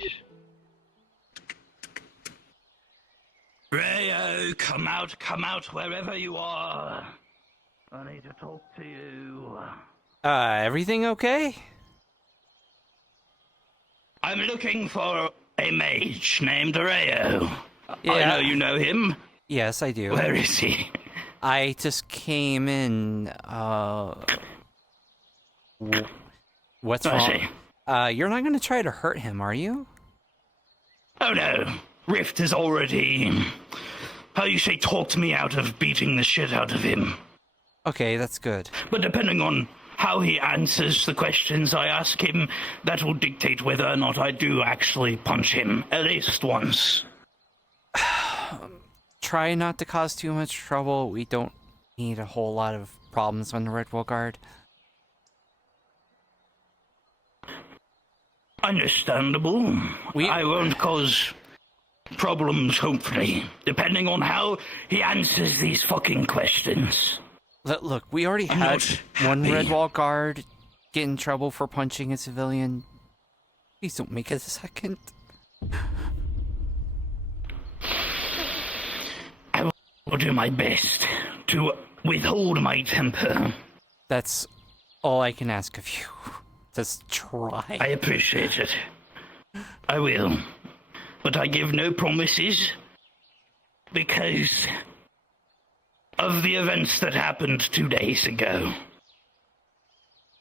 voice. Rayo, come out, wherever you are. I need to talk to you. Everything okay? I'm looking for a mage named Rayo. Yeah. I know you know him. Yes, I do. Where is he? I just came in, what's I wrong? see. You're not gonna try to hurt him, are you? Oh no, Rift has already, how you say, talked me out of beating the shit out of him. Okay, that's good. But depending on how he answers the questions I ask him, that will dictate whether or not I do actually punch him, at least once. Try not to cause too much trouble. We don't need a whole lot of problems on the Redwall Guard. Understandable. I won't cause problems, hopefully, depending on how he answers these fucking questions. Look, we already had one Redwall Guard get in trouble for punching a civilian. Please don't make it a second. I will do my best to withhold my temper. That's all I can ask of you. Just try. I appreciate it. I will. But I give no promises because of the events that happened 2 days ago.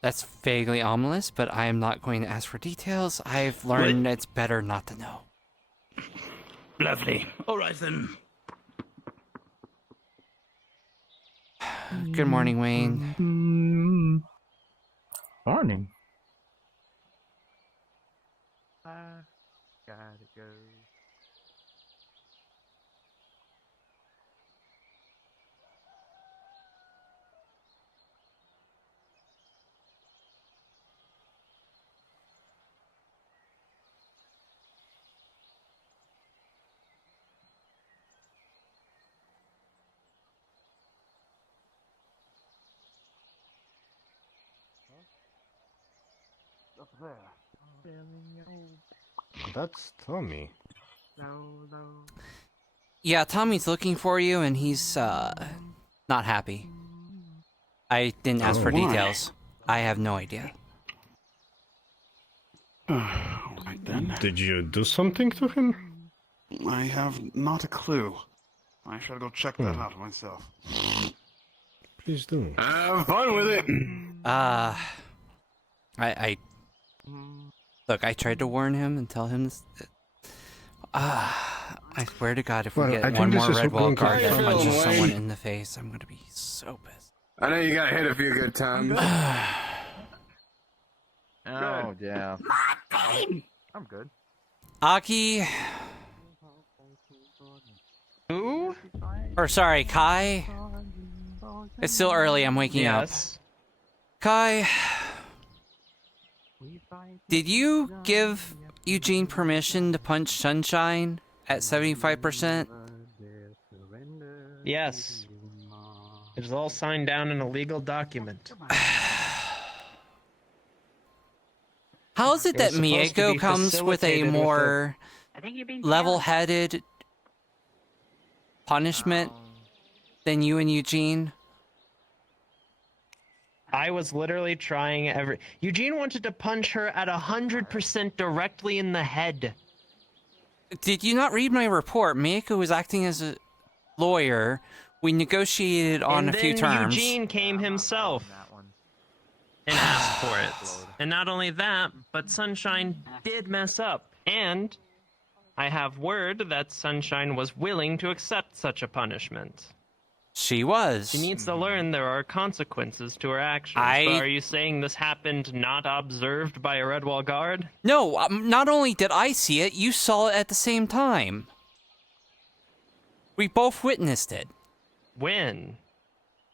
That's vaguely ominous, but I am not going to ask for details. I've learned it's better not to know. Lovely. All right, then. Good morning, Wayne. Morning. I gotta go. Up there. That's Tommy. Yeah, Tommy's looking for you, and he's, not happy. I didn't ask for details. I have no idea. Right then. Did you do something to him? I have not a clue. I shall go check that out myself. Please do. Have fun with it! Look, I tried to warn him and tell him this. I swear to God, if we get one more Redwall Guard that punches someone in the face, I'm gonna be so pissed. I know you got hit a few good times. Oh, yeah. I'm good. Aki. Who? Or sorry, Kai. It's still early, I'm waking up. Kai. Did you give Eugene permission to punch Sunshine at 75%? Yes. It was all signed down in a legal document. How is it that supposed to Mieko be comes with a facilitated more level-headed punishment than you and Eugene? I was literally trying Eugene wanted to punch her at 100% directly in the head. Did you not read my report? Mieko was acting as a lawyer. We negotiated on a few terms. Eugene came himself and asked for it. And not only that, but Sunshine did mess up. And I have word that Sunshine was willing to accept such a punishment. She was. She needs to learn there are consequences to her actions. So are you saying this happened not observed by a Redwall Guard? No, not only did I see it, you saw it at the same time. We both witnessed it. When?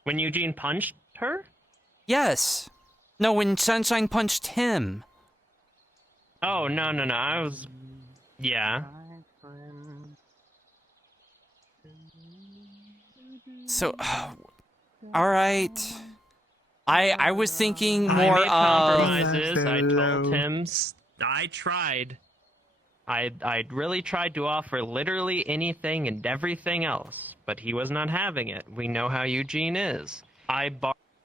When Eugene punched her? Yes. No, when Sunshine punched him. Oh, no. I was... Yeah. So, all right. I was thinking more I made compromises. I told him I tried. I'd really tried to offer literally anything and everything else, but he was not having it. We know how Eugene is. I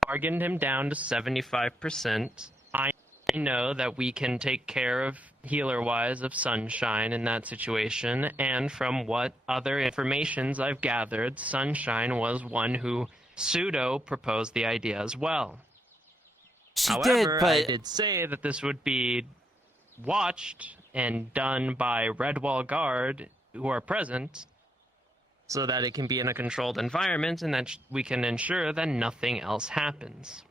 bargained him down to 75%. I know that we can take care of healer-wise of Sunshine in that situation, and from what other informations I've gathered, Sunshine was one who pseudo-proposed the idea as well. She However, did, but I did say that this would be watched and done by Redwall Guard who are present so that it can be in a controlled environment and that we can ensure that nothing else happens.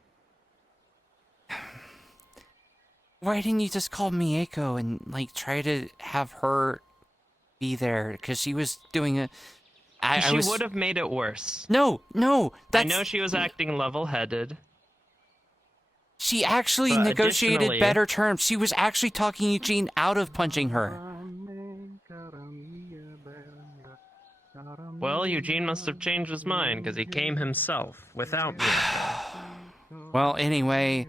why didn't you just call Mieko and like try to have her be there? Because she was doing a. She would have made it worse. No, I know she was acting level-headed. She actually But negotiated additionally- better terms. She was actually talking Eugene out of punching her. Well, Eugene must have changed his mind because he came himself without me. Well, anyway,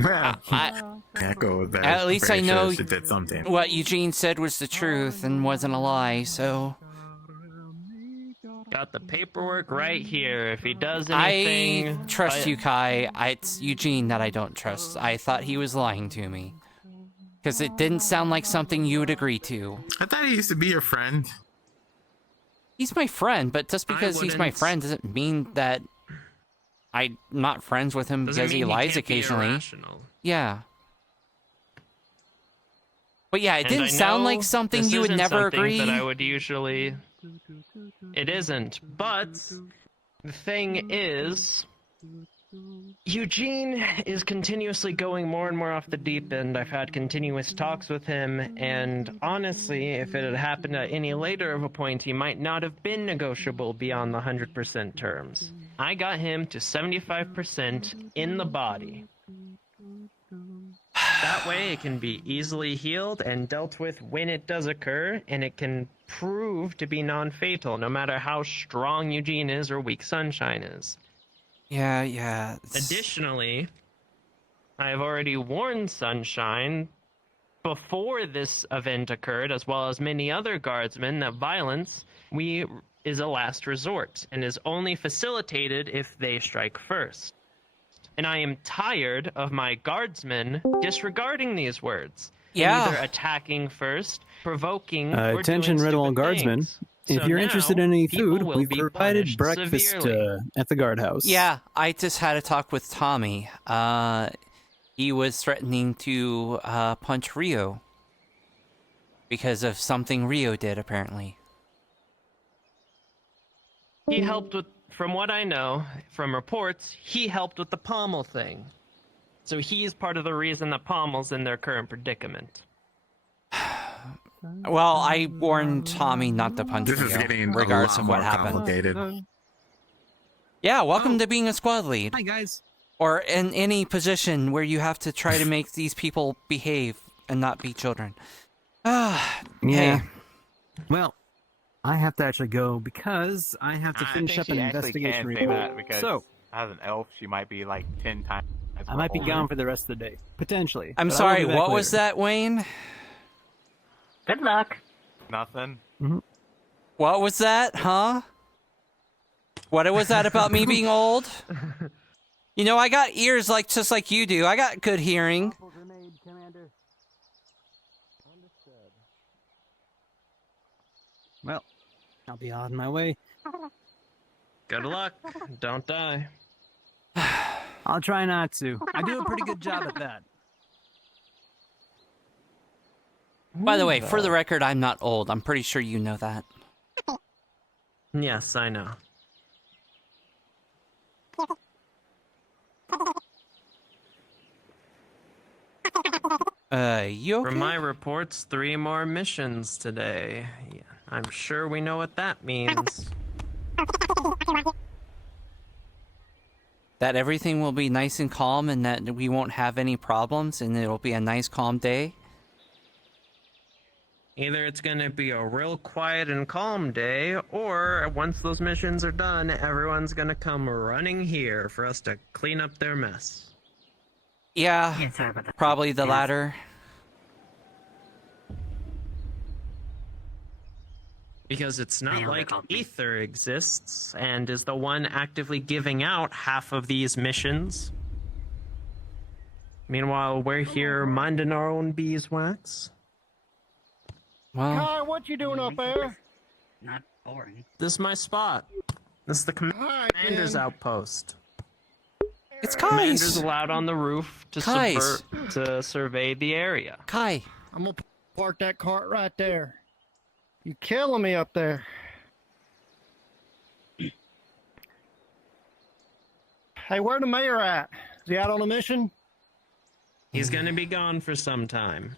Echo that. at least I know she did something. what Eugene said was the truth and wasn't a lie, so Got the paperwork right here. If he does anything... I trust you, Kai. It's Eugene that I don't trust. I thought he was lying to me. Because it didn't sound like something you would agree to. I thought he used to be your friend. He's my friend, but just because he's my wouldn't- friend doesn't mean that I'm not friends with him Doesn't because he mean lies can't be occasionally. irrational. Yeah. But yeah, it And didn't I sound know like something this you would isn't never something agree. that I would usually... It isn't, but the thing is, Eugene is continuously going more and more off the deep end. I've had continuous talks with him, and honestly, if it had happened at any later of a point, he might not have been negotiable beyond the 100% terms. I got him to 75% in the body. That way it can be easily healed and dealt with when it does occur, and it can prove to be non-fatal, no matter how strong Eugene is or weak Sunshine is. Yeah. it's- Additionally, I have already warned Sunshine before this event occurred, as well as many other guardsmen, that violence is a last resort and is only facilitated if they strike first. And I am tired of my guardsmen disregarding these words. And Yeah. either attacking first, provoking, or Attention, doing Redwall stupid Guardsmen. things. If So you're now, interested in any people food, will we've be provided punished breakfast severely. at the guardhouse. Yeah, I just had a talk with Tommy. He was threatening to punch Rio because of something Rio did, apparently. He helped with, from what I know, from reports, he helped with the pommel thing. So he's part of the reason that Pommel's in their current predicament. Well, I warned Tommy not to punch This is Rio, getting regardless a lot of what more happened. complicated. Yeah, welcome to being a squad lead. Hi guys. Or in any position where you have to try to make these people behave and not be children. Yeah. Hey. Well, I have to actually go because I have to finish up an investigation report. So as an elf, she might be like 10 times. I might be gone for the rest of the day, potentially. I'm but I will sorry, be back what was later. that, Wayne? Good luck. Nothing. What was that, huh? What was that about me being old? You know, I got ears like just like you do. I got good hearing. Well, I'll be on my way. Good luck. Don't die. I'll try not to. I do a pretty good job at that. By the way, for the record, I'm not old. I'm pretty sure you know that. Yes, I know. You okay? From my reports, 3 more missions today. Yeah, I'm sure we know what that means. That everything will be nice and calm and that we won't have any problems and it'll be a nice calm day. Either it's going to be a real quiet and calm day, or once those missions are done, everyone's going to come running here for us to clean up their mess. Yeah, Yeah, sorry about that. probably the Yes. latter. Because it's not like Aether exists and is the one actively giving out half of these missions. Meanwhile, we're here minding our own beeswax. Well, Kai, what you doing up there? Not boring. This is my spot. This is the commander's outpost. it's Commander's Kai's. allowed on the roof to Kai's. to survey the area. Kai. I'm gonna park that cart right there. You killing me up there. Hey, where the mayor at? Is he out on a mission? He's gonna be gone for some time.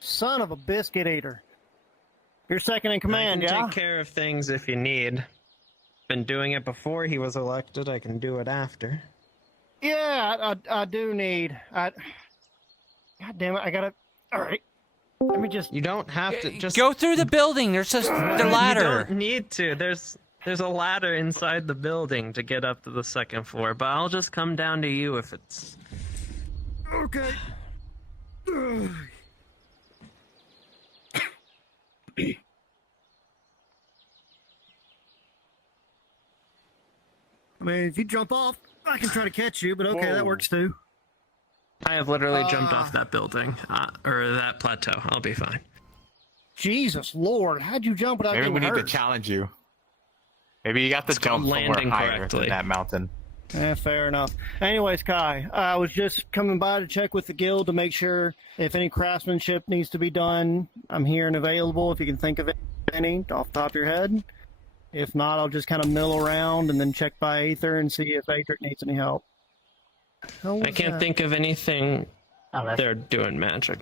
Son of a biscuit eater. You're second in command, I can yeah? take care of things if you need. Been doing it before he was elected. I can do it after. Yeah, I do need. God damn it, I gotta. All right. Let me just. You don't have to just Go through the building. There's just the ladder. You don't need to. There's a ladder inside the building to get up to the second floor, but I'll just come down to you if it's. Okay. I mean, if you jump off, I can try to catch you, but okay, that works too. I have literally jumped off that building, or that plateau. I'll be fine. Jesus Lord, how'd you jump without Maybe getting we need hurt? to challenge you. Maybe you got to It's called jump somewhere landing higher correctly. than that mountain. Yeah, fair enough. Anyways, Kai, I was just coming by to check with the guild to make sure if any craftsmanship needs to be done. I'm here and available if you can think of any off the top of your head. If not, I'll just kind of mill around and then check by Aether and see if Aether needs any help. I can't think of anything. They're doing magic.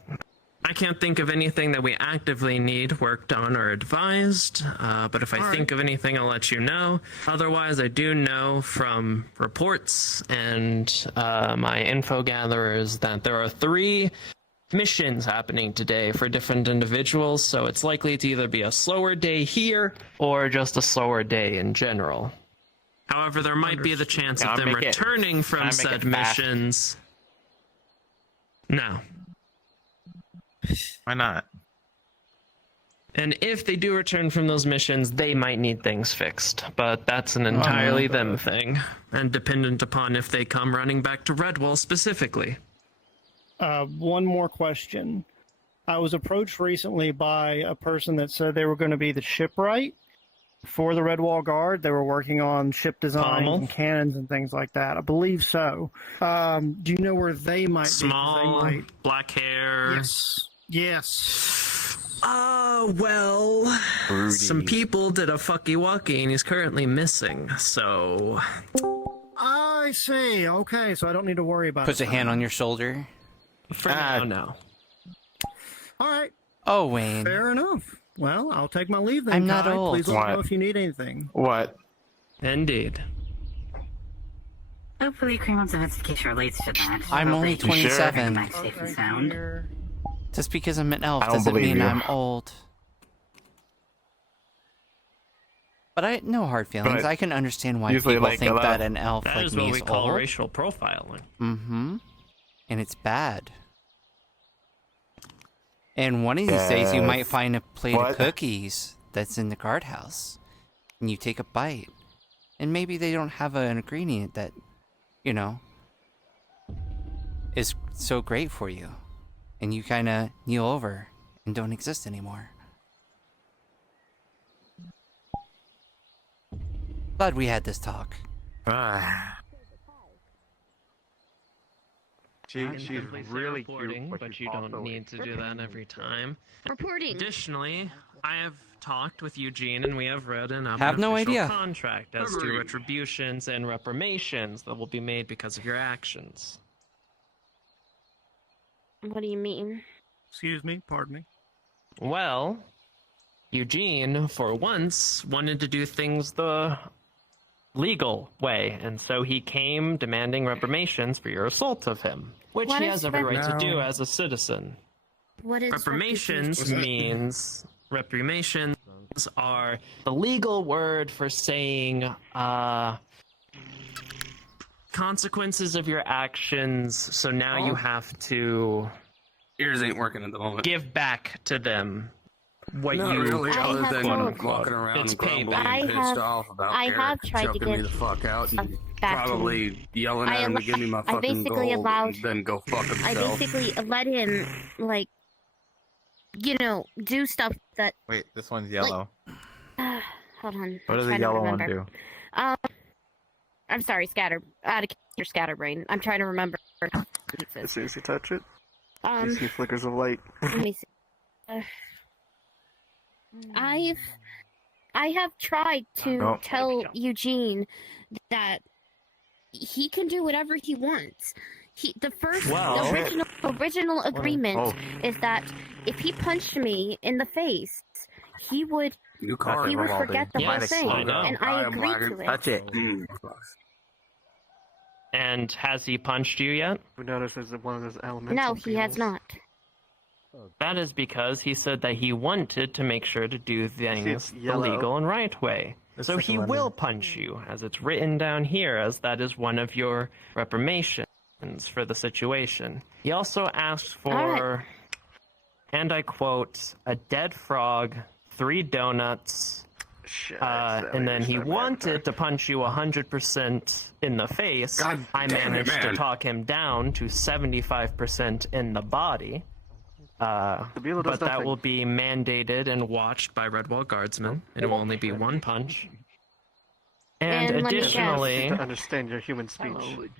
I can't think of anything that we actively need worked on or advised, but if I think of anything, I'll let you know. Otherwise, I do know from reports and my info gatherers that there are 3 missions happening today for different individuals, so it's likely to either be a slower day here or just a slower day in general. However, there might be the chance of them returning from said missions. No. Why not? And if they do return from those missions, they might need things fixed. But that's an entirely them thing, and dependent upon if they come running back to Redwall specifically. One more question. I was approached recently by a person that said they were going to be the shipwright for the Redwall Guard. They were working on ship designs and cannons and things like that. I believe so. Do you know where they might be? Small, black hair. Yes. Yes. Well, some people did a fucky-wucky and he's currently missing, so... I see. Okay, so I don't need to worry about it. Puts a hand on your shoulder. For now, no. All right. Oh, Wayne. Fair enough. Well, I'll take my leave then, I'm not Kai. old. Please let me know if you need anything. What? Indeed. Hopefully, Cremon's investigation relates to that. I'm only 27. Back safe and sound. Just because I'm an elf I don't doesn't believe mean you. I'm old. But I no hard feelings. But I can understand why usually, people like, think a lot that of- an elf That like is me what is we call old. racial profiling. Mm-hmm. And it's bad. And one of these days you might find a plate of cookies that's in the guardhouse. And you take a bite. And maybe they don't have an ingredient that, you know, is so great for you. And you kind of kneel over and don't exist anymore. Glad we had this talk. She's really reporting, cute, but she's you don't also- need to do that every time. Reporting. Additionally, I have talked with Eugene and we have written up Have an no official idea. contract as to retributions and reprimations that will be made because of your actions. What do you mean? Excuse me, pardon me. Well, Eugene, for once, wanted to do things the legal way, and so he came demanding reprimations for your assault of him, which What he is has every right to do No. as a citizen. What is Reprimations means reprimations are the legal word for saying consequences of your actions, so now you have to Ears ain't working at the moment. give back to them what Not you really, I other have than told- walking around It's and grumbling payback. and I pissed have- off about I Eric have tried to choking me get the fuck out and back to probably yelling I at him to allo- give me my I fucking basically gold allowed- and then go fuck I himself. basically let him, like, you know, do stuff that. Wait, this one's yellow. Hold on. What I'm does the trying to yellow one remember. do? I'm sorry, scatter. Out of your scatterbrain. I'm trying to remember. As soon as you touch it, you Um, see flickers of light. let me see. I have tried to Oh. tell Eugene that he can do whatever he wants. The Well- original agreement is that if he punched me in the face, he would New car. he would Revolver. forget the whole Yes, thing, I know. and I am agreed lagging. to it. Touch it. And has he punched you yet? We notice there's one of those elemental No, he has beetles. not. That is because he said that he wanted to make sure to do things it's the yellow. legal and right way. So he will punch you, as it's written down here, as that is one of your reprimations for the situation. He also asked for, Alright. and I quote, a dead frog, 3 donuts, Shit, and then he wanted to punch you 100% in the face. God I damn it, managed to man. talk him down to 75% in the body. beetle does But that nothing. will be mandated and watched by Redwall Guardsmen. It will only be 1 punch. And And let me guess. additionally, To understand your human speech.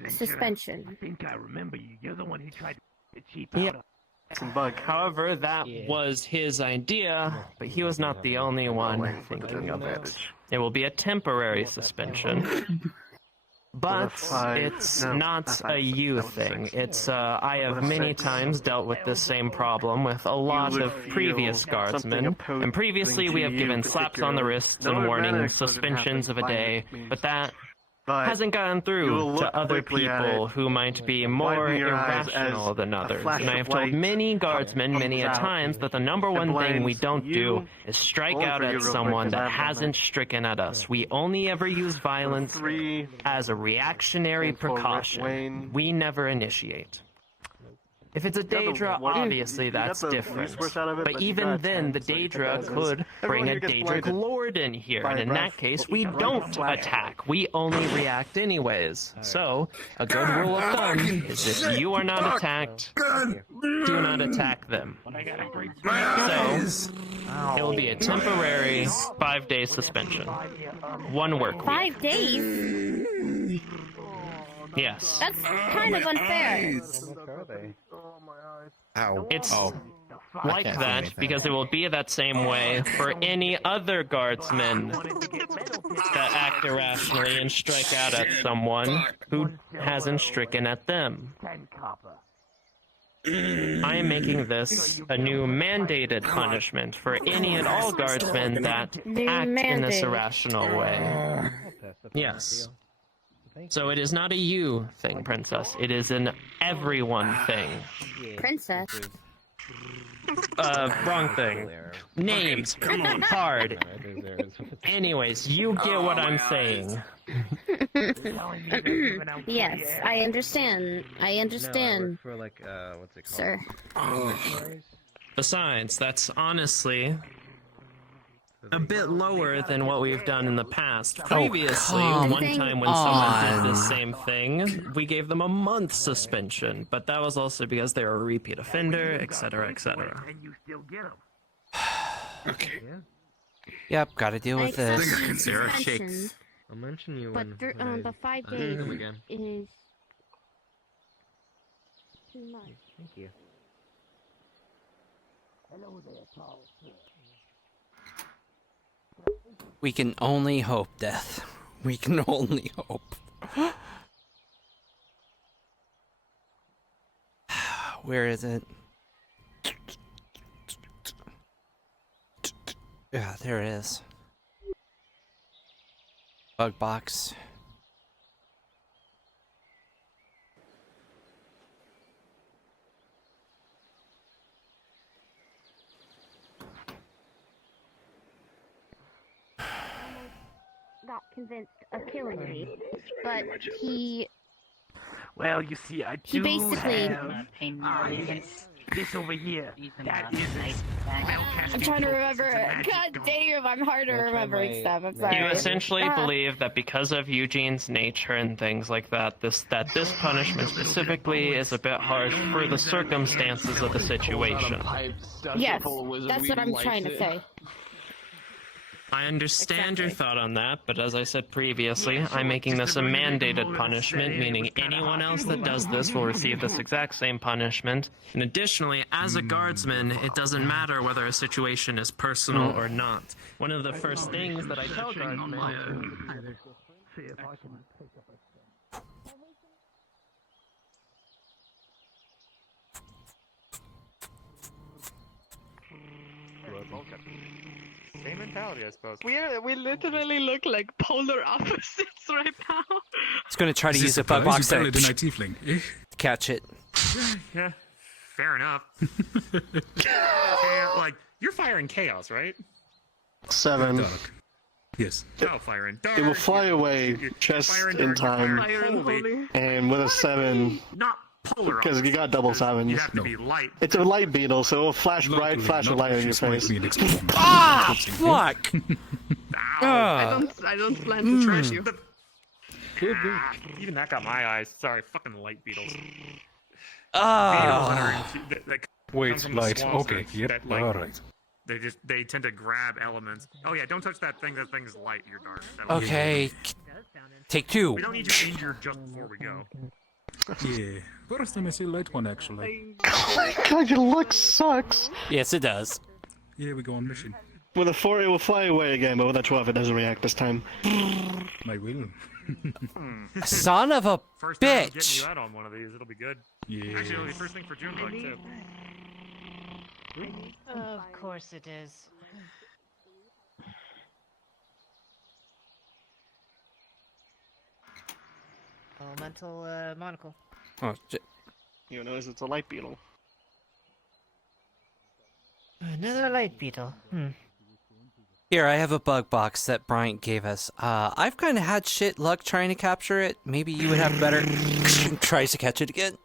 Suspension. I think I remember you. You're the one who tried to cheap Yeah. out. Some bug. however, that was his idea, but he was not the only one thinking of it. It will be a temporary suspension. But that's fine. it's No, not that's a fine. you That was thing. six. It's I have That was many six. times dealt with this same problem with a lot would of feel previous something guardsmen, opposing and previously we to have you given slaps on the particularly. wrists No and automatic warning explosion suspensions of a happens. day, Fine, but that But hasn't gotten you through will to look other quickly at people it, who might be more widening your eyes irrational as than a others. flash And I of have told light many guardsmen many a comes out times that the number that one thing we blinds don't you. do is strike Only out for you at real quick, someone 'cause I that have one hasn't there. stricken at us. We only ever use violence 3 as a reactionary and for precaution. Wayne. We never initiate. If it's a got the Daedra, worst- obviously you got that's the different. least worst out of it, But but you even got then, 10, the so you Daedra can- could bring everyone a here gets Daedric blinded Lord in here, by and in breath. that case, we Right don't flash. attack. We only react anyways. So, a good rule of thumb is if you are not attacked, do not attack them. So, it will be a temporary 5-day suspension. 1 work week. 5 days? Yes. That's kind of unfair. Ow. It's Oh. like can't see that anything. because it will be that same way for any other guardsmen that act irrationally and strike out at someone who hasn't stricken at them. I am making this a new mandated punishment for any and all guardsmen that New act in this mandate. irrational way. Yes. So it is not a you thing, Princess. It is an everyone thing. Princess. Wrong thing. Names. Come on. Hard. Anyways, you get what I'm saying. Yes, I understand. I understand, for like what's it called? sir. Besides, that's honestly a bit lower than what we've done in the past. Previously, come one time when someone did on. the same thing, we gave them a month suspension, but that was also because they were a repeat offender, etc., etc. And you still get them. Okay. Yep, gotta deal with I this. accept Sarah suspension, shakes. I'll mention you But the 5 days again. is too much. Thank you. We can only hope, Death. We can only hope. Where is it? Yeah, there it is. Bug box. Got convinced of killing me, but he Well, you see, I He do basically- have... This over here. That is I'm trying to remember. God damn, I'm hard at remembering stuff. I'm sorry. You essentially believe that because of Eugene's nature and things like that, this punishment specifically is a bit harsh for the circumstances of the situation. Yes, that's what I'm trying to say. I understand your thought on that, but as I said previously, I'm making this a mandated punishment, meaning anyone else that does this will receive this exact same punishment. And additionally, as a guardsman, it doesn't matter whether a situation is personal or not. One of the first things that I tell guardsmen is... Same mentality, I suppose. We literally look like polar opposites right now. It's going to try to use a bug box to catch it. Yeah, fair enough. And, like, you're firing chaos, right? 7. Yes. No, firing dark. It will fly away just in time. And with a 7, Not polar because you got double 7s. You have to be light. It's a light beetle, so it will flash bright, flash a light in your face. Ah, fuck! I don't plan to trash you. Even that got my eyes. Sorry, fucking light beetles. Wait, light. Okay, yep, alright. They tend to grab elements. Oh yeah, don't touch that thing. That thing's light. You're dark. Okay, take 2. We don't need you injured just before we go. Yeah, first time I see light one actually. Oh my god, your luck sucks! Yes, it does. Yeah, we go on mission. With a 4, it will fly away again, but with a 12, it doesn't react this time. My will. Son of a First time I'm getting bitch! you out on one of these, it'll be good. Yeah. Actually, it'll be first thing for June bug too. Of course it is. Elemental monocle. Oh, shit. You notice it's a light beetle. Another light beetle. Here, I have a bug box that Bryant gave us. I've kind of had shit luck trying to capture it. Maybe you would have better... Tries to catch it again.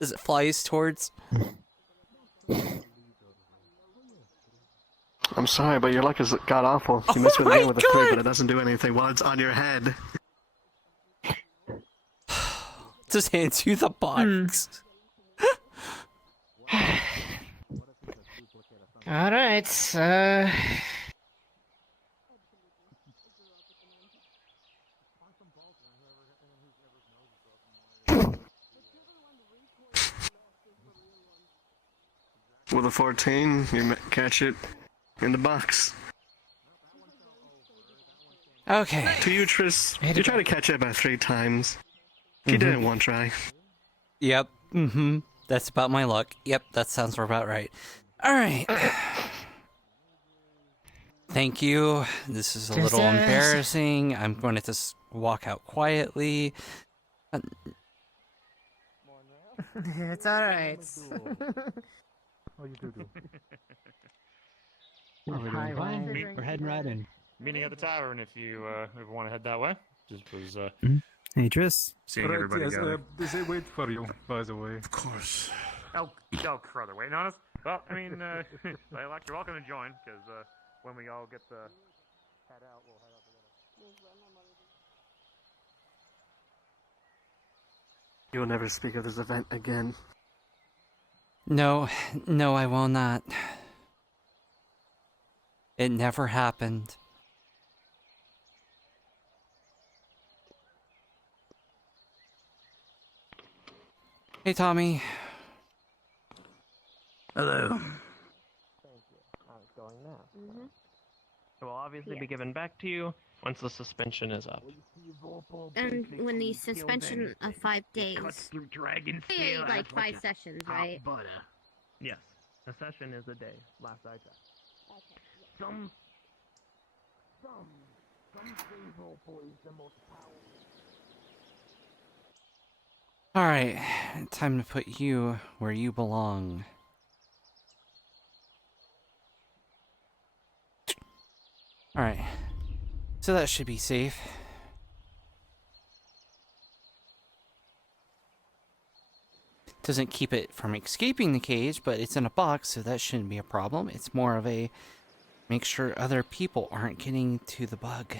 As it flies towards... I'm sorry, but your luck has got awful. You missed with the game with a 3, but it doesn't do anything while it's on your head. Just hands you the box. Alright, With a 14, you catch it in the box. Okay. To you, Tris, you try to catch it about 3 times. You did it 1 try. Yep. Mm-hmm. That's about my luck. Yep, that sounds about right. Alright. Thank you. This is a little embarrassing. I'm going to just walk out quietly. it's alright. Hi, Ryan. We're heading right in. Meeting at the tavern if you ever want to head that way. Just was Hey, Tris. seeing everybody together. They wait for you, by the way. Of course. Oh, Crother, waiting on us? Well, I mean, you're welcome to join, because when we all get the head out, we'll head out together. You will never speak of this event again. No, I will not. It never happened. Hey, Tommy. Hello. Thank you. How's it going now? It will obviously be given back to you once the suspension is up. And when the suspension of 5 days, like 5 sessions, right? Yes. A session is a day, last I checked. Some roleplays the most powerful. Alright, time to put you where you belong. Alright, so that should be safe. doesn't keep it from escaping the cage, but it's in a box, so that shouldn't be a problem. It's more of a make sure other people aren't getting to the bug.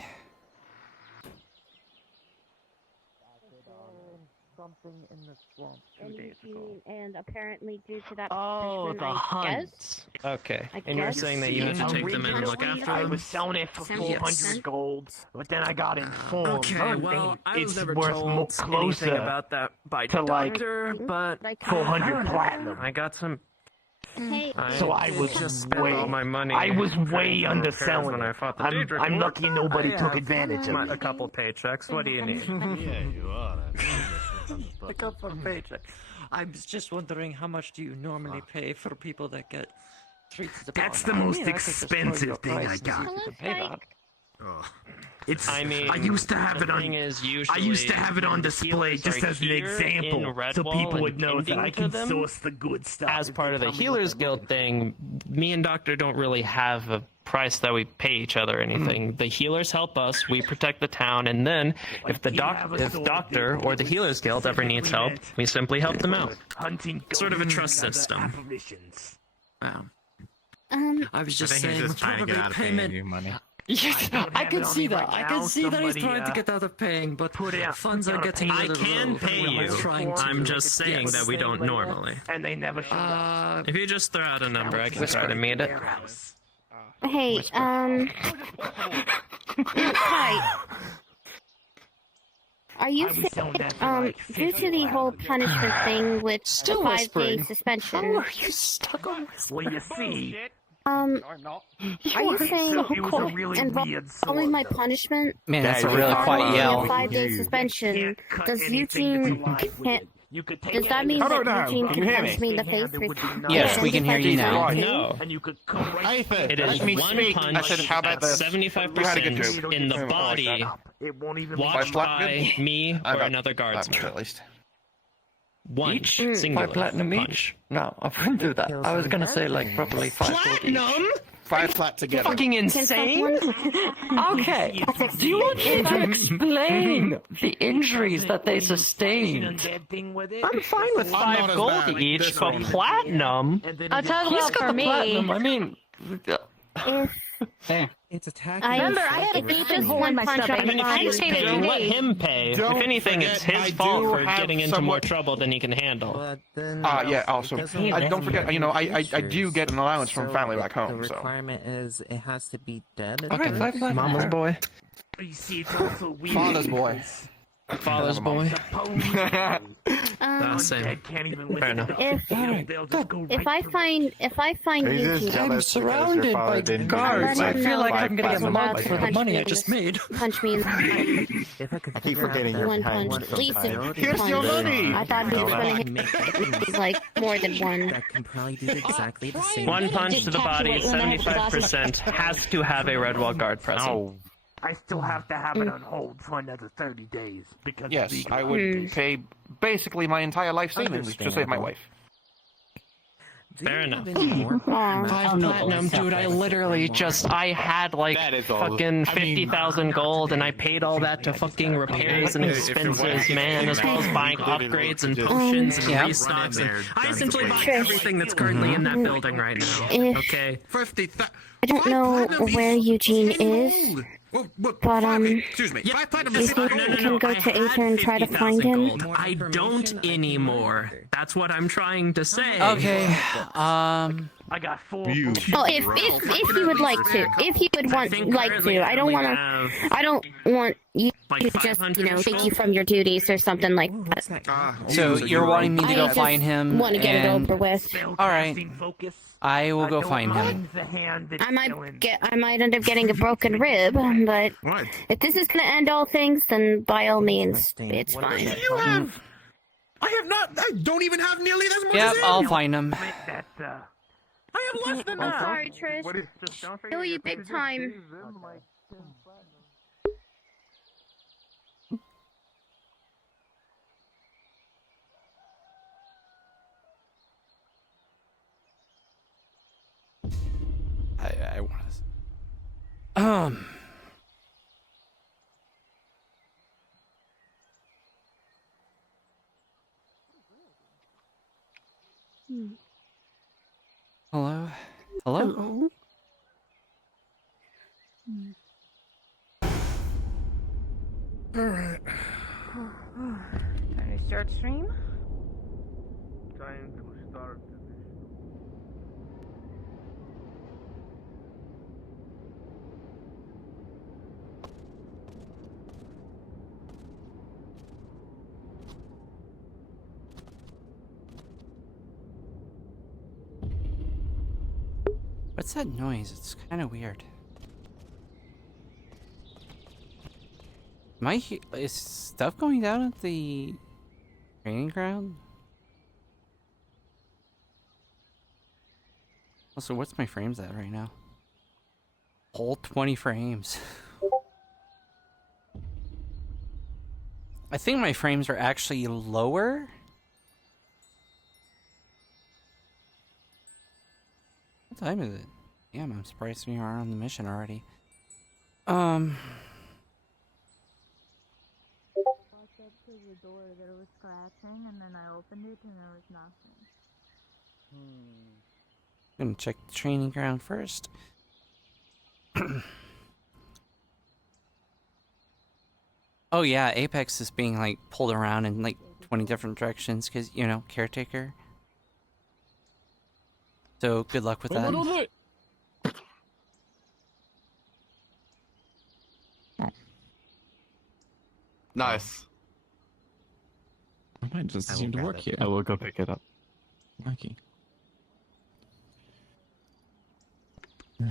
Something in the swamp 2 days ago. And apparently due to that Oh, punishment, the I hunt. guess. Okay. I And you're guess. saying that you have to take them in and look after I them? was selling it for 400 gold, but then I got informed. Okay, well, I was it's never worth told more anything closer about that by to like doctor, but 400 platinum. I got some. Hey, So I was just spent way, all my money. I was trying way to underselling when I it. fought the I'm Daedric lucky Lord. nobody I took have advantage of me. a couple paychecks. What do you need? Yeah, you are. A couple of paychecks. I was just wondering how much do you normally pay for people that get treats the That's the most expensive thing I got. It's. I mean, I used to have the it on. thing is I used to have it on the display healers just are as an here example, in so Redwall people and would know that I tending to can them. source the good stuff. As part of the Healers Guild thing, me and Doctor don't really have a price that we pay each other or anything. The healers help us, we protect the town, and then if the Doctor or the Healers Guild ever needs help, we simply help them out. Sort of a trust system. Wow. I was I just think he's saying, just trying to get probably out of paying payment. you money. Yes, I can see that. I can see that he's Somebody, trying to get out of paying, but funds are getting I rid of can pay you. I'm just saying that we don't normally. And they never showed up. If you just throw out a number, I can try to meet it. Hey, hi. Are you saying, due to the whole punishment thing with the 5-day suspension? Well, you see, are you saying it was a really weird involving my punishment? Man, that's a really quiet yell. A 5-day suspension. Does Eugene can't? Does that mean Hold that on, Eugene can can you hear punch me? me in the face with? Yes, we can hear you now. No. Aether, It is let me one speak. punch I said, how about at this? 75% in the body, watched by me or another guardsman. At least. One Each? singular 5 platinum punch. each? No, I wouldn't do that. I was gonna say like probably 5 gold each. Platinum? 5 flat together. Fucking insane! Okay, do you want me to explain the injuries that they sustained? I'm fine with I'm not 5 as gold bad. each, This but one. platinum? I'll talk He's about got for the me. platinum. I mean, It's attack. Remember, I had a If you decent just hole in one my punch stomach. on the I body, just stayed there 2 Let days. him pay. Don't If anything, it's forget, his I fault do for have getting into more somewhat- trouble than he can handle. But then, Yeah, also. because of Don't forget, you know, I do get an allowance from so family back home, The so. requirement is it has to be dead. Okay, 5 platinum. Mama's boy. You see, it's also weird. Father's boy. Father's boy. Same. Undead can't even listen Fair enough. to us. They'll just go right If I find Eugene, I'm surrounded by guards. I feel like I'm gonna get mugged for the money I just made. punch me in the face. If I could I keep figure out forgetting the you're One behind punch. one At least a priority, Here's your punch. money. I thought he was gonna hit me like more than one. that can probably do exactly the same. One punch to the body, 75% has to have a Redwall guard present. I still have to have it on hold for another 30 days because Yes, legal. I would pay basically my entire life savings to save my wife. Fair enough. 5 platinum, dude. I literally I had like That is all. fucking I mean- 50,000 gold, and I paid all that to fucking repairs and expenses, man, as well as buying upgrades and potions and Yeah. restocks. And I essentially buy everything that's currently in that building right now. If- Okay. I don't know where Eugene is, but Excuse me. Yeah, do you think we can go to Aether and try to find him? Gold. I don't anymore. That's what I'm trying to say. Okay. I got 4. Oh, if you would like to, if you would like to, I don't want you Like to just 500 take you from your duties or something like that. So you're wanting me to I go just find him, want to get it and over with. all right, I will go find him. I might end up getting a broken rib, but if this is gonna end all things, then by all means, it's fine. I have not. I don't even have nearly as much. Yep, I'll find him. I have less than I'm that. sorry, Trish. Kill you big time. I want to. Hello? Alright. Time to start stream? Time to start. What's that noise? It's kind of weird. Is stuff going down at the training ground? Also, what's my frames at right now? Whole 20 frames. I think my frames are actually lower. What time is it? Damn, I'm surprised we are on the mission already. Walked up to the door, there was scratching, and then I opened it, and there was nothing. Gonna check the training ground first. Oh yeah, Apex is being like pulled around in like 20 different directions because, you know, caretaker. So good luck with that. Nice. I might just seem to work here. I will go pick it up. Okay. Here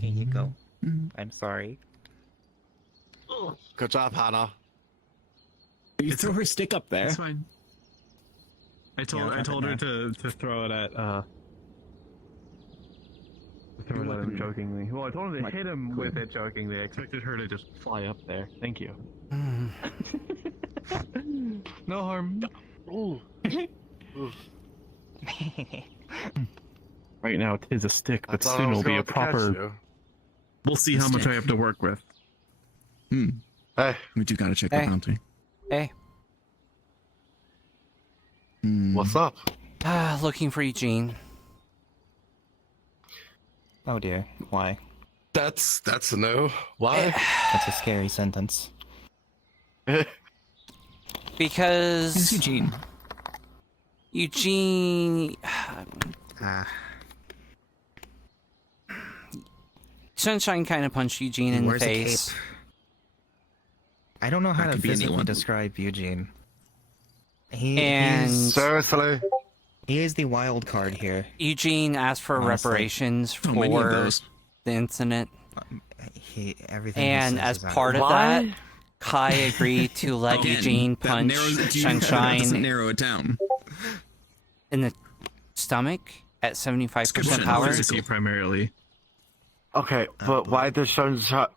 you go. I'm sorry. Good job, Hannah. You throw her stick up there. It's fine. I told her to throw it at throw it at him jokingly. Well, I told her to hit him with it jokingly. I expected her to just fly up there. Thank you. No harm. Right now it is a stick, but soon it'll be a proper. We'll see how much I have to work with. Hey, we do gotta check the bounty. Hey. What's up? Looking for Eugene. Oh dear. Why? That's a no. Why? That's a scary sentence. Because Who's Eugene? Eugene. Sunshine kind of punched Eugene in the face. I don't know how That to could be physically anyone. describe Eugene. And Seriously? He is the wild card here. Eugene asked for Honestly. reparations So many of for those. the incident. Everything he And says as is out part of that, Kai agreed to let Again, Eugene that punch narrows- that Sunshine doesn't narrow it down. in the stomach at 75% power. Courtesy primarily. Okay, but why does Sunshine...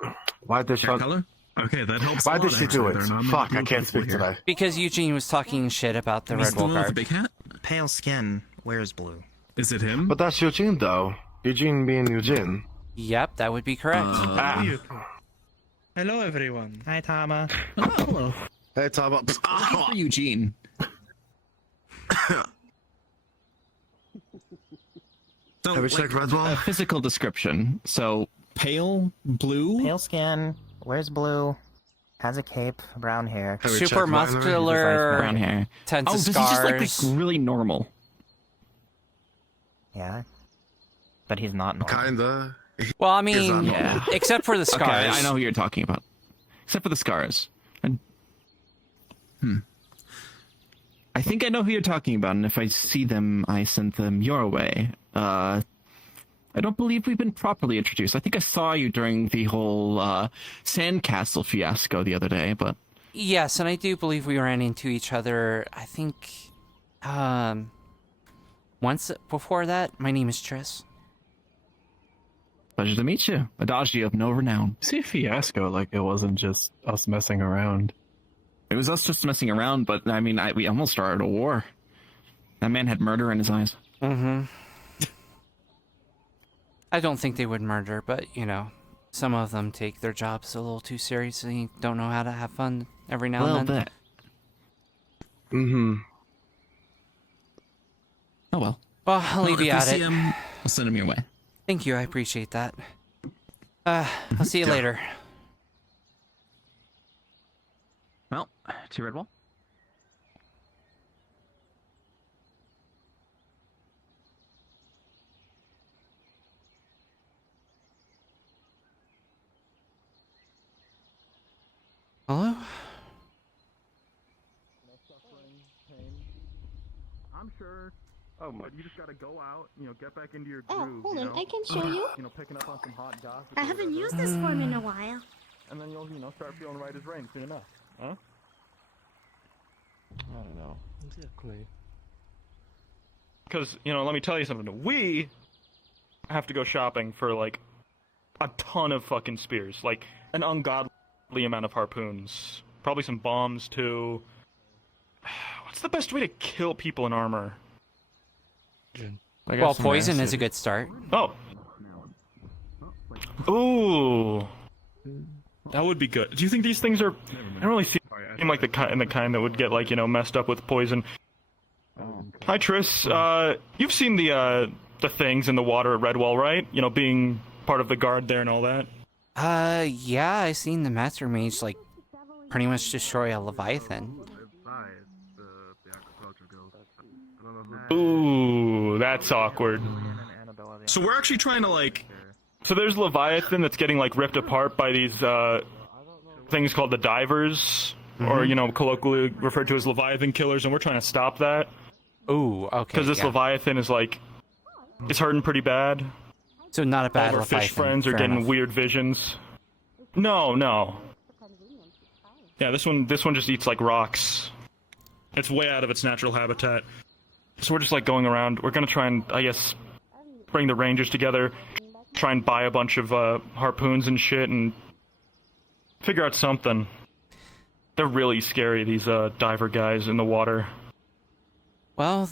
Why does Hair Sun... color? Okay, that helps. Why a lot, did she do actually. it? There are not Fuck, many I can't people speak here. today. Because Eugene was talking shit about the He's Red the Wolf one with the Guard. big hat? Pale skin, wears blue. Is it him? But that's Eugene, though. Eugene being Eugene. Yep, that would be correct. Hello, everyone. Hi, Tama. Oh, hello. Hey, Tama. Looking for Eugene. So, Have we checked Redwall? a physical description. So, pale, blue? Pale skin, wears blue, has a cape, brown hair. Have we Super checked Winery? muscular, Brown hair. tons Oh, of this is just scars. like really normal. Yeah. But he's not normal. Kinda. Well, I He's not mean, normal. except for the scars. Okay, I know who you're talking about. Except for the scars. I think I know who you're talking about, and if I see them, I send them your way. I don't believe we've been properly introduced. I think I saw you during the whole sandcastle fiasco the other day, but... Yes, and I do believe we ran into each other, I think, once before that. My name is Tris. Pleasure to meet you. Adagio of no renown. See a fiasco, like it wasn't just us messing around. It was us just messing around, but I mean, we almost started a war. That man had murder in his eyes. Mm-hmm. I don't think they would murder, but, you know, some of them take their jobs a little too seriously, don't know how to have fun every now and then. Mm-hmm. Oh well. Well, I'll leave if you we at see it. him, I'll send them your way. Thank you, I appreciate that. I'll see you later. Well, to Redwall. Hello? I'm sure. Oh, but you just gotta go out, get back into your Oh, groove. hold on, I can show you. Picking up on some hot gossip. I haven't used this form in a while. And then you'll, start feeling right as rain soon enough. Huh? I don't know. Exactly. Because, let me tell you something. We have to go shopping for, like, a ton of fucking spears. Like, an ungodly amount of harpoons. Probably some bombs, too. What's the best way to kill people in armor? Well, poison is a good start. Oh. Ooh. That would be good. Do you think these things are... I don't really seem like the kind that would get, like, messed up with poison. Hi, Triss. You've seen the things in the water at Redwall, right? Being part of the guard there and all that? Yeah, I seen the Master Mage, like, pretty much destroy a Leviathan. Ooh, that's awkward. So we're actually trying to, like... So there's Leviathan that's getting, like, ripped apart by these, things called the divers, or, colloquially referred to as Leviathan killers, and we're trying to stop that. Ooh, okay, because this Leviathan is, like, it's hurting pretty bad. So not a bad All of our Leviathan. fish friends are Fair getting enough. weird visions. No. Yeah, this one just eats, like, rocks. It's way out of its natural habitat. So we're just, like, going around. We're gonna try and, I guess, bring the rangers together, try and buy a bunch of harpoons and shit, and figure out something. They're really scary, these diver guys in the water. Well,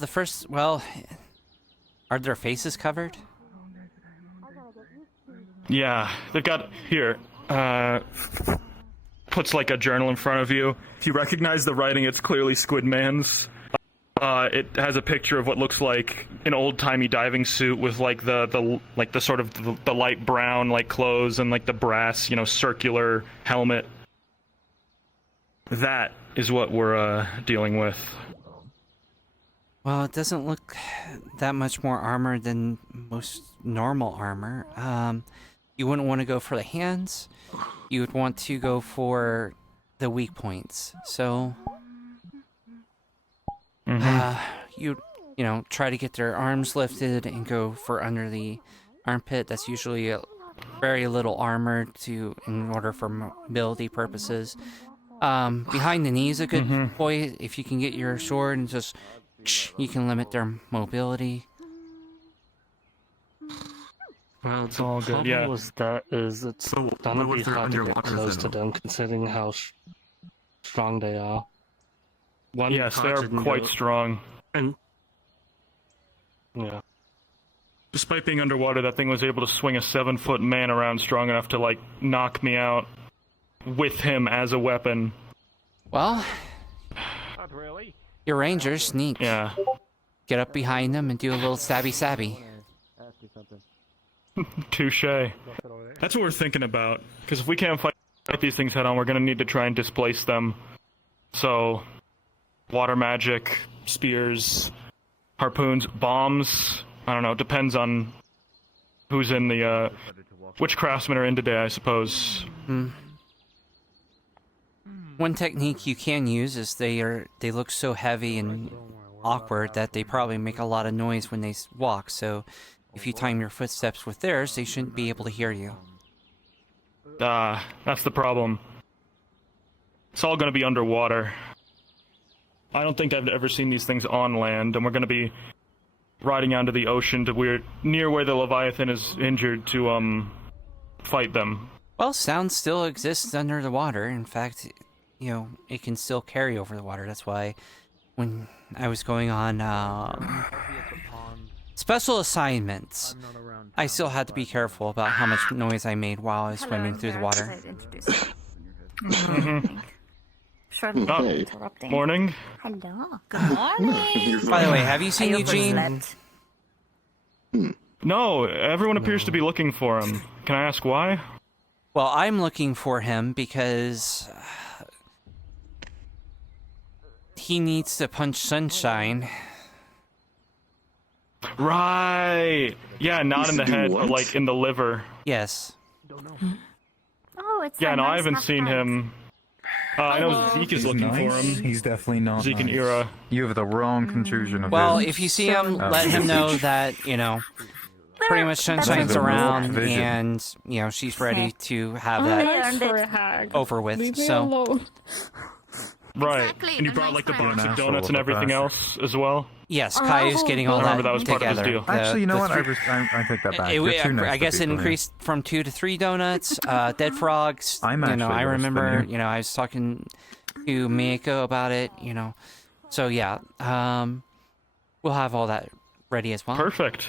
are their faces covered? Yeah, they've got... Here, puts, like, a journal in front of you. If you recognize the writing, it's clearly Squidman's. It has a picture of what looks like an old-timey diving suit with, like, the sort of the light brown, like, clothes and, like, the brass, circular helmet. That is what we're dealing with. Well, it doesn't look that much more armor than most normal armor. You wouldn't want to go for the hands. You would want to go for the weak points. So, you try to get their arms lifted and go for under the armpit. That's usually a very little armor in order for mobility purposes. Behind the knee is a good point. If you can get your sword and just, you can limit their mobility. Well, it's all good. Yeah. With that is it's gonna be hard to get close to them, considering how strong they are. Yes, they are quite strong. And yeah. Despite being underwater, that thing was able to swing a 7-foot man around strong enough to, like, knock me out with him as a weapon. Well, Not really. your rangers sneak. Yeah. Get up behind them and do a little stabby. Touche. That's what we're thinking about. Because if we can't fight these things head on, we're going to need to try and displace them. So, water magic, spears, harpoons, bombs. I don't know. Depends on who's in the, which craftsmen are in today, I suppose. One technique you can use is they look so heavy and awkward that they probably make a lot of noise when they walk. So, if you time your footsteps with theirs, they shouldn't be able to hear you. That's the problem. It's all going to be underwater. I don't think I've ever seen these things on land, and we're going to be riding out to the ocean to near where the Leviathan is injured to fight them. Well, sound still exists under the water. In fact, it can still carry over the water. That's why when I was going on special assignments, I still had to be careful about how much noise I made while I was swimming through the water. Interrupting. Morning. Hello. Good morning. By the way, have you seen Eugene? No, everyone appears to be looking for him. Can I ask why? Well, I'm looking for him because he needs to punch Sunshine. Right. Yeah, not in the head, but like in the liver. Yes. Oh, it's Yeah, a no, I nice haven't seen surprise. him. I know Zeke is looking for him. He's definitely not. Zeke and nice. Ira. You have the wrong conclusion of Well, his. if you see him, let him know that, you know, pretty much Sunshine's around and, you know, she's ready to have that over with. So, Right. And you brought like the box of donuts and everything else as well? yes, Kai is getting all I remember that was together. part of his deal. Actually, you know what? three- I take that back. You're too nice I to guess it people, yeah. increased from 2 to 3 donuts. Dead frogs. I'm you know, actually I worse than remember. you. You know, I was talking to Miyako about it. You know, so yeah, we'll have all that ready as well. Perfect.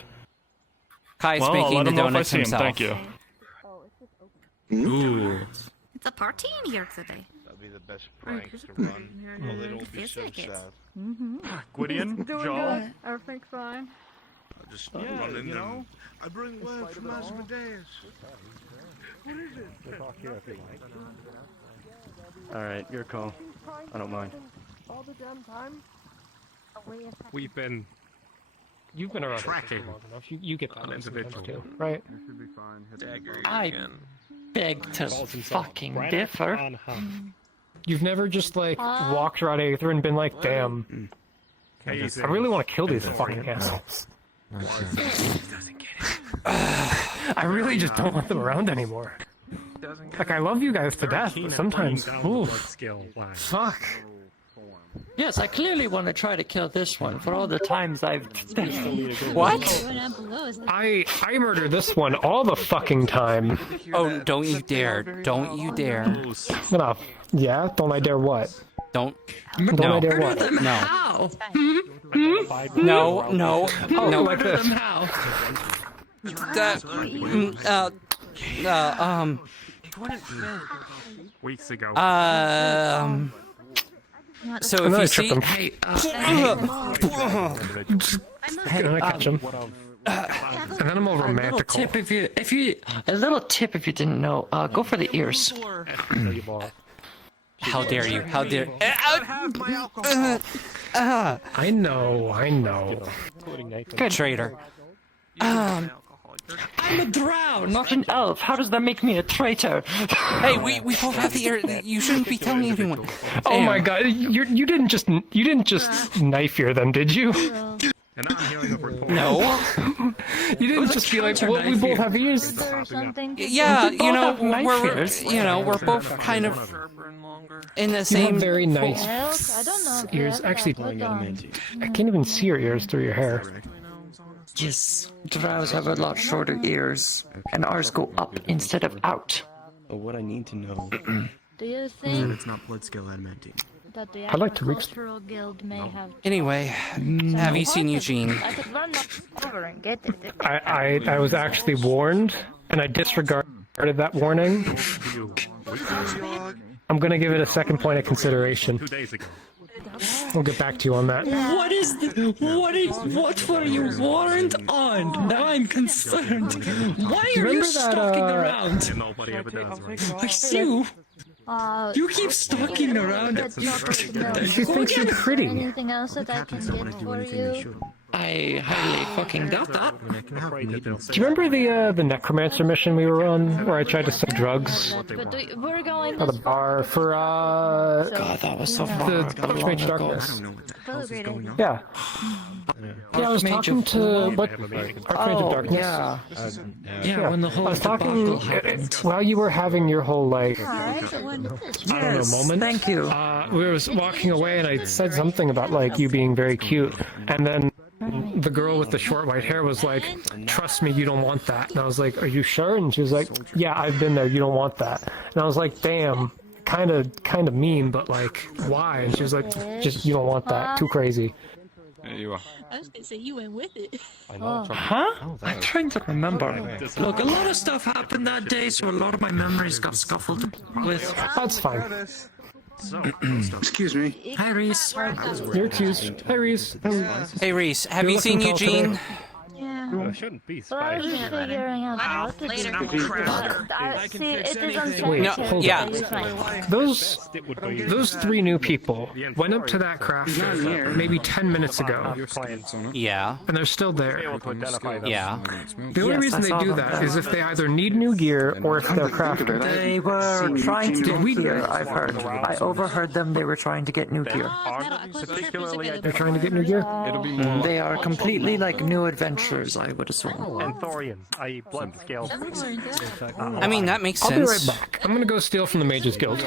Kai's Well, I'll making let the him know if I donuts see him. himself. Thank you. Ooh. It's a party in here today. That'd be the best prank to run. A little bit so sad. Gwydion, Joel. Everything's fine. I'll just run in them. I bring word from Asmodeus. What is it? Alright, your call. I don't mind. All the damn time? You've been around Tracking. long enough. You get that individual. too, right? I beg to fucking differ. You've never just like walked around Aether and been like, damn, I really want to kill these fucking assholes. I really just don't want them around anymore. Like, I love you guys to death, but sometimes, ooh, fuck. Yes, I clearly want to try to kill this one for all the times I've. What? I murder this one all the fucking time. Oh, don't you dare! Don't you dare! No, yeah, don't I dare what? Don't. Don't No. I dare what? No. How? No. No. Oh, No. like this. How? Weeks ago. So if you see, I'm Hey, gonna catch him. And then I'm all a little romantical. tip a little tip if you didn't know, go for the ears. how dare you? How dare? I know. Good traitor. I'm a drow, not an elf. How does that make me a traitor? Hey, we both have the ear. You shouldn't be telling anyone. Oh my god, you didn't just knife ear them, did you? No. You didn't just be like, well, we both have ears. Yeah, you know, we're ears. both kind of in the You have same. very nice I don't know. ears. Actually, I can't even see your ears through your hair. Yes, drows have a lot shorter ears, and ours go up instead of out. What I need to know. Do you think It's not blood scale adamantium. that the I'd like to reach- agricultural guild may have... Anyway, have you seen Eugene? I could run over and get it. I was actually warned, and I disregarded that warning. I'm gonna give it a second point of consideration. 2 days ago. We'll get back to you on that. What were you warned on? Now I'm concerned. Why are you Remember stalking around? Nobody ever does, right? I see you. You keep stalking around. She thinks you're pretty. Anything else that I can get for you? I highly fucking doubt that. Do you remember the necromancer mission we were on, where I tried to sell drugs But we're going at a bar for God, that was so far. the Archmage Darkness? Yeah. Yeah, I was Archmage talking of to what? Archmage of Darkness. Yeah. Yeah, when the whole I was talking debacle happened. while you were having your whole I don't know, moment. Thank you. We were walking away, and I said something about you being very cute, and then the girl with the short white hair was like, "Trust me, you don't want that." And I was like, "Are you sure?" And she was like, "Yeah, I've been there. You don't want that." And I was like, "Damn, kind of mean, but why?" And she was like, "Just you don't want that. Too crazy." There you are. I was gonna say you went with it. I know. Huh? I'm trying to remember. Look, a lot of stuff happened that day, so a lot of my memories got scuffled with. That's fine. Excuse me. Hi, Reese. You're accused. Hey, Reese. Hey, Reese, have you seen Eugene? Yeah. shouldn't be Well, I was spicy. just figuring out how to do Later. it. See, it is unsafe. Wait, hold yeah. on. Those three new people went up to that crafter maybe 10 minutes ago. Yeah. And they're still there. Yeah. The only reason they do that is if they either need new gear or if they're crafting. They were trying to get we gear, I've heard. I overheard them, they were trying to get new gear. They're trying to get new gear? They are completely like new adventurers, I would assume. And Thorians, i.e. blood scales. I mean, that makes I'll be sense. right back. I'm gonna go steal from the Mages Guild.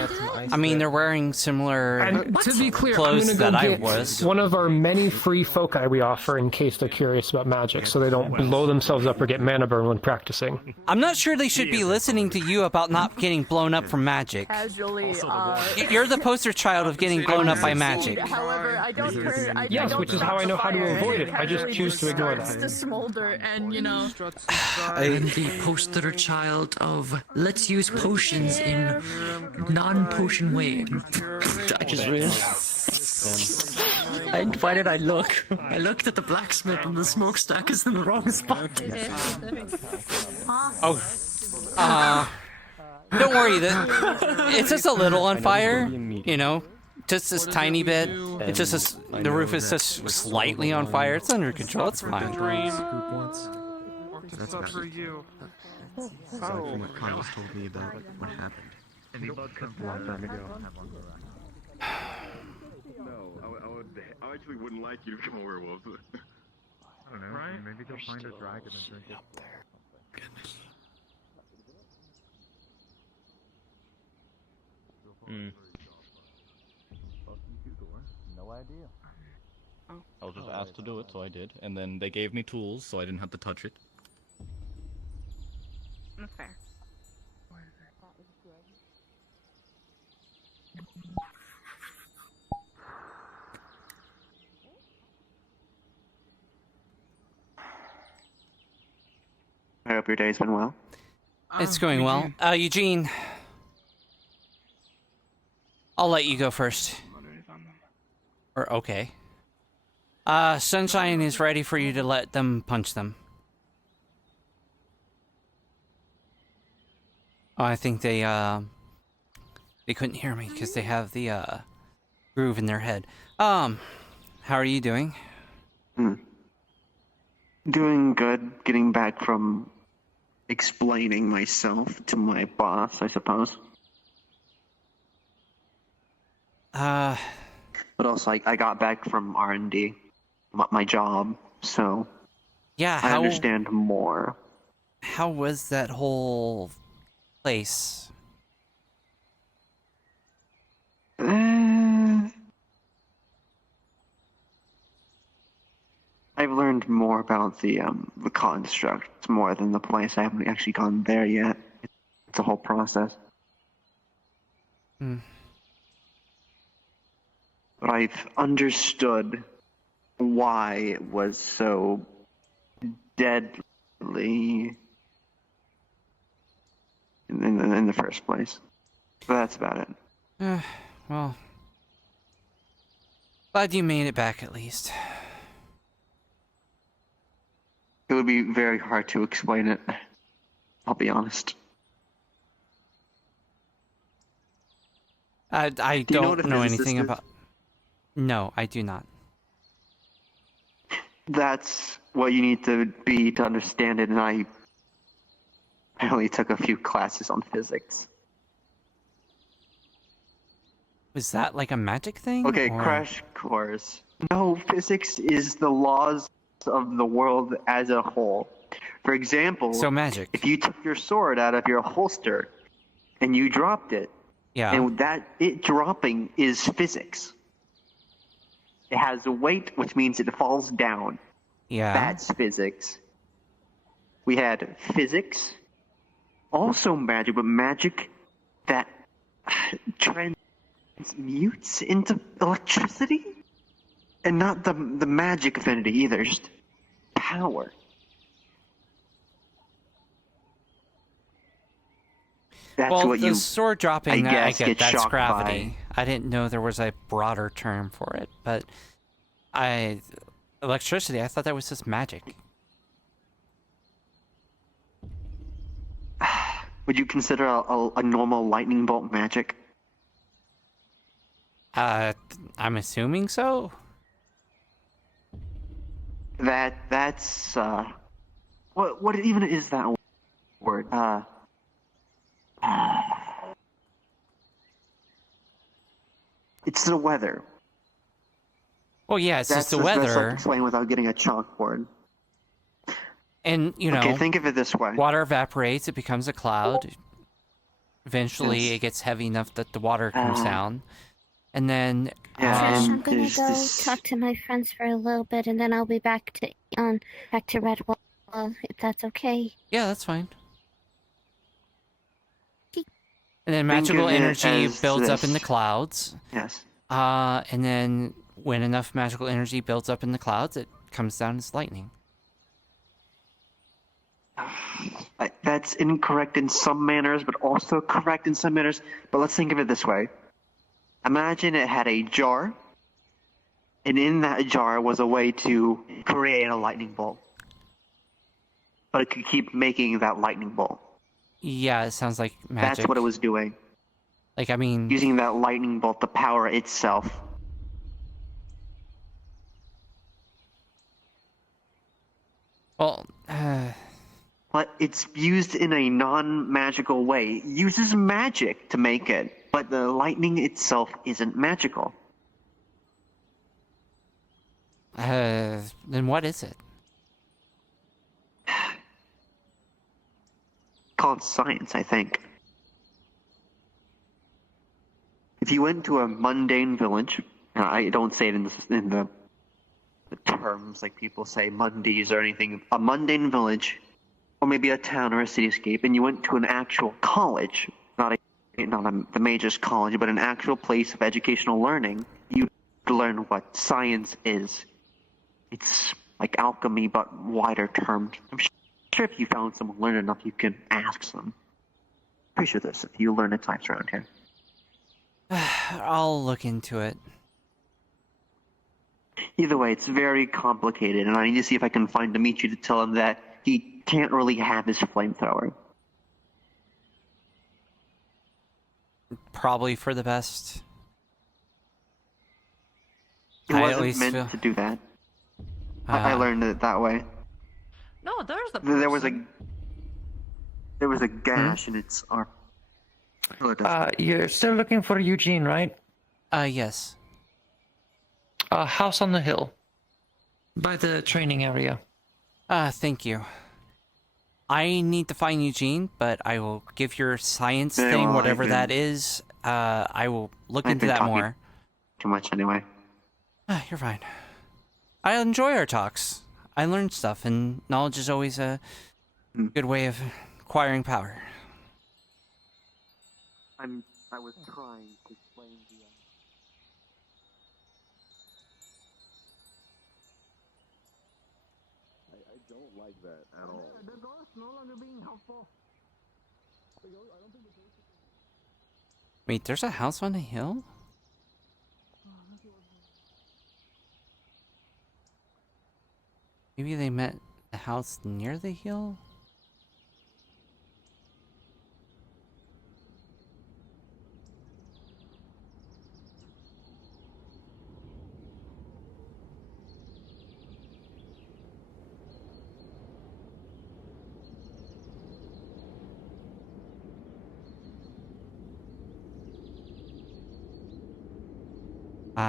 I mean, they're wearing similar And to be clear, I'm clothes gonna that go I get was. one of our many free foci we offer in case they're curious about magic, so they don't blow themselves up or get mana burn when practicing. I'm not sure they should be listening to you about not getting blown up from magic. Casually, You're the poster child of getting blown up by magic. However, I don't. Yes, which is how I know how to avoid it. I just choose to ignore Starts to that. smolder, and you know. I'm the poster child of let's use potions in non-potion way. I just realized. Why did I look? I looked at the blacksmith and the smokestack is in the wrong spot. Oh. Don't worry, it's just a little on fire, you know, just this tiny bit. It's just the roof is just slightly on fire. It's under control. It's fine. That's for you. From what Carlos told me about what happened. And he long time ago. No, I actually wouldn't like you to become a werewolf. I don't know. Right? Maybe they'll find a dragon and drink it. Up there. Goodness. No idea. I was just asked to do it, so I did. And then they gave me tools, so I didn't have to touch it. That's fair. I hope your day's been well. It's going well. Eugene, I'll let you go first. Or, okay. Sunshine is ready for you to let them punch them. Oh, I think they couldn't hear me because they have the, groove in their head. How are you doing? Doing good. Getting back from explaining myself to my boss, I suppose. But also, I got back from R&D, my job, so yeah, I understand more. How was that whole place? I've learned more about the construct more than the place. I haven't actually gone there yet. It's a whole process. But I've understood why it was so deadly in the first place. So that's about it. Well, glad you made it back at least. It would be very hard to explain it. I'll be honest. I Do you know what don't a know physicist anything is? about... No, I do not. That's what you need to be to understand it, and I only took a few classes on physics. Was that like a magic thing? Okay, or... crash course. No, physics is the laws of the world as a whole. For example, So magic. if you took your sword out of your holster and you dropped it, Yeah. and it dropping is physics. It has a weight, which means it falls down. Yeah. That's physics. We had physics, also magic, but magic that transmutes into electricity? And not the magic affinity either, just power. That's well, what the you, sword dropping, I guess, get get that's shocked gravity. I didn't know there was a broader term for it, but electricity, I thought that was just magic. Would you consider a normal lightning bolt magic? I'm assuming so. That's what even is that word? It's the weather. Well, yeah, it's just the That's like weather. explain without getting a chalkboard. And, you know, Okay, think of it this way. water evaporates, it becomes a cloud. Eventually, Yes. it gets heavy enough that the water comes down. And then, Trish, I'm gonna go talk to my friends for a little bit, and then I'll be back to Redwall, if that's okay. yeah, that's fine. And then Think magical of it energy as builds up in the this. clouds. Yes. And then when enough magical energy builds up in the clouds, it comes down as lightning. That's incorrect in some manners, but also correct in some manners. But let's think of it this way. Imagine it had a jar, and in that jar was a way to create a lightning bolt. But it could keep making that lightning bolt. Yeah, it sounds like magic. That's what it was doing. Like, I mean... Using that lightning bolt to power itself. Well, But it's used in a non-magical way. It uses magic to make it, but the lightning itself isn't magical. Then what is it? Called science, I think. If you went to a mundane village, and I don't say it in the terms like people say mundies or anything, a mundane village, or maybe a town or a cityscape, and you went to an actual college, not the major's college, but an actual place of educational learning, you learn what science is. It's like alchemy, but wider terms. I'm sure if you found someone learned enough, you can ask them. Pretty sure there's a few learned types around here. I'll look into it. Either way, it's very complicated, and I need to see if I can find Dimitri to tell him that he can't really have his flamethrower. Probably for the best. He I at wasn't least meant feel... to do that. I learned it that way. No, there's the There was a gash in its arm. You're still looking for Eugene, right? Yes. House on the hill. By the training area. Thank you. I need to find Eugene, but I will give your science Yeah, thing, well, whatever that is. I will look I've into been that talking more. Too much anyway. You're fine. I enjoy our talks. I learn stuff, and knowledge is always a good way of acquiring power. I was trying to explain the. I don't like that at all. The ghost no longer being helpful. Wait, there's a house on a hill? Maybe they met a house near the hill?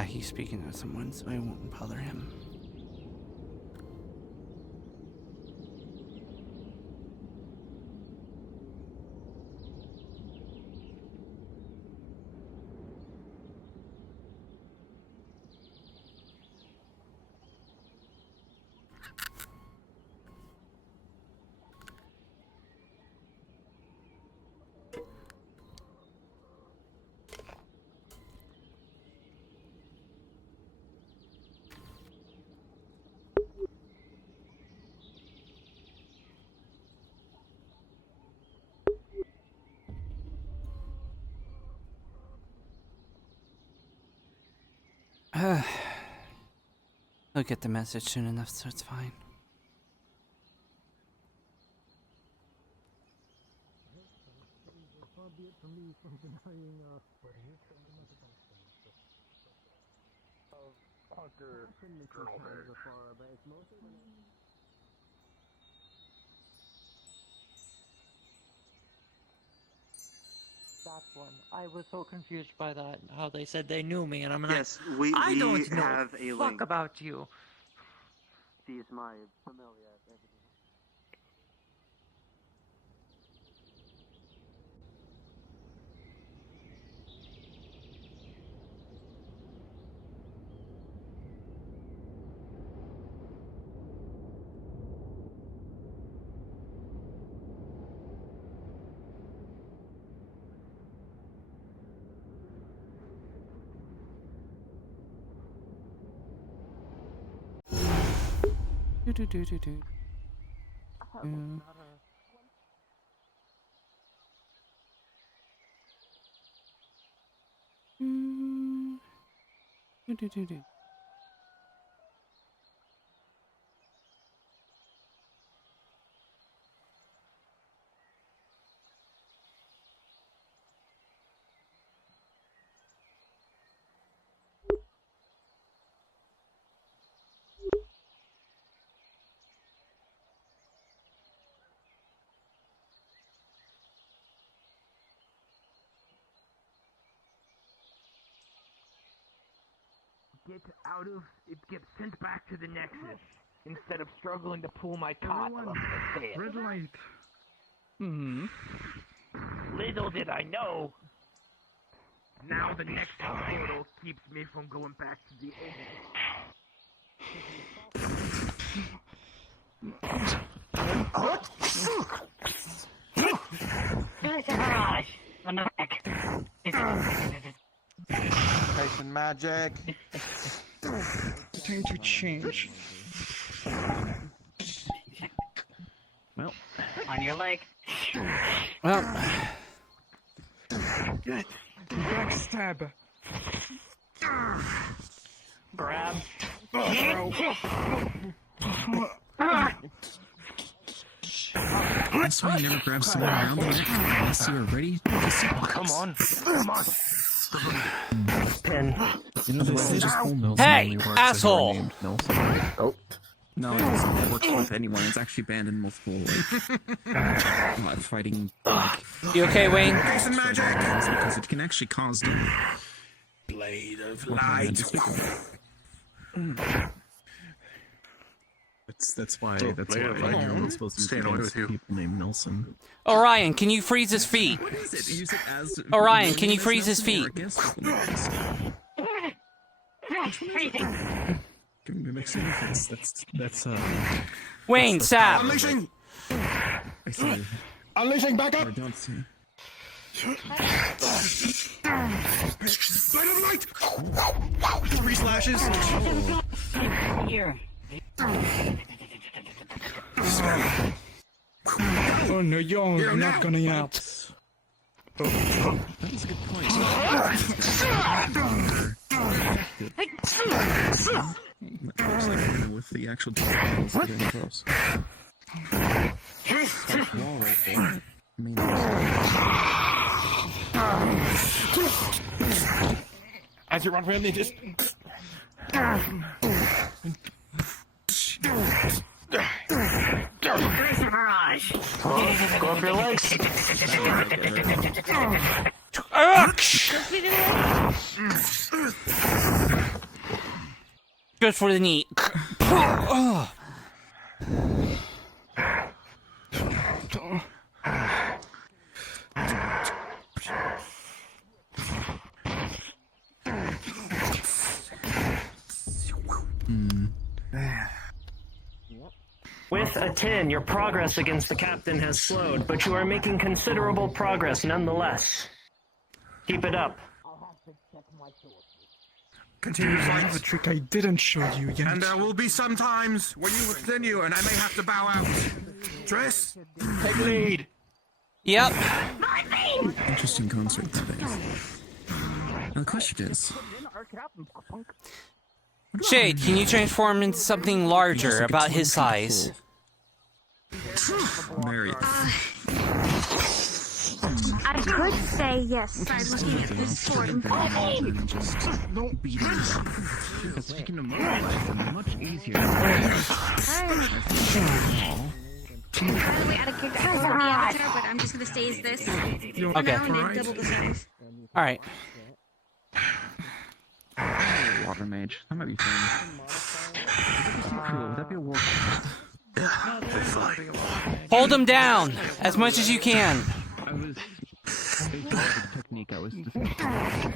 He's speaking to someone, so I won't bother him. He'll get the message soon enough, so it's fine. That one. I was so confused by that. How they said they knew me, and I'm like, Yes, we I don't know have a fuck link. about you. She is my familiar. Do. Do. Get out of it, get sent back to the nexus instead of struggling to pull my cot up the stairs. Red light. Little did I know. Now the next portal keeps me from going back to the Patient magic. Time to change. Well, on your leg. Well, Backstab. Grab. That's why you never grab someone around unless you are ready to suplex. Come on. Come on. Pin. Hey, asshole! Oh. No, it doesn't. It works with anyone. It's actually banned in multiple fighting. You okay, Wayne? Because it can actually cause damage. Blade of light. That's why you're not supposed to use it against people named Nelson. Orion, can you freeze his feet? What is it? Use it as Orion, can you freeze his feet? Makes sense. That's Wayne, stop! Unleashing! I see. Unleashing back up! I don't see. Blade of light! 3 slashes! Here. Oh no, you're not gonna out. That is a good point. Looks like we're gonna with the actual details that are close. That wall right there. As you run randomly, just. Mirage. Go up your legs. Good for the knee. With a 10, your progress against the captain has slowed, but you are making considerable progress nonetheless. Keep it up. Continue to have a trick I didn't show you yet. And there will be some times when you continue and I may have to bow out. Triss, take lead. Yep. Interesting concert today. Now the question is... Shade, can you transform into something larger, about his size? Very. I could say yes by looking at this sword and Just beat him. Because he can immobilize him much easier. By the way, out of character, I was the avatar, but I'm just gonna stay as this. Okay. Now and then double the size. All right. Water mage. That might be fun. Would that be a war? Yeah, they fly. Hold him down as much as you can. I was the technique I was discussing.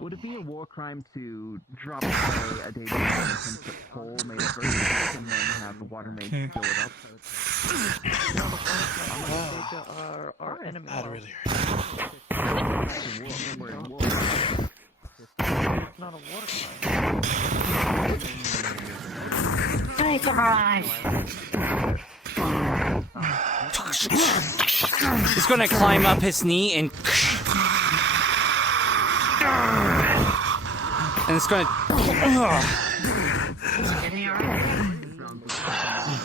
Would it be a war crime to drop away a data and put coal made of earth and then have the water mage fill it up? Our enemy. Not really. It's not a water crime. Take a ride. He's gonna climb up his knee and it's gonna.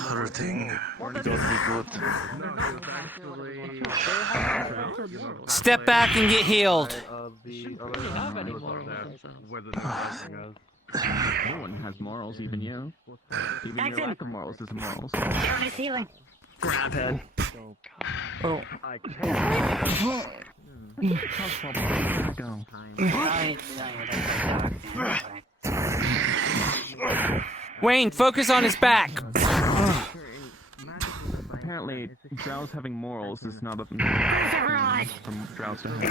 Everything gonna be good. Step back and get healed. No one has morals, even you. Even your lack of morals is morals. On the ceiling. Grab head. Oh. I can't. Wayne, focus on his back. Apparently, drows having morals is not a thing from drows to have.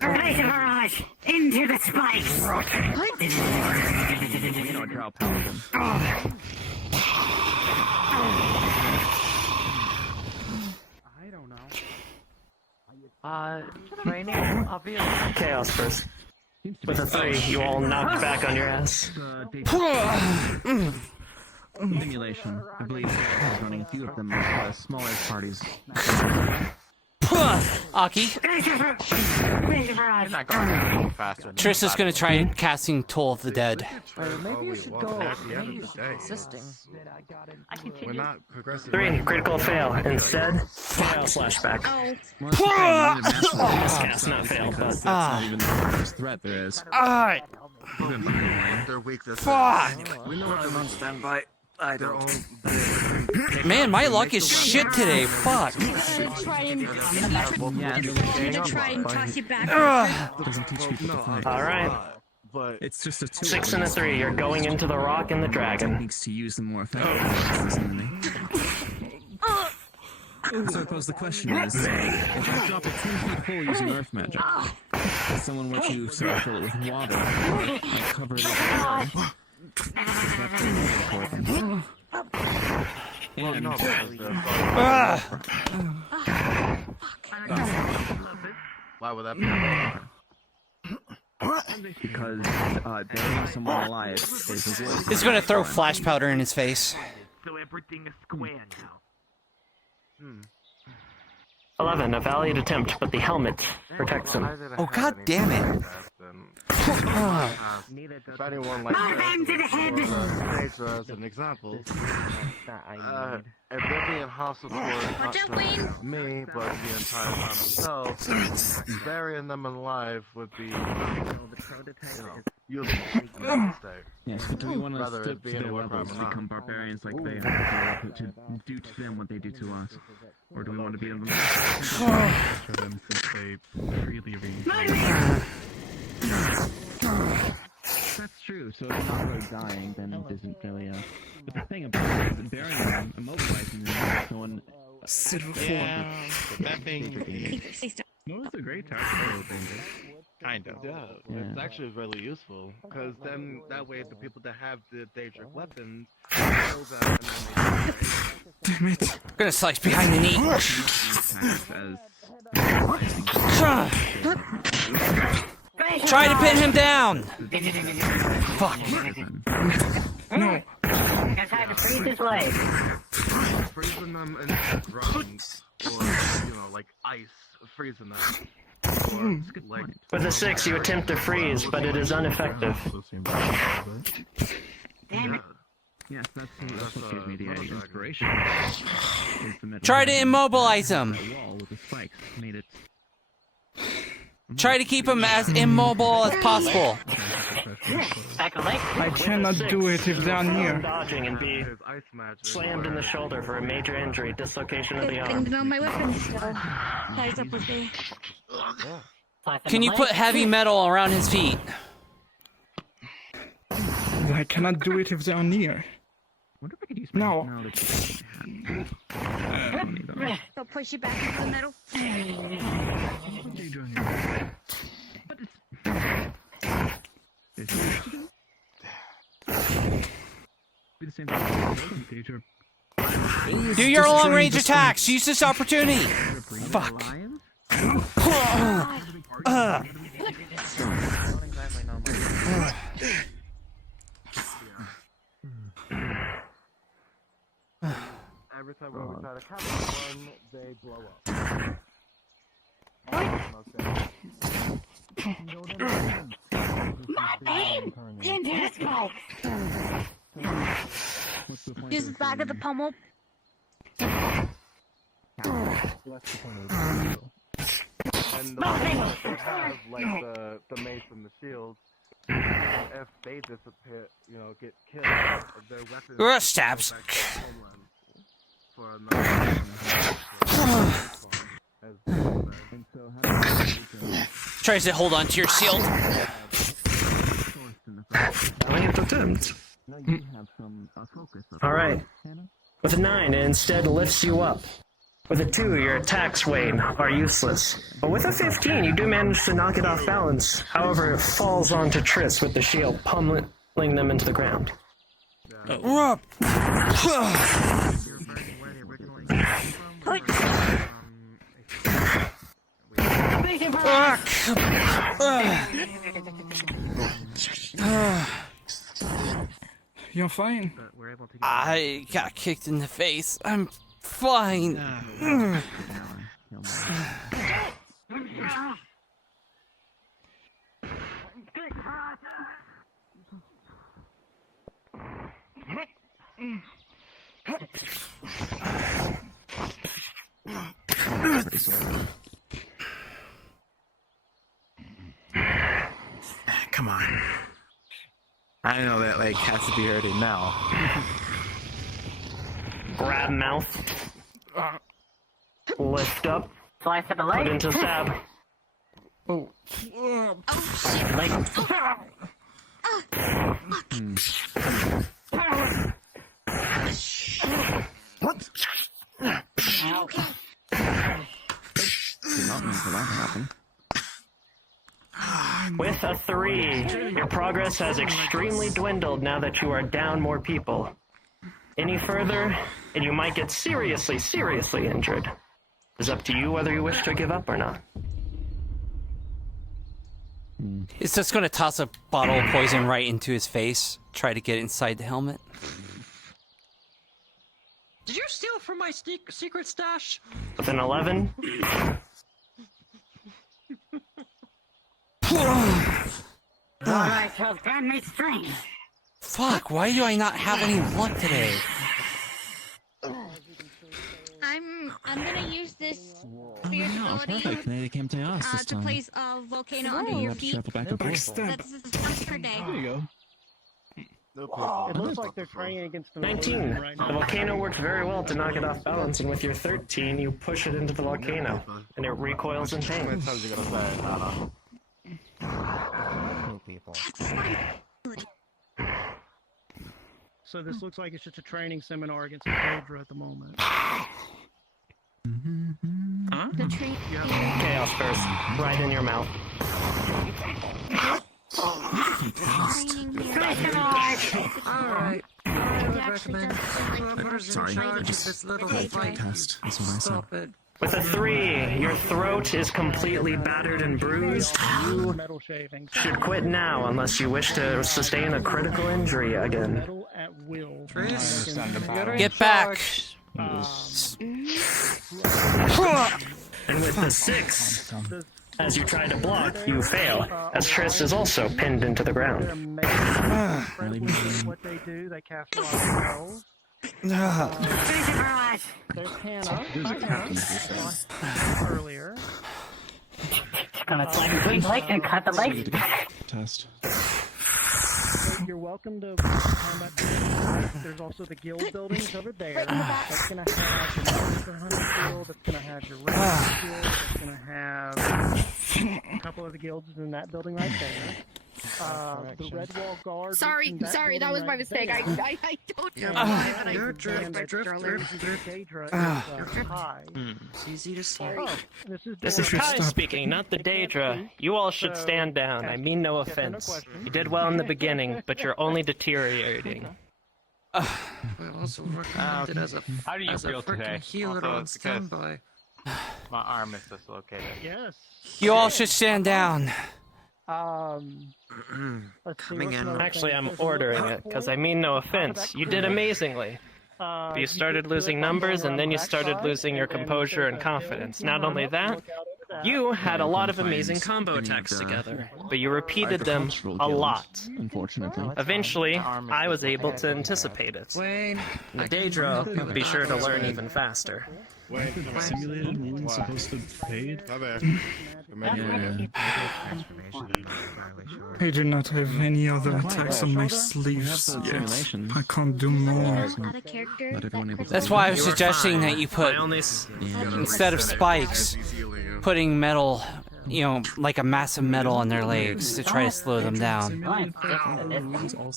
Place a barrage into the spikes. You know a drow paladin. I don't know. Training, obviously. Chaos first. With a 3, you all knocked back on your ass. Simulation. I believe is running a few of them smaller parties. Aki. Trista's gonna try casting Toll of the Dead. Maybe you should go. Existing. We're not progressing. 3, critical fail. Instead, flashback. Miscast, not fail, but. That's not even the first threat there is. Their weakness. Fuck! We know I'm on standby. I don't. Man, my luck is shit today. Fuck. Try and toss you back. Doesn't teach people to fight. Alright. But it's just a 2. 6 and a 3. You're going into the rock and the dragon. Techniques to use them more effectively. So I suppose the question is, if I drop a 10-foot hole using earth magic, if someone were to fill it with water and cover it up with water, why would that be? Because burying someone alive is a worse. He's gonna throw flash powder in his face. So everything is square now. 11, a valiant attempt, but the helmet protects him. Oh, god damn it. If anyone like takes her as an example, if they're being hostile towards not me, but the entire town itself, burying them alive would be, useful. Yes, but do we want to Rather stoop it to being their a war levels crime to or become not. barbarians like they have to do to them what they do to us? Or do we want to be able to for them since they really That's true, so if they're not really dying, then it isn't really a... But the thing about it is burying them, immobilizing them, someone... that thing... No, it's a great tactical thing. Kind of. Yeah, it's actually really useful, because then that way the people that have the dangerous weapons know that and then Damn it. I'm gonna slice behind the knee. Try to pin him down! Fuck. No. I tried to freeze his leg. freeze the putting them in the ground, or like ice, freezing them. Or, like, With a 6, you attempt to freeze, but it is ineffective. Damn it. Yes, that's what gives me the inspiration. Try to immobilize him. Wall with the spikes made it. Try to keep him as immobile as possible. I cannot do it if they're near. Dodging and be slammed in the shoulder for a major injury, dislocation of the arm. Good thing to know my weapon still ties up with me. Can you put heavy metal around his feet? I cannot do it if they are near. No. They'll push you back into the metal. Do your long-range attacks. Use this opportunity. Fuck. every time when we try to capture one, they blow up. Use the back of the pommel. And the have like the mace and the shield. If they disappear, get killed, their weapons Stabs. Tries to hold on to your shield. Valiant attempt. Alright. With a 9, it instead lifts you up. With a 2, your attacks, Wayne, are useless. But with a 15, you do manage to knock it off balance. However, it falls onto Triss with the shield, pummeling them into the ground. You're fine. I got kicked in the face. I'm fine. Come on. I know that has to be hurting now. Grab mouth. Lift up. Slice of the leg. Put into stab. Oh. What? Okay. Did not mean for that to happen. With a 3, your progress has extremely dwindled now that you are down more people. Any further, and you might get seriously, seriously injured. It's up to you whether you wish to give up or not. It's just going to toss a bottle of poison right into his face. Try to get inside the helmet. Did you steal from my secret stash? With an 11. Alright, so grant me strength. Fuck, why do I not have any luck today? I'm gonna use this fierce ability They came to us this to time. place a volcano under your feet. Back and forth. That's once per day. There you go. It looks like they're training against the 19. right The now. volcano works very well to knock it off balance, and with your 13, you push it into the volcano, and it recoils in pain. So this looks like it's just a training seminar against a Cobra at the moment. The tree. Chaos burst, right in your mouth. Alright. I would recommend whoever's in Sorry, charge I of just this little failed the fight. test. That's what I said. Stop it. With a 3, your throat is completely battered and bruised. You Metal shavings. should quit now unless you wish to sustain a critical injury again. Metal at will. Get back! with the 6. As you try to block, you fail, as Triss is also pinned into the ground. What they do, they cast a lot of spells. There's Hannah. Earlier. Gonna slide between leg and cut the leg. Test. You're welcome to combat. There's also the guild buildings over there. That's gonna have the Monster Hunter Guild. That's gonna have your Red Guild. That's gonna have a couple of the guilds in that building right there. The Red Wall Guard. Sorry, that was my mistake. I don't know why, but I It's easy to see. This is Kai speaking, not the Daedra. You all should stand down. I mean no offense. You did well in the beginning, but you're only deteriorating. We're also recommended as a How do you feel today? healer Also, on standby. My arm is dislocated. Yes. You all should stand down. Actually, I'm ordering it, because I mean no offense. You did amazingly. But you started losing numbers, and then you started losing your composure and confidence. Not only that, you had a lot of amazing combo attacks together, but you repeated them a lot. Unfortunately. Eventually, I was able to anticipate it. Wayne, Daedra would be sure to learn even faster. Simulated means supposed to paid? I do not have any other attacks on my sleeves yet. I can't do more. That's why I was suggesting that you put, instead of spikes, putting metal, like a massive metal on their legs to try to slow them down.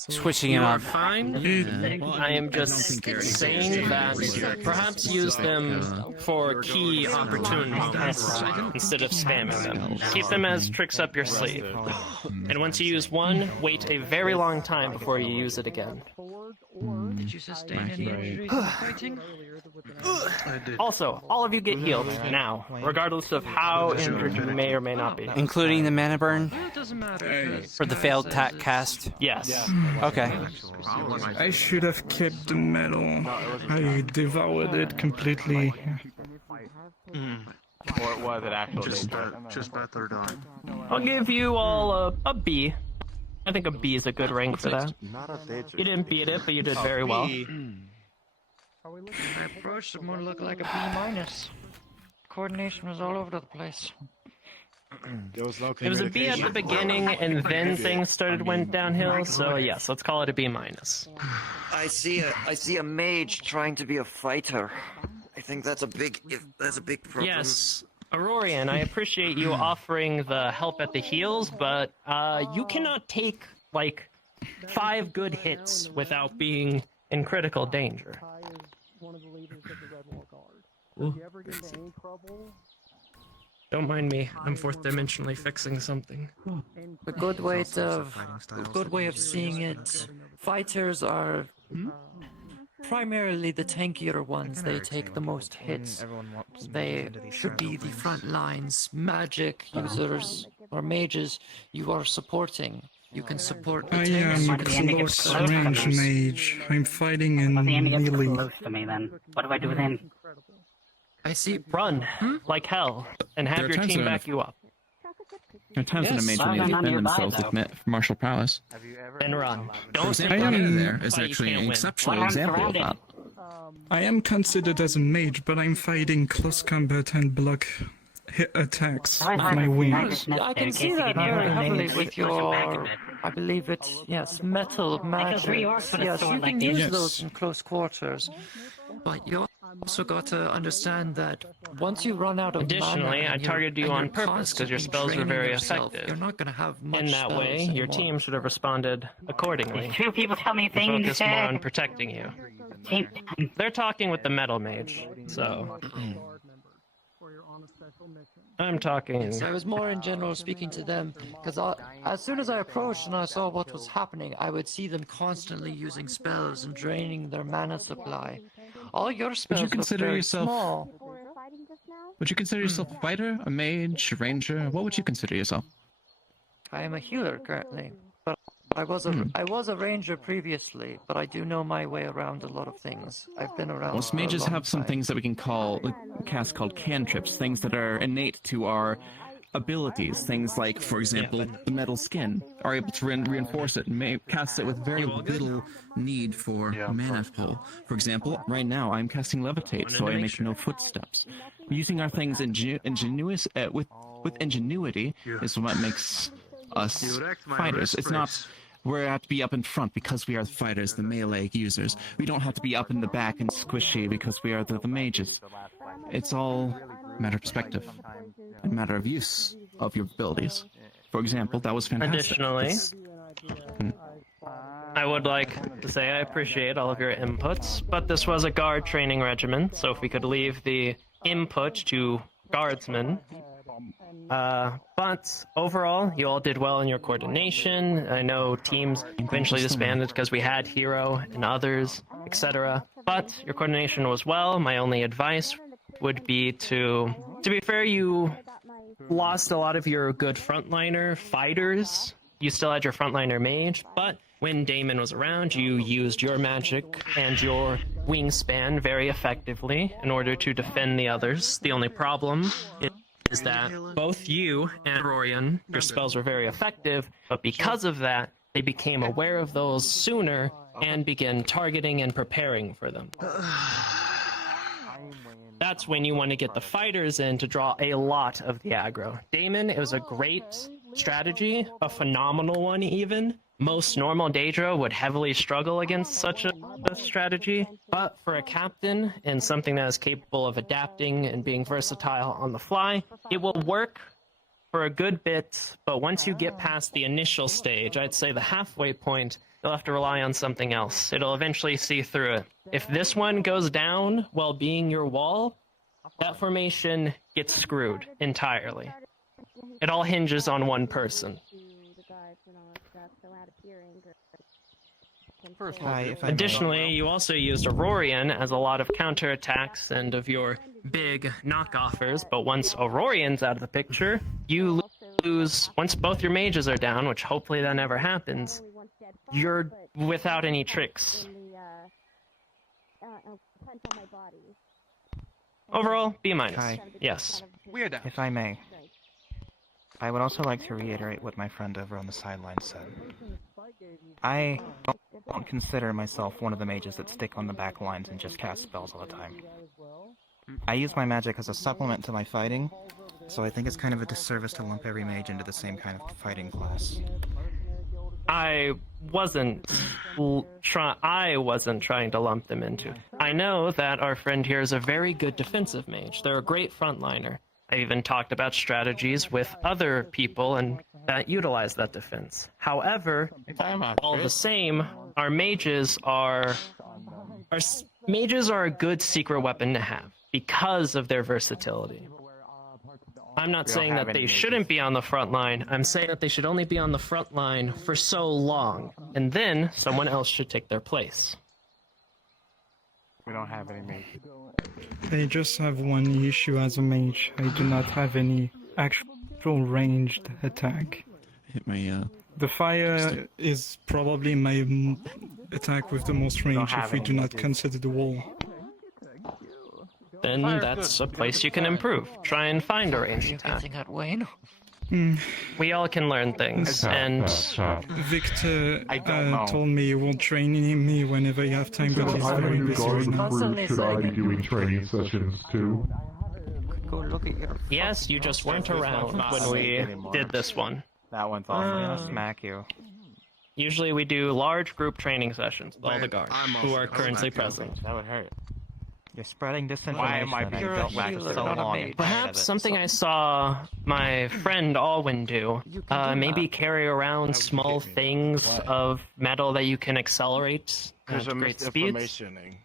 Switching it up. Fine. I am just saying that perhaps use them for key opportune moments instead of spamming them. Keep them as tricks up your sleeve. And once you use one, wait a very long time before you use it again. did you sustain any injuries in fighting? Also, all of you get healed now, regardless of how injured you may or may not be. Including the mana burn? It doesn't matter. For the failed cast? Yes. Okay. I should have kept the medal. I devoured it completely. Or was it actually just better done. I'll give you all a B. I think a B is a good rank for that. You didn't beat it, but you did very well. My approach would more look like a B-. Coordination was all over the place. It was a B at the beginning, and then things went downhill. So yes, let's call it a B-. I see a mage trying to be a fighter. I think that's a big problem. Yes, Aurorian, I appreciate you offering the help at the heals, but you cannot take like 5 good hits without being in critical danger. One of the leaders of the Red Wall Guard. If you ever get into any trouble, Don't mind me. I'm fourth dimensionally fixing something. A good way of seeing it. Fighters are primarily the tankier ones. They take the most hits. They should be the front lines. Magic users or mages, you are supporting. You can support the I tanks. am close range mage. I'm fighting in The enemy gets melee. close to me then. What do I do with him? I see. Run like hell and have your team back you up. There are times when a mage will need to defend themselves to commit martial prowess. And run. Don't I take am the there is fight you actually can't an win. exceptional example of that. I am considered as a mage, but I'm fighting close combat and block hit attacks with my wings. I can see that very heavily with your, I believe it's, yes, metal magic. Yes, you can use those in close quarters. But you also got to understand that once you run out of Additionally, mana, I targeted you on purpose because your spells were very effective. You're not going to have much In that way, spells your anymore. team should have responded accordingly. Two people tell me To things. focus more on protecting you. They're talking with the metal mage, so I'm talking. Yes, I was more in general speaking to them, because as soon as I approached and I saw what was happening, I would see them constantly using spells and draining their mana supply. All your spells Would you consider look very yourself? small. Would you consider yourself a fighter, a mage, a ranger? What would you consider yourself? I am a healer currently, but I was a ranger previously, but I do know my way around a lot of things. I've been around. Most for a mages long have some time. things that we can cast called cantrips, things that are innate to our abilities. Things like, for example, the metal skin are able to reinforce it and cast it with very little need for mana pull. For example, right now I'm casting levitate, so I make no footsteps. Using our things with ingenuity is what makes us fighters. It's not we have to be up in front because we are the fighters, the melee users. We don't have to be up in the back and squishy because we are the mages. It's all a matter of perspective, a matter of use of your abilities. For example, that was fantastic. Additionally, I would like to say I appreciate all of your inputs, but this was a guard training regimen, so if we could leave the input to guardsmen. But overall, you all did well in your coordination. I know teams eventually disbanded because we had Hero and others, etc. But your coordination was well. My only advice would be to be fair, you lost a lot of your good frontliner fighters. You still had your frontliner mage, but when Damon was around, you used your magic and your wingspan very effectively in order to defend the others. The only problem is that both you and Rorian, your spells were very effective, but because of that, they became aware of those sooner and began targeting and preparing for them. That's when you want to get the fighters in to draw a lot of the aggro. Damon, it was a great strategy, a phenomenal one even. Most normal Daedra would heavily struggle against such a strategy, but for a captain and something that is capable of adapting and being versatile on the fly, it will work for a good bit, but once you get past the initial stage, I'd say the halfway point, you'll have to rely on something else. It'll eventually see through it. If this one goes down while being your wall, that formation gets screwed entirely. It all hinges on one person. Additionally, you also used Aurorian as a lot of counterattacks and of your big knockoffers, but once Aurorian's out of the picture, you lose, once both your mages are down, which hopefully that never happens, you're without any tricks. Overall, B-. Yes. If I may, I would also like to reiterate what my friend over on the sideline said. I don't consider myself one of the mages that stick on the back lines and just cast spells all the time. I use my magic as a supplement to my fighting, so I think it's kind of a disservice to lump every mage into the same kind of fighting class. I wasn't trying to lump them into. I know that our friend here is a very good defensive mage. They're a great frontliner. I even talked about strategies with other people and that utilize that defense. However, all the same, our mages are a good secret weapon to have because of their versatility. I'm not saying that they shouldn't be on the front line. I'm saying that they should only be on the front line for so long, and then someone else should take their place. We don't have any mages. I just have one issue as a mage. I do not have any actual ranged attack. Hit my, The fire is probably my attack with the most range if we do not consider the wall. Then that's a place you can improve. Try and find a ranged attack. We all can learn things, and Victor told me he will train me whenever you have time, but he's very busy right now. Should I be doing training sessions too? Yes, you just weren't around when we did this one. That one's I'm awesome. gonna smack you. Usually we do large group training sessions with all the guards who are currently present. That would hurt. You're spreading disinformation. Why am I and being I felt back healer, so not a long. mage? and tired of Perhaps it, something so- I saw my friend Alwyn do, maybe carry around small things of metal that you can accelerate There's at a great speeds. misinformation.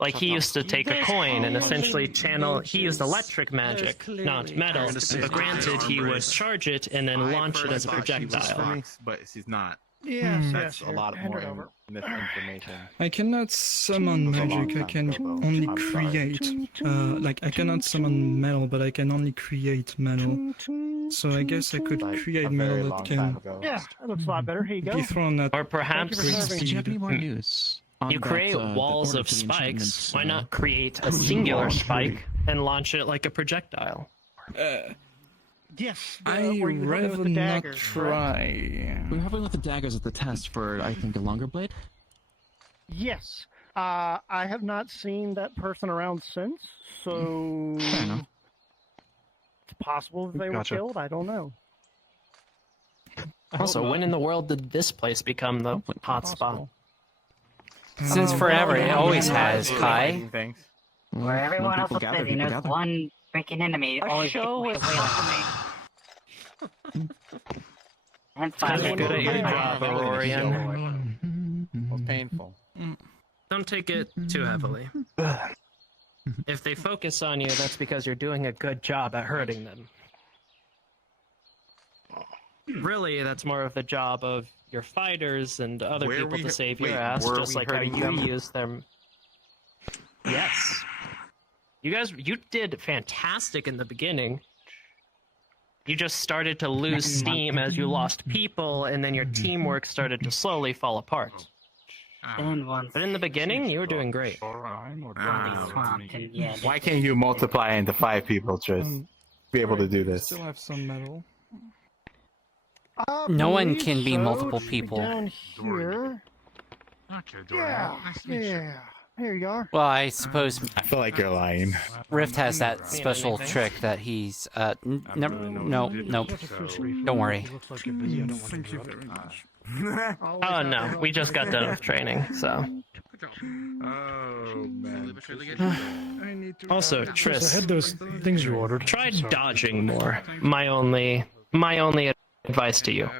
Like he used to take a coin and essentially channel, he used electric magic, not metal, but granted he would charge it and then launch it as a projectile. But he's not. Yes, That's yes, a lot hand more it over. misinformation. I cannot summon magic, I can only create. I cannot summon metal, but I can only create metal. So I guess I could create metal that can Yeah, that looks a lot better. Here you go. be thrown at Or perhaps Did you have any more news? you create walls of spikes. Why not create a singular spike and launch it like a projectile? Yes, I rather not try. We were having with the daggers at the test for, I think, a longer blade. Yes. I have not seen that person around since, so Fair enough. it's possible that they were killed. I don't know. Also, when in the world did this place become the hot spot? Since forever, it always has, Kai. Where everyone else is sitting, there's one freaking enemy always taking away from me. And finally, Good at your job, Aurorian. It was painful. Don't take it too heavily. If they focus on you, that's because you're doing a good job at hurting them. Really, that's more of the job of your fighters and other people to save your ass, just like how you use them. Yes. You did fantastic in the beginning. You just started to lose steam as you lost people, and then your teamwork started to slowly fall apart. But in the beginning, you were doing great. Why can't you multiply into 5 people, Tris? Be able to do this. Still have some metal. No one can be multiple people. Down here. Yeah. Here you are. Well, I suppose. I feel like you're lying. Rift has that special trick that he's. No. Don't worry. Thank you very much. Oh no, we just got done with training, so. Oh man. Also, Tris, I had those things you ordered. try dodging more. My only advice to you.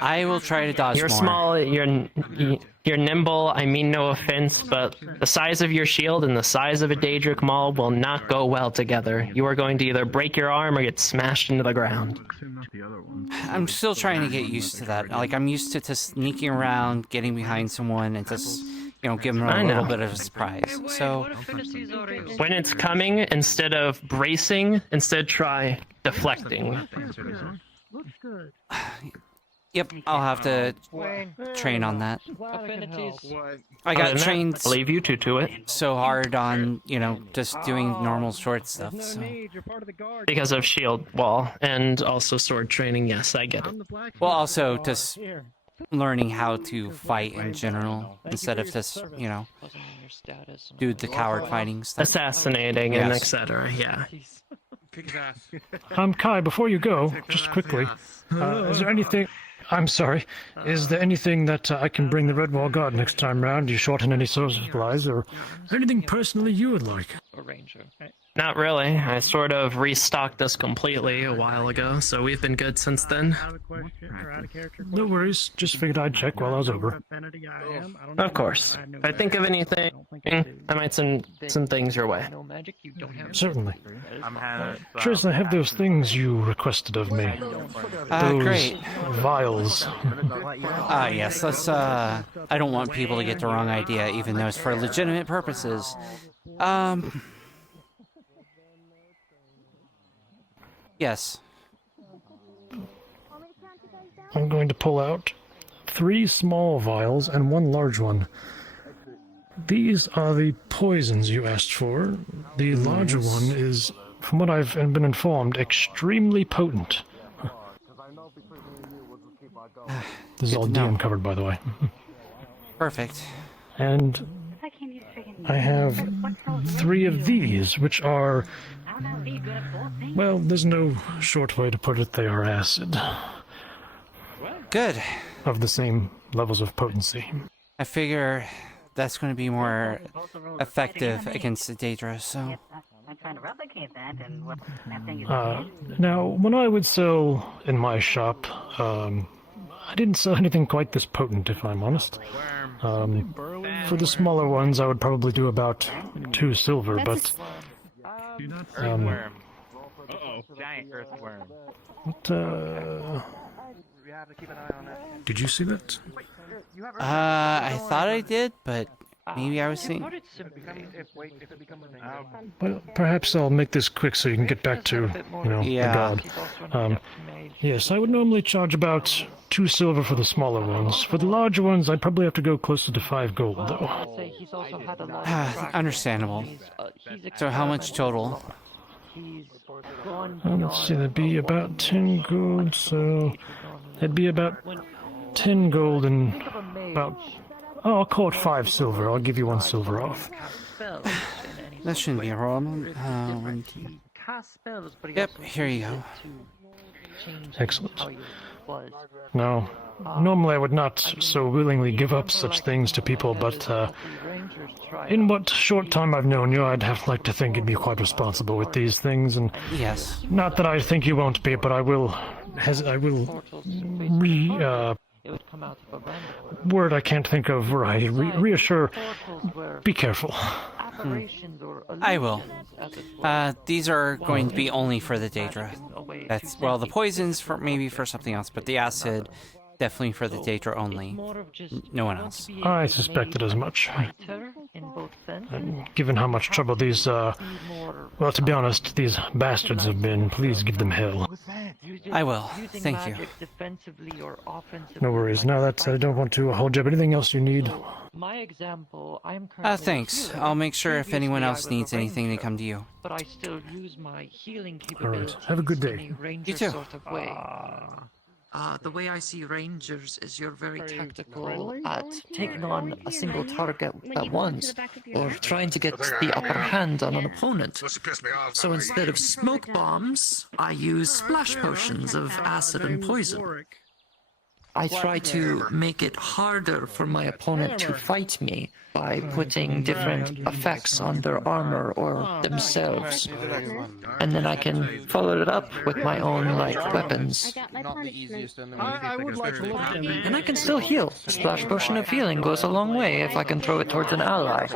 I will try to dodge You're more. small, you're nimble, I mean no offense, but the size of your shield and the size of a Daedric Maul will not go well together. You are going to either break your arm or get smashed into the ground. I'm still trying to get used to that. Like, I'm used to sneaking around, getting behind someone, and just, give them a little bit of a surprise. So, When it's coming, instead of bracing, instead try deflecting. Looks good. yep, I'll have to train on that. I Other got than trained that, I'll leave you two to it. so hard on, just doing normal sword stuff, so. Because of shield wall and also sword training, yes, I get it. Well, also just learning how to fight in general instead of just, do the coward fighting stuff. Assassinating and etc. Yeah. Kai, before you go, just quickly, is there anything... I'm sorry. Is there anything that I can bring the Redwall Guard next time round? Do you shorten any sort of supplies, or anything personally you would like? Not really. I sort of restocked this completely a while ago, so we've been good since then. No worries. Just figured I'd check while I was over. Of course. If I think of anything, I might send some things your way. Certainly. Tris, I have those things you requested of me. Those great. vials. Yes, let's, I don't want people to get the wrong idea, even though it's for legitimate purposes. Yes. I'm going to pull out 3 small vials and 1 large one. These are the poisons you asked for. The larger one is, from what I've been informed, extremely potent. This is all DM covered, by the way. Perfect. And I have 3 of these, which are... Well, there's no short way to put it. They are acid. Good. Of the same levels of potency. I figure that's going to be more effective against the Daedra, so... I'm trying to replicate that, and what that thing is. Now, when I would sell in my shop, I didn't sell anything quite this potent, if I'm honest. For the smaller ones, I would probably do about 2 silver, but... Earthworm. Uh-oh. Giant earthworm. What, Did you see that? I thought I did, but Maybe I was seeing. Well, perhaps I'll make this quick so you can get back to, the god. Yes, I would normally charge about 2 silver for the smaller ones. For the larger ones, I'd probably have to go closer to 5 gold, though. Understandable. So how much total? Let's see, that'd be about 10 gold, so it'd be about 10 gold and about... Oh, I'll call it 5 silver. I'll give you 1 silver off. That shouldn't be a problem. Yep, here you go. Excellent. Now, normally I would not so willingly give up such things to people, but in what short time I've known you, I'd have like to think you'd be quite responsible with these things, and yes. Not that I think you won't be, but I will word I can't think of where I reassure. Be careful. I will. These are going to be only for the Daedra. That's, well, the poisons for maybe for something else, but the acid definitely for the Daedra only. No one else. I suspected as much. Given how much trouble these, well, to be honest, these bastards have been, please give them hell. I will. Thank you. No worries. Now that I don't want to hold you up. Anything else you need? My example, I'm thanks. I'll make sure if anyone else needs anything to come to you. But I still use my healing capabilities. All right. Have a good day. You too. Sort of way. The way I see rangers is you're very tactical at taking on a single target at once, or trying to get the upper hand on an opponent. So instead of smoke bombs, I use splash potions of acid and poison. I try to make it harder for my opponent to fight me by putting different effects on their armor or themselves. And then I can follow it up with my own, weapons. And I can still heal. A splash potion of healing goes a long way if I can throw it towards an ally.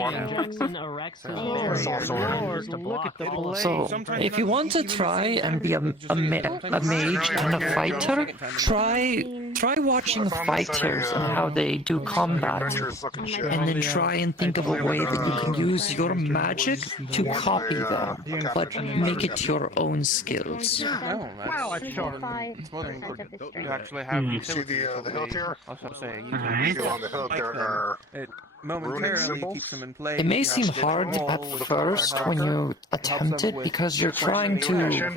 So, if you want to try and be a mage and a fighter, try watching fighters and how they do combat, and then try and think of a way that you can use your magic to copy them, but make it your own skills. Well, it's short. You actually have see the hill here? On the hill there are momentarily keeps them in play. It may seem hard at first when you attempt it because you're trying to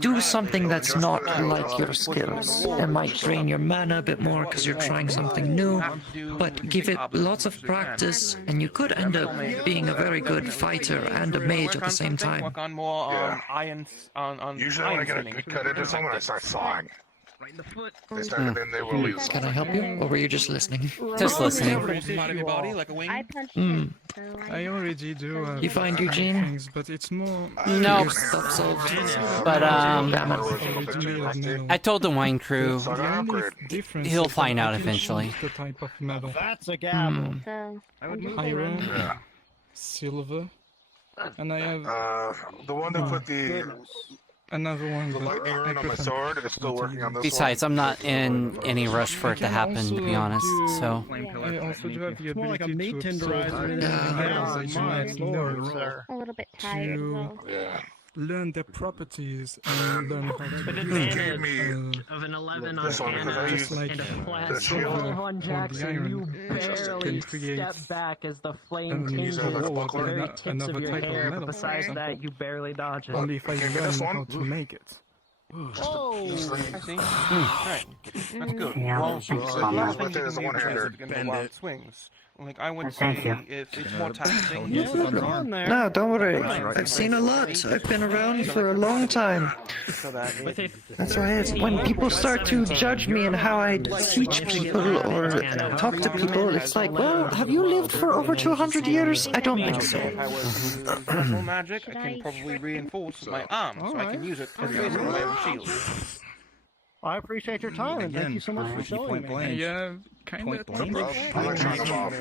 do something that's not like your skills. It might drain your mana a bit more because you're trying something new, but give it lots of practice and you could end up being a very good fighter and a mage at the same time. Usually when I get a good cut into someone, I start sawing. They start and then they will lose. Can I help you, or were you just listening? Just listening. I already do. You find Eugene? Things, but it's more. No. But I told the wine crew. He'll find out eventually. The type of metal. That's a gavel. Iron, silver, and I have. The one that put the. Another one. The lightning rune on my sword is still working on this. Besides, I'm not in any rush for it to happen, to be honest. So. I also do have the It's more like a meat ability to tenderizer. A little bit tired. Yeah. learn their properties and learn how to An advantage of an 11 on Hannah and a flat silver on Jackson, you barely step back as the flame tingles the very tips of your hair, but besides that, you barely dodge it. Only if I learn how to make it. Oh, I see. Right. That's good. Yeah. Well, the last thing there's you one can use hander. is against the wild swings. Like, I would Thank say you. if it's more taxing. No, don't worry. I've seen a lot. I've been around for a long time. That's why it's when people start to judge me and how I teach people or talk to people, it's like, well, have you lived for over 200 years? I don't think so. Special magic, I can probably reinforce my arm, so I can use it as basically my own shield. I appreciate your time, and thank you so much for showing me. I kinda blank. Electronic bomb.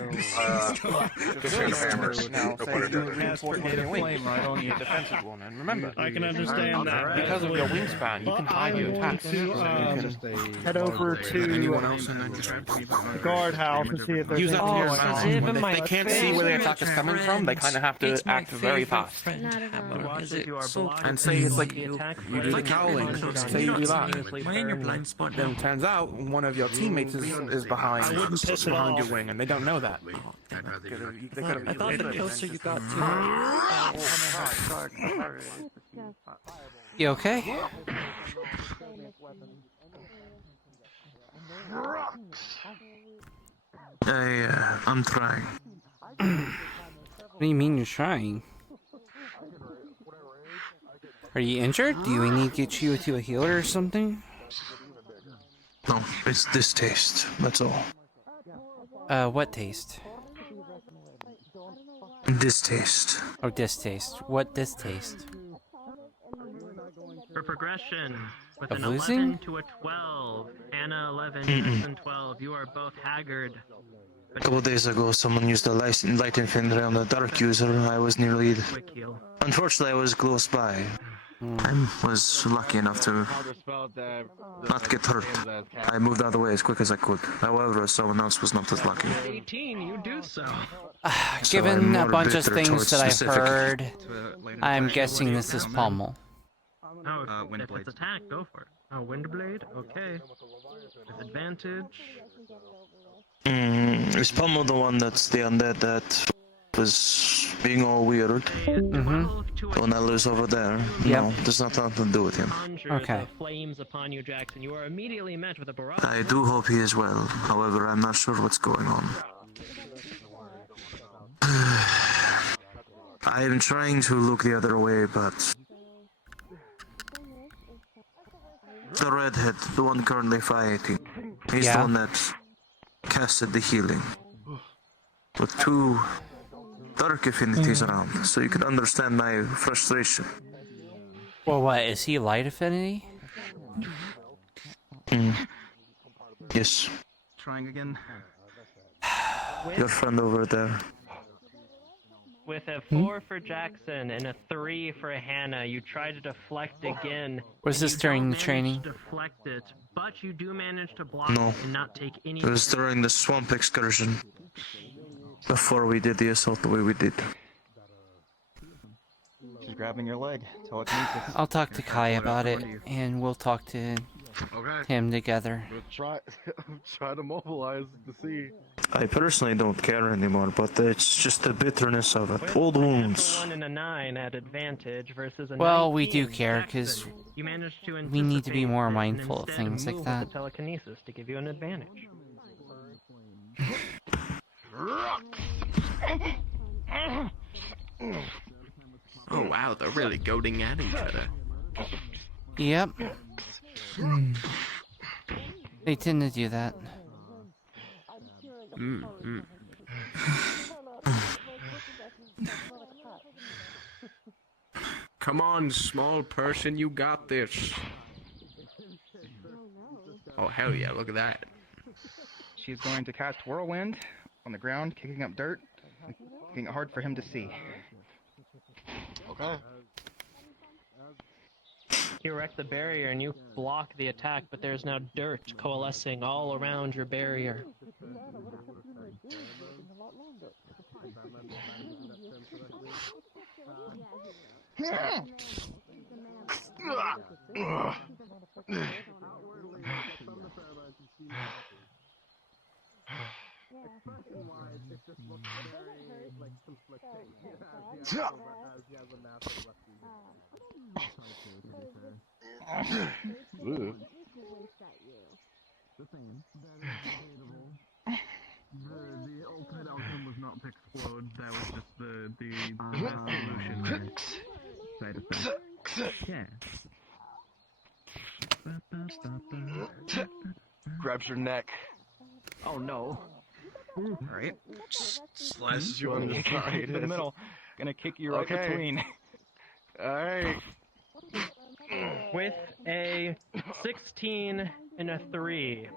Just shoot hammers. Now, They'll say put it you in. reinforce your wings, it's only a defensive one. And remember, I can understand that. because of your wingspan, you can time your attacks. To, So you can head over to the guardhouse and see if there's use that to your anyone else. advantage. If they can't see where the attack is coming from, they kind of have to act very fast. And say it's like you do the cowling. Say you do that. Then it turns out one of your teammates is behind your wing, and they don't know that. I thought the closer you got to You okay? I'm trying. What do you mean you're trying? Are you injured? Do we need to get you to a healer or something? No, it's distaste, that's all. What taste? Distaste. Oh, distaste. What distaste? For progression, with Of an losing? 11 to a 12, Anna 11, Jackson 12, you are both haggard. A couple days ago, someone used a light infinity on the dark user. I was nearly... Unfortunately, I was close by. I was lucky enough to not get hurt. I moved out of the way as quick as I could. However, someone else was not as lucky. 18, you do so. Given a bunch of bitter things towards that I've specific- heard, I'm guessing this is Pommel. Oh, if it's attack, go for it. Oh, Windblade? Okay. With advantage. Is Pommel the one that's the undead that was being all weird? The one that lives over there? Yep. No, there's nothing to do with him. Okay. Flames upon you, Jackson. You are immediately met with a barrage. I do hope he is well. However, I'm not sure what's going on. I am trying to look the other way, but... The redhead, the one currently fighting, he's the one that casted the healing. With 2 dark affinities around, so you can understand my frustration. Well, what, is he light affinity? Yes. Trying again. Your friend over there. With a 4 for Jackson and a 3 for Hannah, you try to deflect again. Was this during the training? Deflect it, but you do manage to block No. and not take any. It was during the swamp excursion. Before we did the assault the way we did. She's grabbing your leg. Telekinesis. I'll talk to Kai about it, and we'll talk to him together. We'll try to mobilize to see. I personally don't care anymore, but it's just the bitterness of it. Old wounds. 1 and a 9 at advantage versus a Well, we 19. do care, because You managed to we need to be anticipate more it and mindful of instead things like move with that. the telekinesis to give you an advantage. Oh wow, they're really goading at each other. Yep. They tend to do that. Come on, small person, you got this. Oh hell yeah, look at that. She's going to cast Whirlwind on the ground, kicking up dirt, making it hard for him to see. Okay. You erect the barrier and you block the attack, but there's now dirt coalescing all around your barrier. The ultimate outcome was not to explode, that was just the solution. Side effect. Yeah. Grabs your neck. Oh no. Alright. Slices you on the side. In the middle. Gonna kick you right Okay. between. Alright. With a 16 and a 3.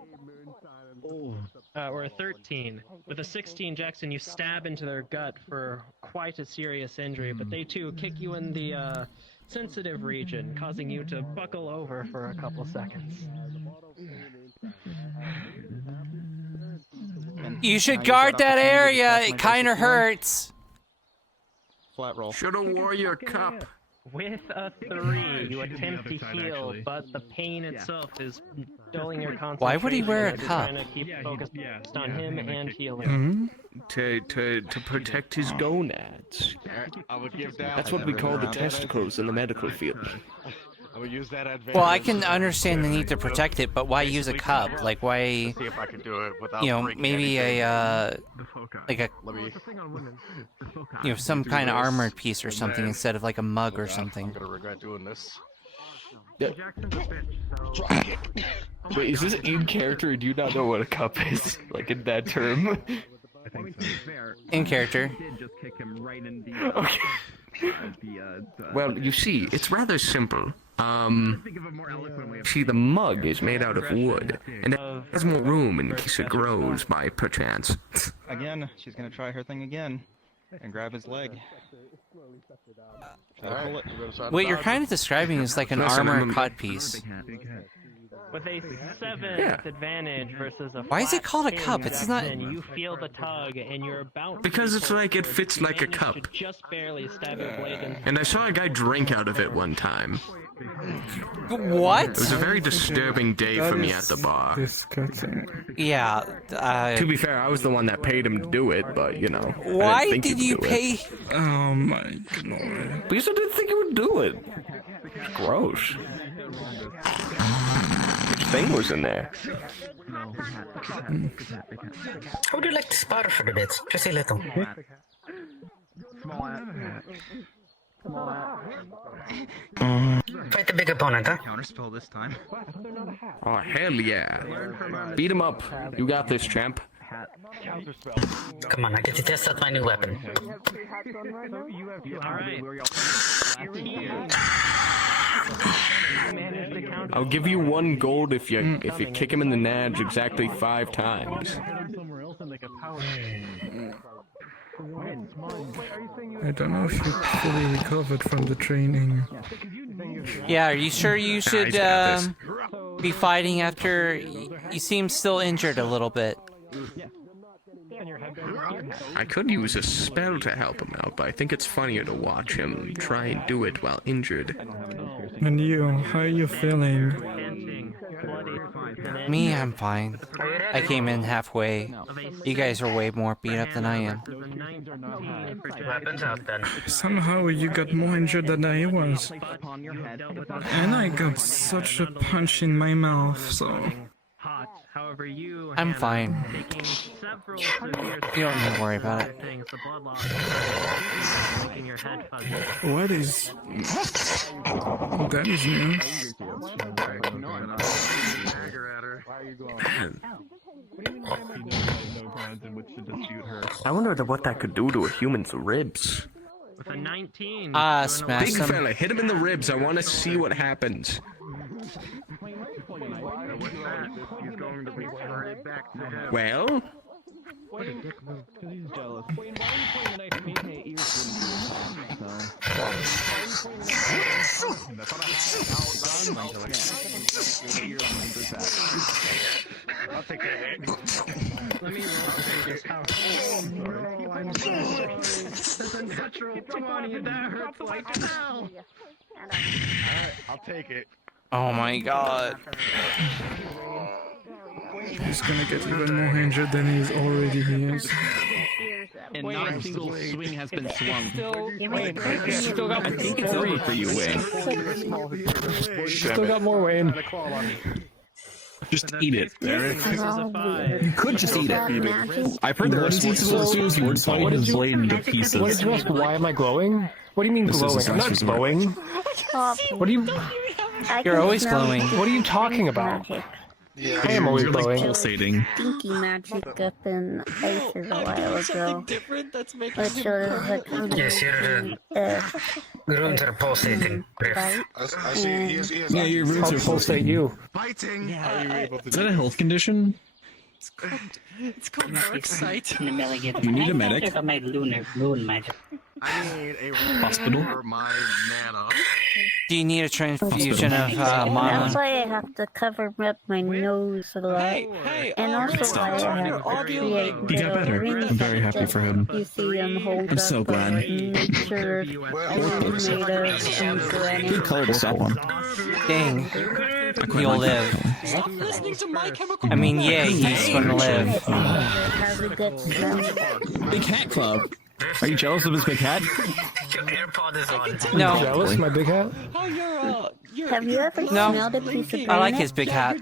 or a 13. With a 16, Jackson, you stab into their gut for quite a serious injury, but they too kick you in the sensitive region, causing you to buckle over for a couple seconds. You should guard that area. It kind of hurts. Flat roll. Should have wore your cup. With a 3, you attempt to heal, but the pain itself is dulling your concentration. Why would he wear a as you're cup? trying to keep focused on him and healing. To protect his gonads. I would give that. That's what we call the testicles in the medical field. I would use that advantage. Well, I can understand the need to protect it, but why use a cup? Like, why? See if I can do it without. You know, maybe some kind of armored piece or something instead of like a mug or something. I'm gonna regret doing this. Yeah. Wait, is this in character or do you not know what a cup is? Like in that term? In character. Well, you see, it's rather simple. See, the mug is made out of wood, and it has more room in case it grows by perchance. Again, she's gonna try her thing again, and grab his leg. Try to pull it. What you're kind of describing is like an armor cut piece. With a 7 advantage versus a Why is it called a 10, cup? It's not. Jackson, you feel the tug, and you're about. Because it's like it fits like a cup. Just barely stab your blade in. And I saw a guy drink out of it one time. What? It was a very disturbing day for me at the bar. Disgusting. Yeah. To be fair, I was the one that paid him to do it, but you know. Why did you pay? Oh my god. Because I didn't think he would do it. It's gross. Which thing was in there? How would you like to spar for a bit? Just a little. Fight the big opponent, huh? Counterspell this time. Oh, hell yeah. Beat him up. You got this, champ. Come on, I get to test out my new weapon. I'll give you 1 gold if you kick him in the nadge exactly 5 times. I don't know if you fully recovered from the training. Yeah, are you sure you should be fighting after? You seem still injured a little bit. I could use a spell to help him out, but I think it's funnier to watch him try and do it while injured. And you, how are you feeling? Me, I'm fine. I came in halfway. You guys are way more beat up than I am. Weapons out then. Somehow you got more injured than I was. And I got such a punch in my mouth, so... I'm fine. You don't need to worry about it. What is... That is new. I wonder what that could do to a human's ribs. With a 19. Smash Big them. fella, hit him in the ribs. I want to see what happens. Well? I'll take that. Let me roll I'm sorry. That's a natural 20. That hurts like hell. Alright, I'll take it. Oh my god. He's gonna get even more injured than he already is. And not a single swing has been swung. Still got, I think it's over for you, Wayne. Still got more, Wayne. Just eat it. You could just eat it. I've heard there are sorcerers who would bite his blade into pieces. What did you ask? Why am I glowing? What do you mean glowing? I'm not glowing. What do you... You're always glowing. What are you talking about? Yeah, I am always glowing. Pulsating. Stinky magic up in Aether a while ago. That's making Which was Yes, your runes are pulsating. right? I see. He is. Yeah, your roots are Pulsate you. Fighting. Is that a health condition? It's called Dark Sight. You need a medic? I made moon magic. I need a Hospital? for my mana. Do you need a transfusion of That's mana? why I have to cover up my nose a lot. And also why I have to create He got better. I'm very happy for him. You see hold I'm so glad. Make sure everything's made of Good color to stop on. Dang. He'll live. Stop listening to My Chemical I mean, yeah, he's gonna live. Has a good smell. Big Hat Club. Are you jealous of his big hat? No. Jealous, my big hat? Have you ever No. smelled a piece of I like granite? his big hat.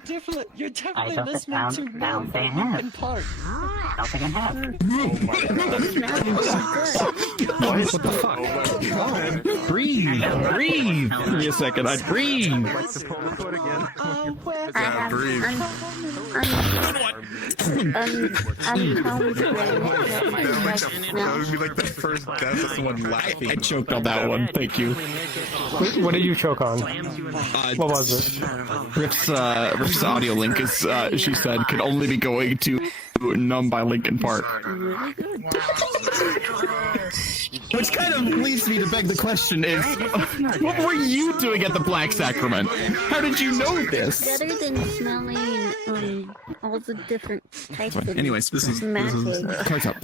You're I definitely don't listening to don't think I Rowan have. in part. I don't think I have. What the fuck? Breathe! Breathe! Give me a second, I breathe! That would be like the first death of someone laughing. I choked on that one, thank you. What did you choke on? What was it? Riff's audio link is, she said, could only be going to Numb by Linkin Park. Which kind of leads me to beg the question is, what were you doing at the Black Sacrament? How did you know this? better than smelling all the different types of Anyways, this is cards up.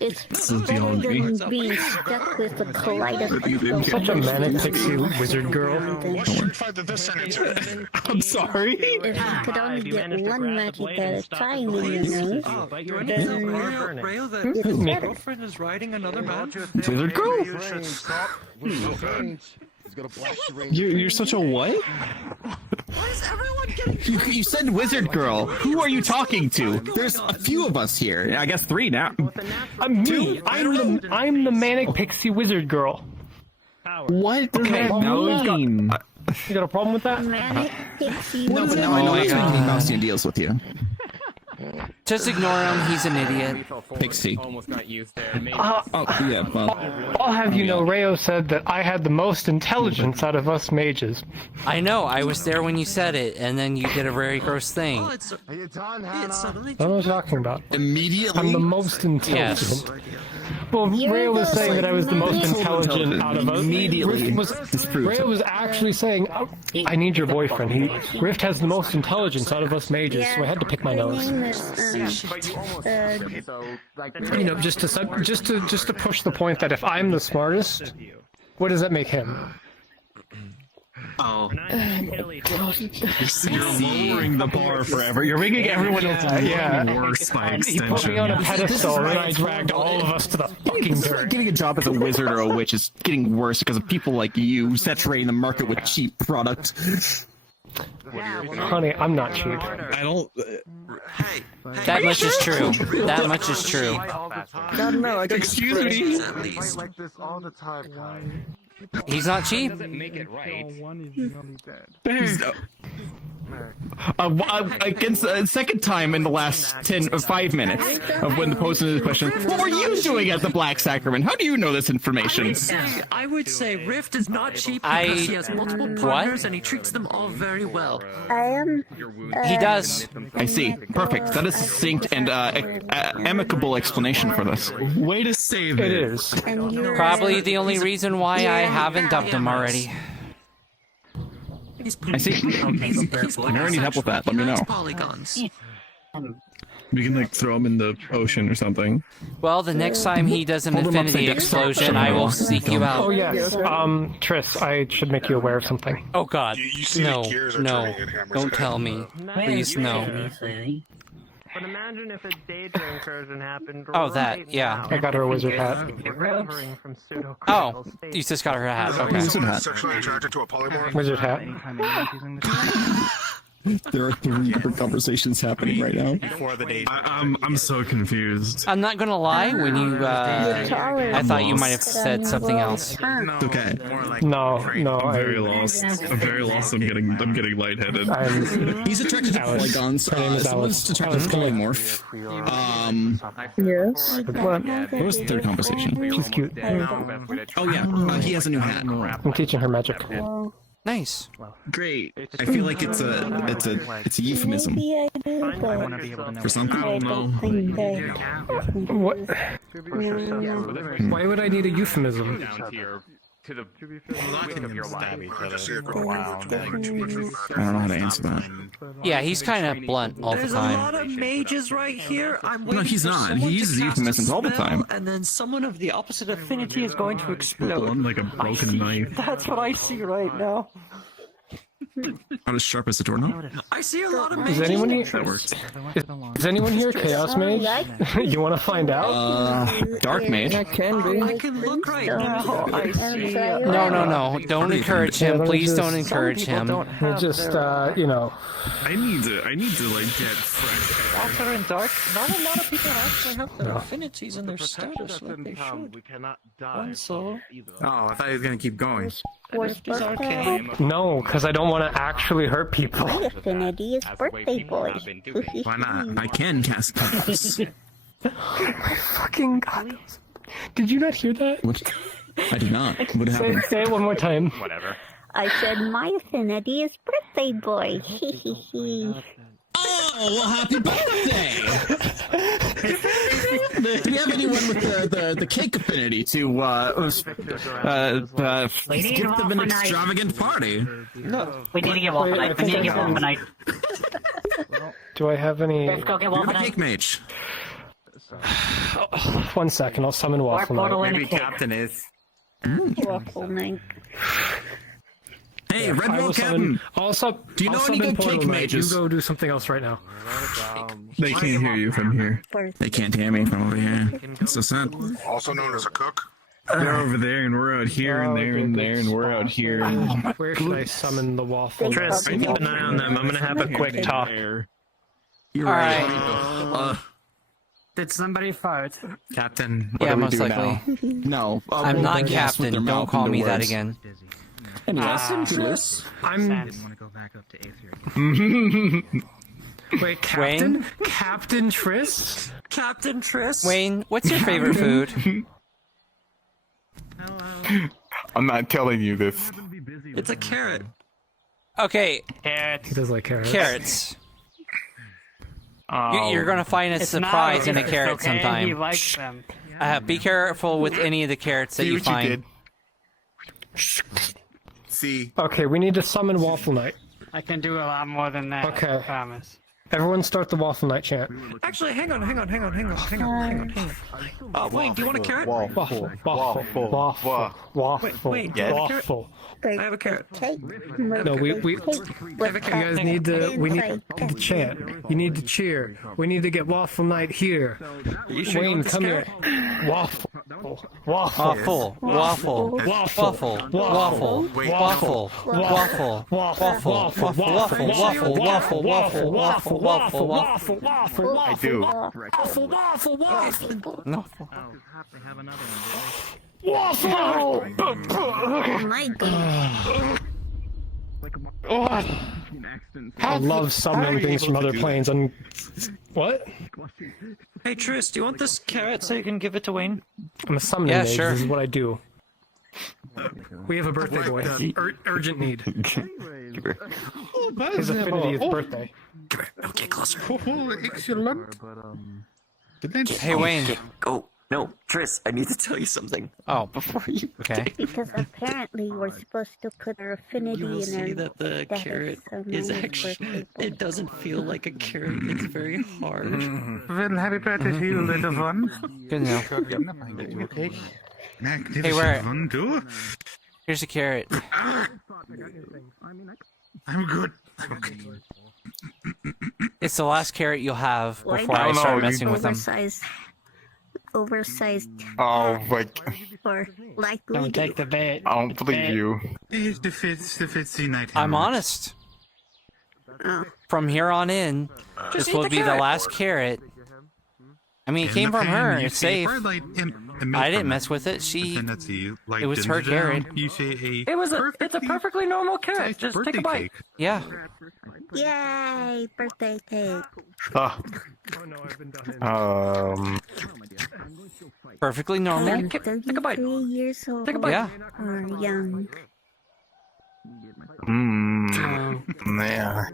It's This is better beyond me. than being stuck with a kaleidoscope. Such a manic pixie wizard girl. I'm sorry. If you could only get one magic at a time in your nose, then Rail, it's that better. girlfriend is riding another man. Wizard girl? You're such a what? Why is everyone getting... You said wizard girl. Who are you talking to? There's a few of us here. I guess 3 now. I'm me. I'm the manic pixie wizard girl. What? Okay, You got a problem with that? Manic pixie No, but wizard. now I know Oh my that's God. when Bastian deals with you. Just ignore him, he's an idiot. Pixie. Oh, yeah, well. I'll have you know, Rayo said that I had the most intelligence out of us mages. I know, I was there when you said it, and then you did a very gross thing. Oh, it's suddenly... What am I talking about? Immediately? I'm the most intelligent. Yes. Well, Rayo was saying that I was the most intelligent out of us. Immediately. Rayo was actually saying, oh, I need your boyfriend. Rift has the most intelligence out of us mages, so I had to pick my nose. You know, just to push the point that if I'm the smartest, what does that make him? Oh. You're lowering the bar forever. You're making everyone else worse by He put extension. me on a pedestal, and I dragged all of us to the fucking dirt. Getting a job as a wizard or a witch is getting worse because of people like you saturating the market with cheap product. Honey, I'm not cheap. I don't. That much is true. That much is true. God, no, excuse me. Like this all the time, guys. He's not cheap. Make it right. Against a second time in the last 5 minutes of when the posing the question, what were you doing at the Black Sacrament? How do you know this information? I would say Rift is not cheap because he has multiple partners and he treats them all very well. I am. He does. I see. Perfect. That is a succinct and amicable explanation for this. Way to save it. It is. Probably the only reason why I haven't dumped him already. I see. If you ever need help with that, let me know. Polygons. We can like throw him in the ocean or something. Well, the next time he does an infinity explosion, I will seek you out. Oh yes, Triss, I should make you aware of something. Oh God, no, don't tell me, please, no. But imagine if a data incursion happened. Oh, that, yeah. I got her a wizard hat. Oh, you just got her hat. Okay. Wizard hat. Sexually attracted to a polymorph? Wizard hat. There are 3 different conversations happening right now. I'm so confused. I'm not gonna lie. When you, I thought you might have said something else. Okay. No, I'm very lost. I'm very lost. I'm getting lightheaded. He's attracted to polygons. Someone's attracted to polymorph. Yes. What was the third conversation? She's cute. Oh yeah, he has a new hat. I'm teaching her magic. Nice. Great. I feel like it's a euphemism Maybe I do, but for something. I don't think that. What? Why would I need a euphemism? To the width of your life. I don't know how to answer that. Yeah, he's kind of blunt all the There's a time. lot of mages right here. I'm No, waiting he's for not. someone He to uses cast a euphemisms all the spell, time. And then someone of the opposite affinity is going to explode. Blunt like a broken knife. That's what I see right now. Not as sharp as a doorknob. I see a lot of Is mages. anyone here? That works. Is anyone here Chaos Mage? You want to find out? Dark Mage. I can be. I can look right now. I see. No. Don't encourage him. Please don't encourage him. Just, you know. I need to like get fresh. Alter and Dark. Not a lot of people actually have their affinities in their status like they should. We cannot die. So, Oh, I thought he was gonna keep going. These arcane. No, because I don't want to actually hurt people. My affinity is birthday boy. Why not? I can cast chaos. My fucking god. Did you not hear that? What? I did not. What happened? Say it one more time. Whatever. I said my affinity is birthday boy. Oh, well, happy birthday! Do you have anyone with the cake affinity to give them an extravagant party? No. We need to get Wolf Knight. We need to get Wolf Knight. Do I have any? Let's go get Wolf You're the Knight. cake mage. 1 second, I'll summon Waffle Knight. Maybe Captain is. Waffle Knight. Hey, Red I will Bull summon. Captain! Do you know any good cake mages? You go do something else right now. They can't hear you from here. They can't hear me from over here. That's so sad. Also known as a cook. They're over there, and we're out here, and they're in there, and we're out here. Where should I summon the Waffle? Tris, keep an eye on them. I'm gonna have a quick talk. You're right. Did somebody fart? Captain, Yeah, most likely. No. I'm not captain. Don't call me that again. I'm. Wait, Captain? Wayne? Captain Tris? Captain Tris. Wayne, what's your favorite food? I'm not telling you this. It's a carrot. Okay, He does like carrots. carrots. You're gonna find a surprise in a carrot He sometime. likes them. Be careful with any of the carrots that See you what you find. did. See. Okay, we need to summon Waffle Knight. I can do a lot more than that. Okay. I promise. Everyone start the Waffle Knight chant. Actually, hang on. Wayne, do you want a carrot? Waffle, waffle, waffle, waffle, Wait, do you have a carrot? waffle. I have a carrot. No, you guys need to, we need to chant. You need to cheer. We need to get Waffle Knight here. You sure you Wayne, want this come here. carrot? Waffle. Waffle, waffle, waffle, waffle, waffle, waffle, waffle, waffle, waffle, waffle, waffle. I do. No. Waffle! I love summoning things from other planes. And what? Hey Tris, do you want this carrot so you can give it to Wayne? I'm a summoning mage. sure. This is what I do. We have a birthday boy. Urgent need. His affinity is birthday. Come here. No, get closer. Excellent. Hey Wayne. Oh, no, Tris, I need to tell you something. Oh, Before you okay. Because apparently we're supposed to put our affinity You'll in see our that the status, carrot so is mine actually, birthday boy. it doesn't feel like a carrot, it's very hard. Well, happy birthday to you, little one. Good now. Okay. Hey, where? One, too. Here's a carrot. I'm good. Okay. It's the last carrot you'll have Why before I not? start messing with them. Oversized Oh, like, or like Don't take the bait. I don't believe you. It's the fits night. I'm honest. From here on in, this will be the last carrot. I mean, it came from her. It's safe. I didn't mess with it. It was her carrot. It's a perfectly normal carrot. Just take a bite. Yeah. Yay! Birthday cake. Perfectly normal. I'm 33 years old. Take a bite. Yeah. Or young. Yeah.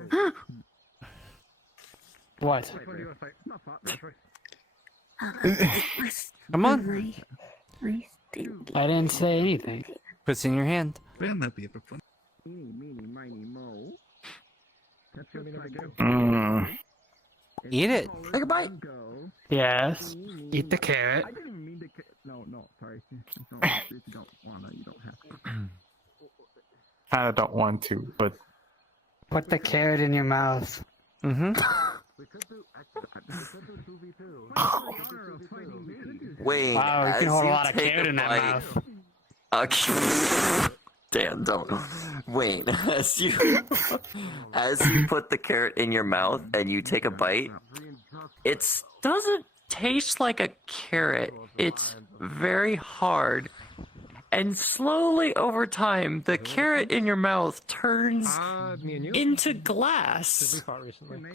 What? Come on. I didn't say anything. Puts in your hand. Eat it. Take a bite. Yes. Eat the carrot. No, sorry. I don't want to, but Put the carrot in your mouth. Mm-hmm. Wait. Wow, you can hold a lot of carrot in that mouth. Okay. Dan, don't. Wait, as you put the carrot in your mouth and you take a bite, it doesn't taste like a carrot. It's very hard. And slowly over time, the carrot in your mouth turns into glass.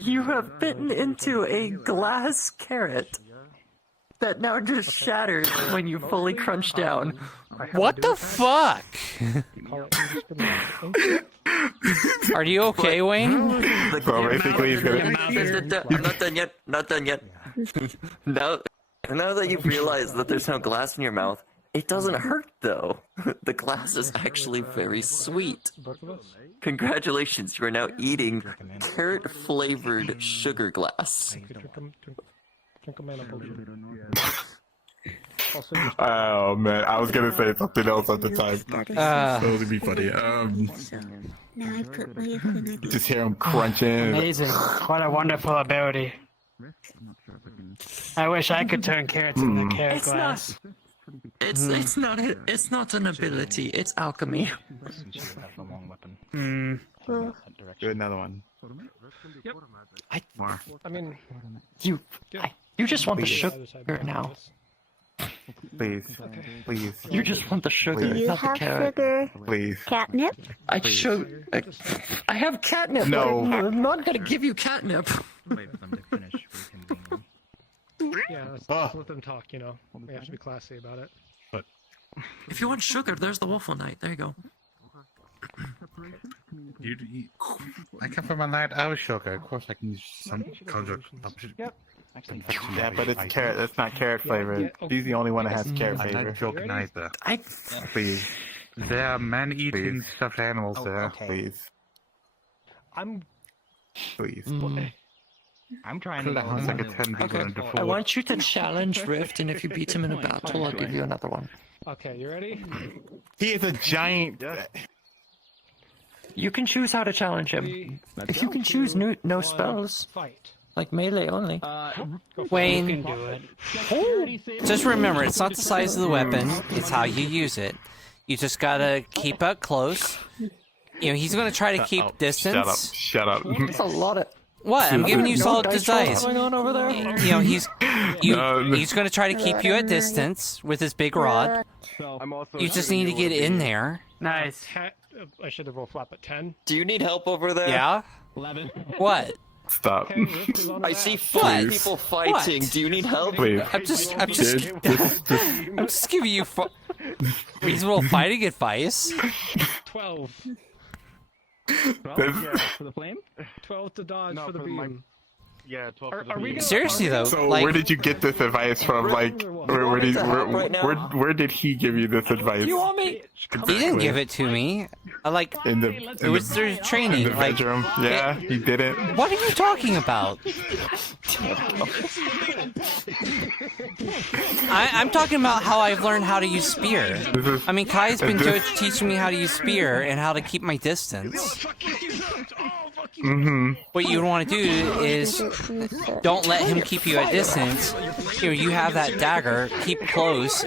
You have bitten into a glass carrot that now just shatters when you fully crunch down. What the fuck? Are you okay, Wayne? So basically he's gonna... I'm not done yet. Not done yet. Now that you've realized that there's no glass in your mouth, it doesn't hurt though. The glass is actually very sweet. Congratulations, you are now eating carrot-flavored sugar glass. Oh man, I was gonna say something else at the time. That would be funny. Now I put my Just hear him crunching. Amazing. What a wonderful ability. I wish I could turn carrots into carrot glass. It's not an ability. It's alchemy. Do another one. I mean, you just want the sugar now. Please. You just want the sugar, Do you not the have carrot. sugar? Please. Catnip? I have catnip. No. But I'm not gonna give you catnip. Yeah, let's let them talk, you know. We have to be classy about it. But If you want sugar, there's the waffle night. There you go. I come from a night out of sugar. Of course I can use some conjure. Yep. Yeah, but it's carrot. It's not carrot flavored. He's the only one that has carrot flavor. I'm not joking either. Please. There are man-eating stuffed animals there. Please. Please. I'm trying to. I want you to challenge Rift, and if you beat him in a battle, I'll give you another one. Okay, you ready? He is a giant. You can choose how to challenge him. If you can choose no spells, like melee only. Wayne, just remember, it's not the size of the weapon, it's how you use it. You just gotta keep up close. You know, he's gonna try to keep distance. Shut up. That's a lot of... What? I'm giving you solid dice. going on over there? You know, he's going to try to keep you at distance with his big rod. You just need to get in there. Nice. I should have rolled flat, but 10. Do you need help over there? Yeah? 11. What? Stop. I see 4 people fighting. What? Do you need help? Please. I'm just giving you reasonable fighting advice. 12. 12 for the flame? 12 to dodge for the beam. Yeah, 12 for the Are we beam. gonna, Seriously though, So like, where did you get this advice from? Like, where did he give you this advice? You want me? he didn't give it to me. It was through training. In the bedroom. Yeah, he didn't. What are you talking about? I'm talking about how I've learned how to use spear. I mean, Kai's been teaching me how to use spear and how to keep my distance. What you want to do is don't let him keep you at distance. You have that dagger. Keep close.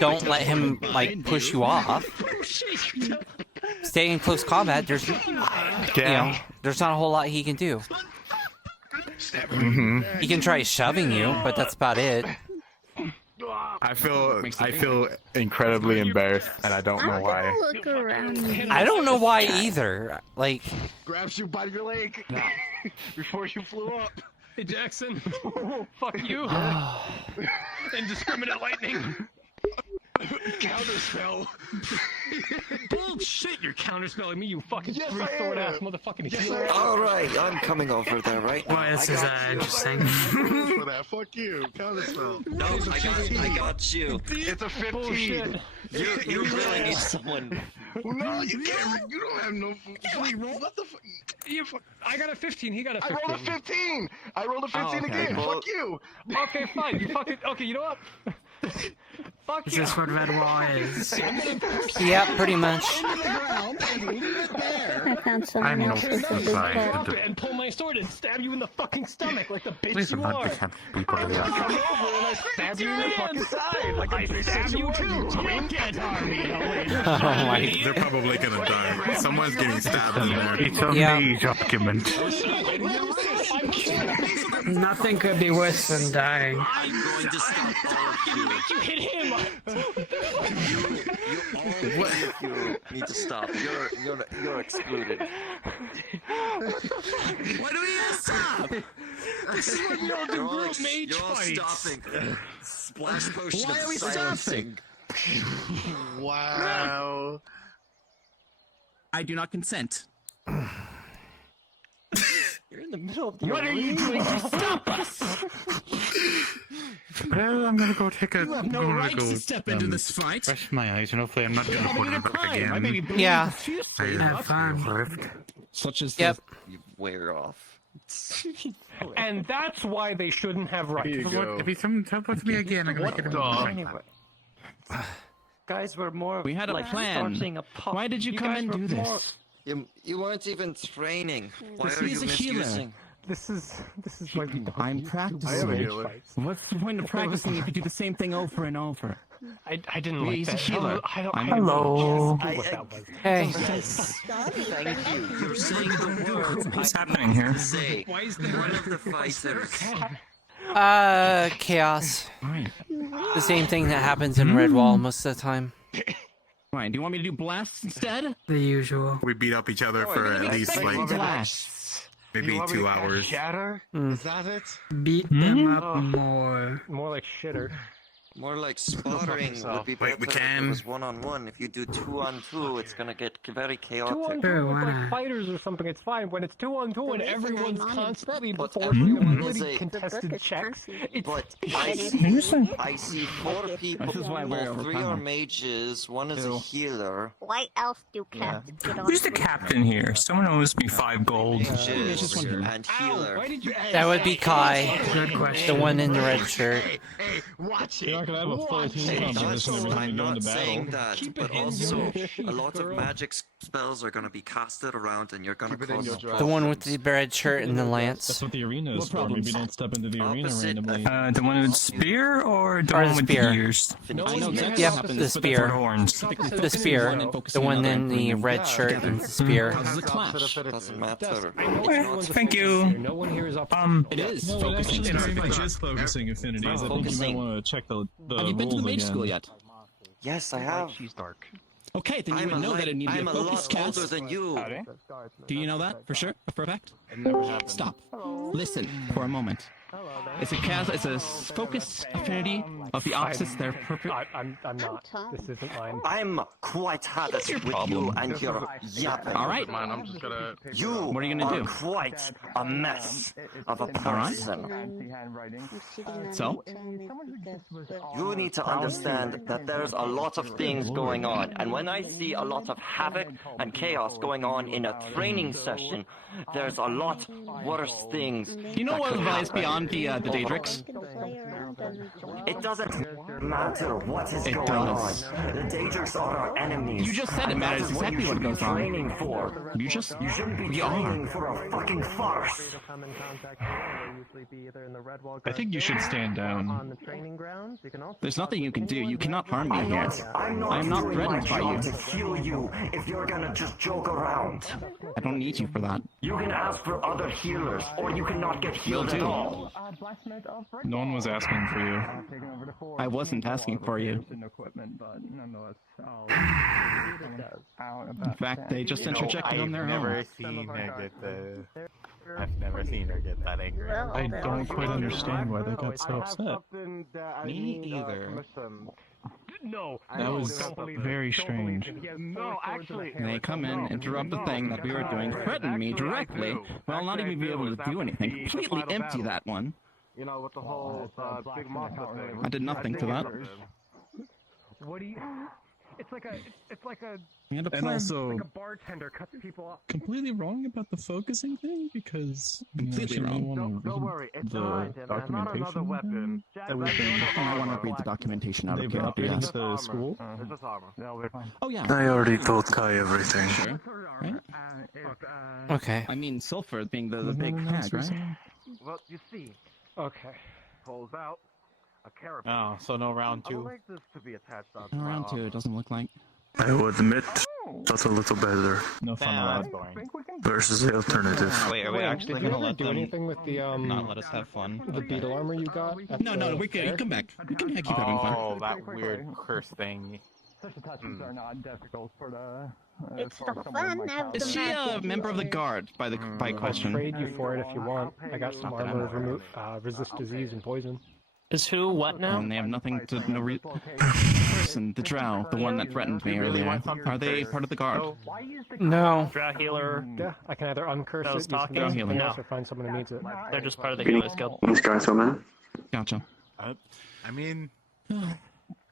Don't let him like push you off. Stay in close combat. There's there's not a whole lot he can do. He can try shoving you, but that's about it. I feel incredibly embarrassed, and I don't know why. Look around. I don't know why either. Like, Grabs you by your leg before you flew up. Hey, Jackson. Fuck you. Indiscriminate lightning. Counterspell. Bullshit, you're counterspelling me, you fucking Yes, three-sword I ass am. motherfucking Yes, healer. I am. Alright, I'm coming over there right now. Well, this is interesting. For that, fuck you. Counterspell. No, I got you. It's a 15. Bullshit. You really need someone. No, you can't. You don't have no. What the fuck? I got a 15, he got a 15. I rolled a 15. I rolled a 15 again. Well, Fuck you. Okay, fine. You fucking. Okay, you know what? Fuck Is you. this what Red Wall is? Yeah, pretty much. I found I someone know else's society. Drop it and pull my sword and stab you in the fucking stomach like the bitch Please you not are. pretend people to be Come like over and I stab you in the fucking side like I stab you too. You can't harm me. Oh my. They're probably gonna die. Someone's getting stabbed in there. It's a Yeah. document. Nothing could be worse than dying. I'm going to stop all of you. You hit him. You need to stop. You're excluded. Why do we have to stop? This is what you all do, bro. Mage You're all fights. stopping. Splash potion Why of are we silencing. Wow. I do not consent. You're in the middle of the What are you doing to stop us? Well, I'm gonna go take a. You have no I'm gonna right go, to step into this fight. Brush my eyes, and hopefully I'm not gonna put it up My baby again. blew Yeah. profusely. Have fun. Rift. Such as Yep. You wear off. And that's why they shouldn't have rights. Here you go. If he teleports me again, I'm gonna get him. Anyway. Guys were more. We had a like plan. starting a pop. Why did you come guys and were do more- this? You weren't even training. Why This are you is a healer. misusing? This is my. I'm I am a practicing. healer. What's the point of practicing if you do the same thing over and over? I didn't like He's a that. healer. I don't. I'm Hello. I what that was. Hey. Thank you. You're saying the word. What's happening here? Say Why is one of the fighters. Chaos. Fine. The same thing that happens in Redwall most of the time. Fine. Do you want me to do blasts instead? The usual. We beat up each other for at least like Blasts. maybe 2 hours. Shatter? Mm. Is that it? Beat them up more. More like shitter. More like sparring would be better Wait, we if can- it was 1-on-1. If you do 2-on-2, it's gonna get very chaotic. 2-on-2 Sure, with why like not? fighters or something, it's fine. When it's 2-on-2 and everyone's constantly But forcing everyone is really a- contested checks, it's But I see 4 people. This is why we're Well, 3 are overpowered. mages, 1 is a healer. Why else do captains get on? Who's the captain here? Someone owes me 5 gold. Mages and healer. Why did you That would be Kai, Good question. the one in the red shirt. Hey, watch it. You're not gonna have a full Watch team it. composition every time I'm you go not into saying battle. that, Keep but it in also your sheath, a lot of girl. magic spells are gonna be casted around, and you're gonna Keep it in cause your dress. The one with the red shirt and the That's lance. what the arena is for. Maybe don't step into the arena Opposite randomly. The one with the spear or the Or one the with spear. the ears? No I one know here exactly Yep, what happens. the but spear. Or horns? The spear. The one in the red shirt and the spear. Causes a clash. doesn't matter. Thank you. No one here is up. It is No, focusing. it actually It's just focusing affinities. I think you might want to check the Have you been to the mage school yet? Yes, I have. She's dark. Okay, then you would know that it needs to be I'm a a focus lot older cast. than you. Do you know that for sure? For a fact? It never happened. Stop. Listen for a moment. It's a cast. It's a focus affinity of the opposites. They're perfect. I'm not. This isn't mine. I'm quite had it with you and your yapping. All right. Man, I'm just gonna. You What are you gonna do? quite a mess of a All right. person. So? You need to understand that there's a lot of things going on, and when I see a lot of havoc and chaos going on in a training session, there's a lot worse things. You know that what could lies happen. beyond the Daedrix? It doesn't matter what is It going does. on. The Daedrix are our enemies. You just said it and that matters is what exactly you what should be goes on. training for. You just. You shouldn't be We training are. for a fucking farce. I think you should stand down. There's nothing you can do. You cannot harm me here. I'm I am not doing my threatened by job you. to heal you if you're gonna just joke around. I don't need you for that. You can ask for other healers, or you cannot get healed Will at do. all. No one was asking for you. I wasn't asking for you. In fact, they just interjected on their own. I've never seen her get that angry. I don't quite understand why they got so upset. Me either. No. That was very strange. No, actually. And they come in, interrupt the thing that we were doing, threaten me directly, while not even be able to do anything. Completely empty that one. You know, with the whole big monster thing. I did nothing for that. What do you? It's like a. And also, like a bartender cuts people off. completely wrong about the focusing thing because Completely wrong. Don't worry, it's the not another documentation weapon. I want to read the documentation out of they've updated curiosity. the school. It's just armor. Oh yeah. I already told Kai everything. Sure. Right? Okay. I mean, Sulfur being the big hag, right? Well, you see. Okay. Pulls out a carapace. Oh, so no round I would 2. like this to be attached onto No, my round 2, armor. it doesn't look like. I will admit, that's a little better No fun allowed. Boring. versus the alternative. Wait, are we actually Did you gonna ever let do them anything with the not let us have fun? the beetle armor you got? No, we're good. You come back. We can keep having fun. Oh, that weird curse thing. Such attachments are not difficult for the. It's the fun of Is the she a magic. member of the guard by I'll question? trade you for it if you want. I got some Not that I'm armor aware remove resist disease and poison. Is who what now? And they have nothing to person, the drow, the one that threatened me earlier. Are they part of the guard? No. Drow healer. Yeah, I can either uncurse That was it, talking? use healing. else, or find someone who needs it. They're just part of the Healers Guild. Gotcha. I mean,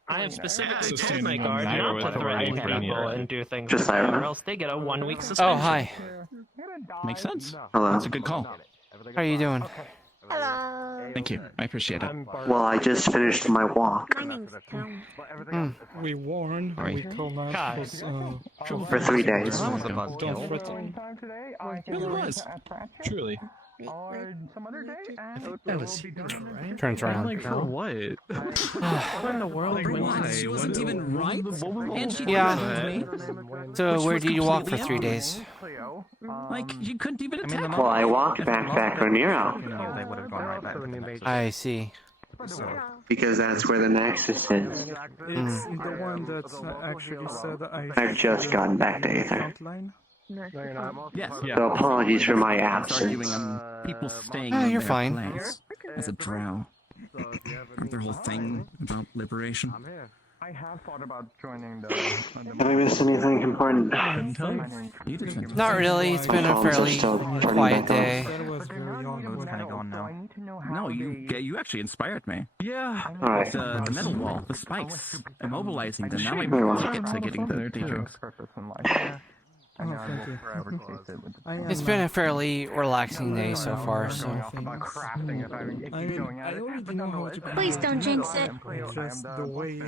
I have specifically So told my standing guard on not with to a threaten right people hand. and do things like that, or else they get a 1-week suspension. Oh, hi. Makes sense. That's a good call. How are you doing? Hello. Thank you. I appreciate it. Well, I just finished my walk. My name's Tom. We warn, Sorry. we call Kai. that For 3 days. don't threaten. It really was. Truly. Or some other day. That was right? Turns around. Like for what? What in the world? She wasn't even right, and she Yeah. threatened me. So where do you walk for 3 days? Like, you couldn't even attack Well, I walked back from Nero, They would have gone right back to the next. I see. because that's where the nexus is. It's the one that actually said I've just gotten back to Aether. Yes. So apologies for my Arguing absence. on people staying Oh, in you're their fine. place as a drow. Aren't their whole thing about liberation? I have thought about joining the. Have I missed anything important? You did. Not really. It's been a Phones are fairly still turning quiet back on. day. that was very awkward. Kind of gone now. No, you actually inspired me. Yeah. Alright. The metal wall, the spikes, immobilizing them. Now I Very well. get to getting the day drinks. It's been a fairly relaxing day so far, so. Please don't jinx it. Just the way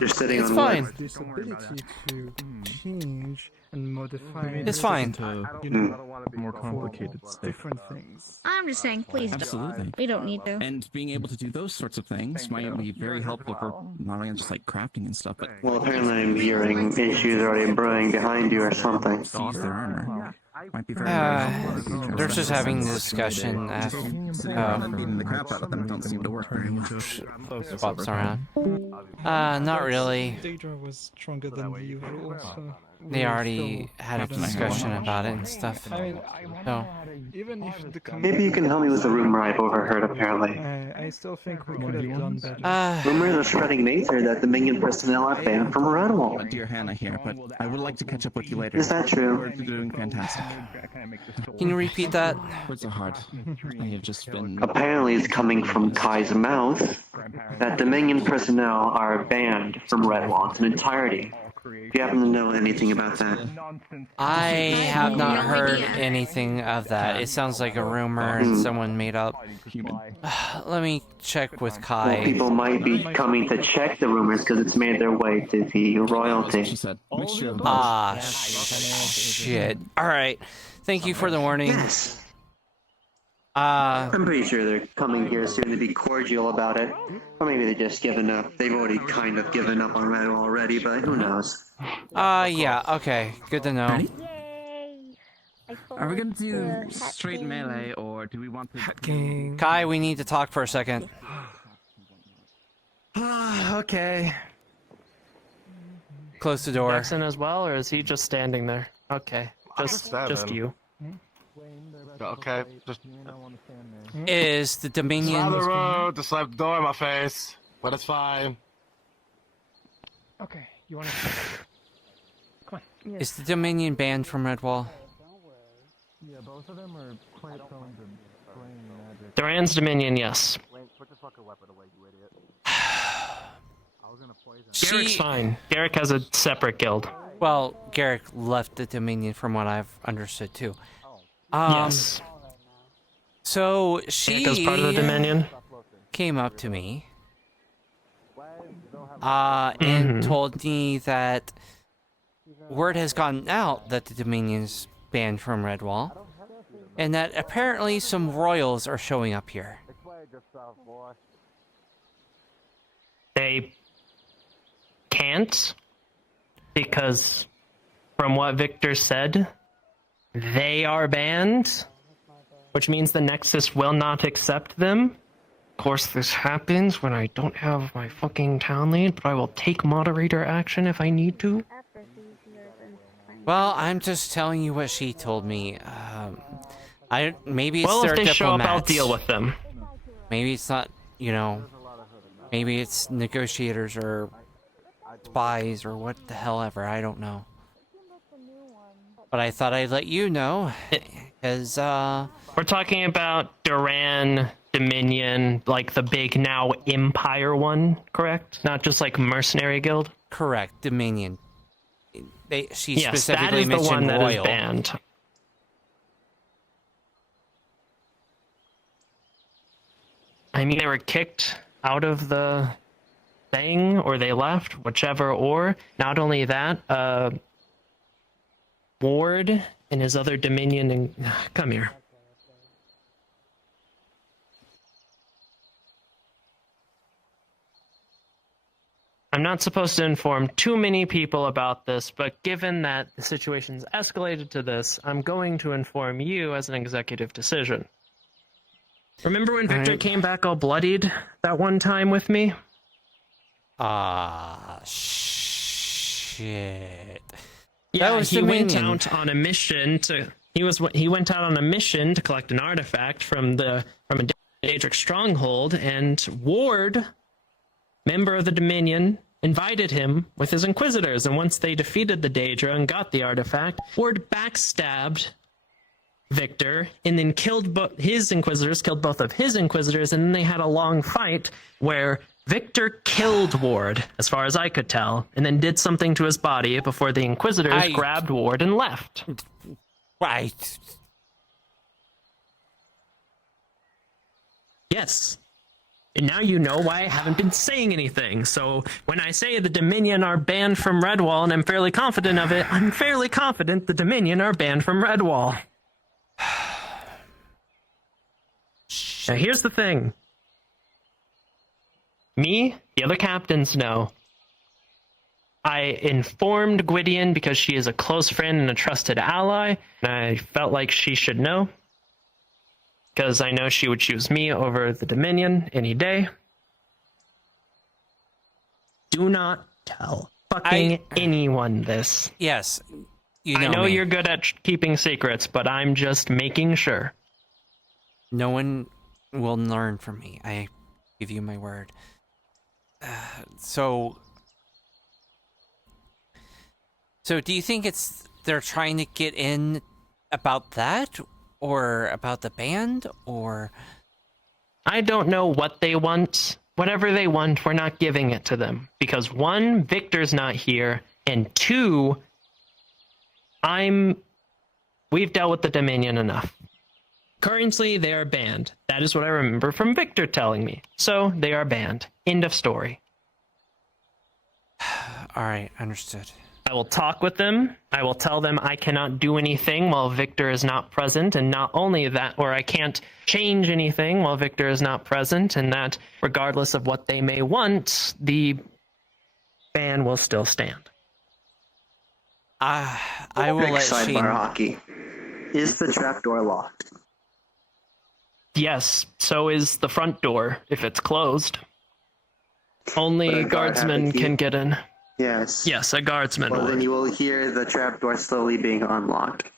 You're sitting It's on fine. wood. this ability to change and modify. It's fine. You know, More complicated for stuff. different things. I'm just saying, please don't. Absolutely. We don't need to. And being able to do those sorts of things might be very helpful for not only just like crafting and stuff, but Well, apparently I'm hearing issues already brewing behind you or something. seize their armor. Might be very They're just having a discussion as beating the crap out of them don't seem to work very much. spots around. Not really. Daedra was stronger than usual, so They already had a discussion about it and stuff. So, even if the Maybe you can help me with the rumor I've overheard, apparently. I still think we could have done better. Rumors are spreading in Aether that the Minion personnel are banned from Redwall. Dear Hannah here, but I would like to catch up with you later. Is that true? You're doing fantastic. can you repeat that? Words are hard. I have just been... Apparently it's coming from Kai's mouth that the Minion personnel are banned from Redwall in entirety. Do you happen to know anything about that? I have not No heard idea. anything of that. It sounds like a rumor and someone made up. Let me check with Well, Kai. people might be coming to check the rumors because it's made their way to the royalty. She said, mixture of Ah, shit. Alright. Thank you for the warning. Yes. I'm pretty sure they're coming here soon to be cordial about it. Or maybe they've just given up. They've already kind of given up on Redwall already, but who knows? Yeah, okay. Good to know. Are we gonna do straight melee, or do we want to... Kai, we need to talk for a second. Okay. Close the door. Jackson as well, or is he just standing there? Okay. Just you. Okay, just. Is the Dominion... Side the road to slap the door in my face, but it's fine. Okay, you want to... Come on. Is the Dominion banned from Redwall? Yeah, both of them are quite prone to spraying magic. Duran's Dominion, yes. Put the fucking weapon away, you idiot. I was gonna poison. Garrick's fine. Garrick has a separate guild. Well, Garrick left the Dominion from what I've understood too. Yes. So Garrick is part of the Dominion. Came up to me and told me that word has gotten out that the Dominion's banned from Redwall, and that apparently some royals are showing up here. They can't, because from what Victor said, they are banned, which means the Nexus will not accept them. Of course, this happens when I don't have my fucking town lead, but I will take moderator action if I need to. Well, I'm just telling you what she told me. Maybe it's well, their if they diplomats. show up, I'll deal with them. Maybe it's not, maybe it's negotiators or spies or what the hell ever. I don't know. But I thought I'd let you know, because we're talking about Duran Dominion, like the big now Empire one, correct? Not just like Mercenary Guild. Correct, Dominion. She yes, specifically that is the one mentioned that royal. is banned. I mean, they were kicked out of the thing, or they left, whichever. Or not only that, Ward and his other Dominion. And come here. I'm not supposed to inform too many people about this, but given that the situation's escalated to this, I'm going to inform you as an executive decision. Remember when Victor came back all bloodied that one time with me? Shit. Yeah, that was he went Dominion. out on a mission to. He went out on a mission to collect an artifact from a Daedric stronghold, and Ward, member of the Dominion, invited him with his Inquisitors, and once they defeated the Daedra and got the artifact, Ward backstabbed Victor and then killed his Inquisitors, killed both of his Inquisitors, and then they had a long fight where Victor killed Ward, as far as I could tell, and then did something to his body before the Inquisitors grabbed Ward and left. Right. Yes. And now you know why I haven't been saying anything. So when I say the Dominion are banned from Redwall, and I'm fairly confident of it, I'm fairly confident the Dominion are banned from Redwall. Now here's the thing. Me, the other captains know. I informed Gwydion because she is a close friend and a trusted ally, and I felt like she should know. Because I know she would choose me over the Dominion any day. Do not tell fucking anyone this. Yes. I know you're good at keeping secrets, but I'm just making sure. No one will learn from me. I give you my word. So do you think they're trying to get in about that? Or about the band, or... I don't know what they want. Whatever they want, we're not giving it to them. Because one, Victor's not here, and two, we've dealt with the Dominion enough. Currently, they are banned. That is what I remember from Victor telling me. So, they are banned. End of story. Alright, understood. I will talk with them. I will tell them I cannot do anything while Victor is not present, and not only that, or I can't change anything while Victor is not present, and that regardless of what they may want, the ban will still stand. I will let Shane... Sidebar hockey. Is the trapdoor locked? Yes, so is the front door if it's closed. Only guardsmen can get in. Yes. Yes, a guardsman Well, would. then you will hear the trapdoor slowly being unlocked.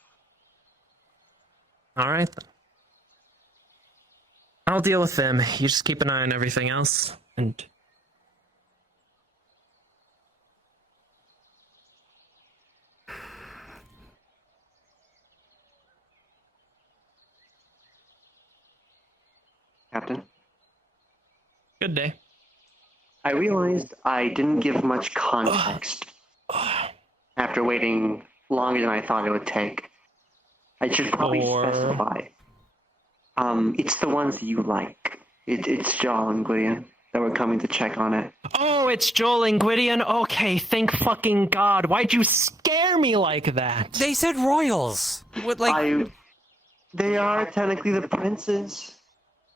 All right. I'll deal with them. You just keep an eye on everything else. And Captain. Good day. I realized I didn't give much context after waiting longer than I thought it would take. I should probably specify. It's the ones you like. It's Joel and Gwydion that were coming to check on it. Oh, it's Joel and Gwydion? Okay, thank fucking God. Why'd you scare me like that? They said royals. What, like... They are technically the princes.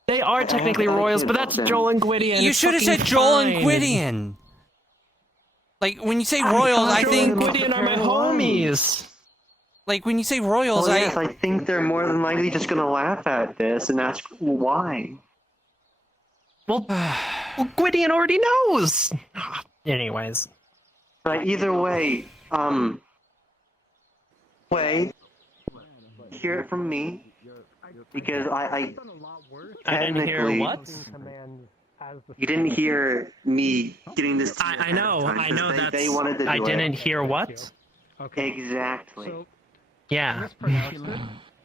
They are technically royals, but that's Joel and Gwydion. You should have said Joel and Gwydion. Like, when you say royals, I think... Joel and Gwydion are my homies. Like, when you say royals, well, yes, I think they're more than likely just gonna laugh at this and ask why. Well, Gwydion already knows. Anyways. But either way, hear it from me, because I didn't hear what? You didn't hear me getting this. I know that. They wanted to do I didn't hear what? Okay. Exactly. Yeah.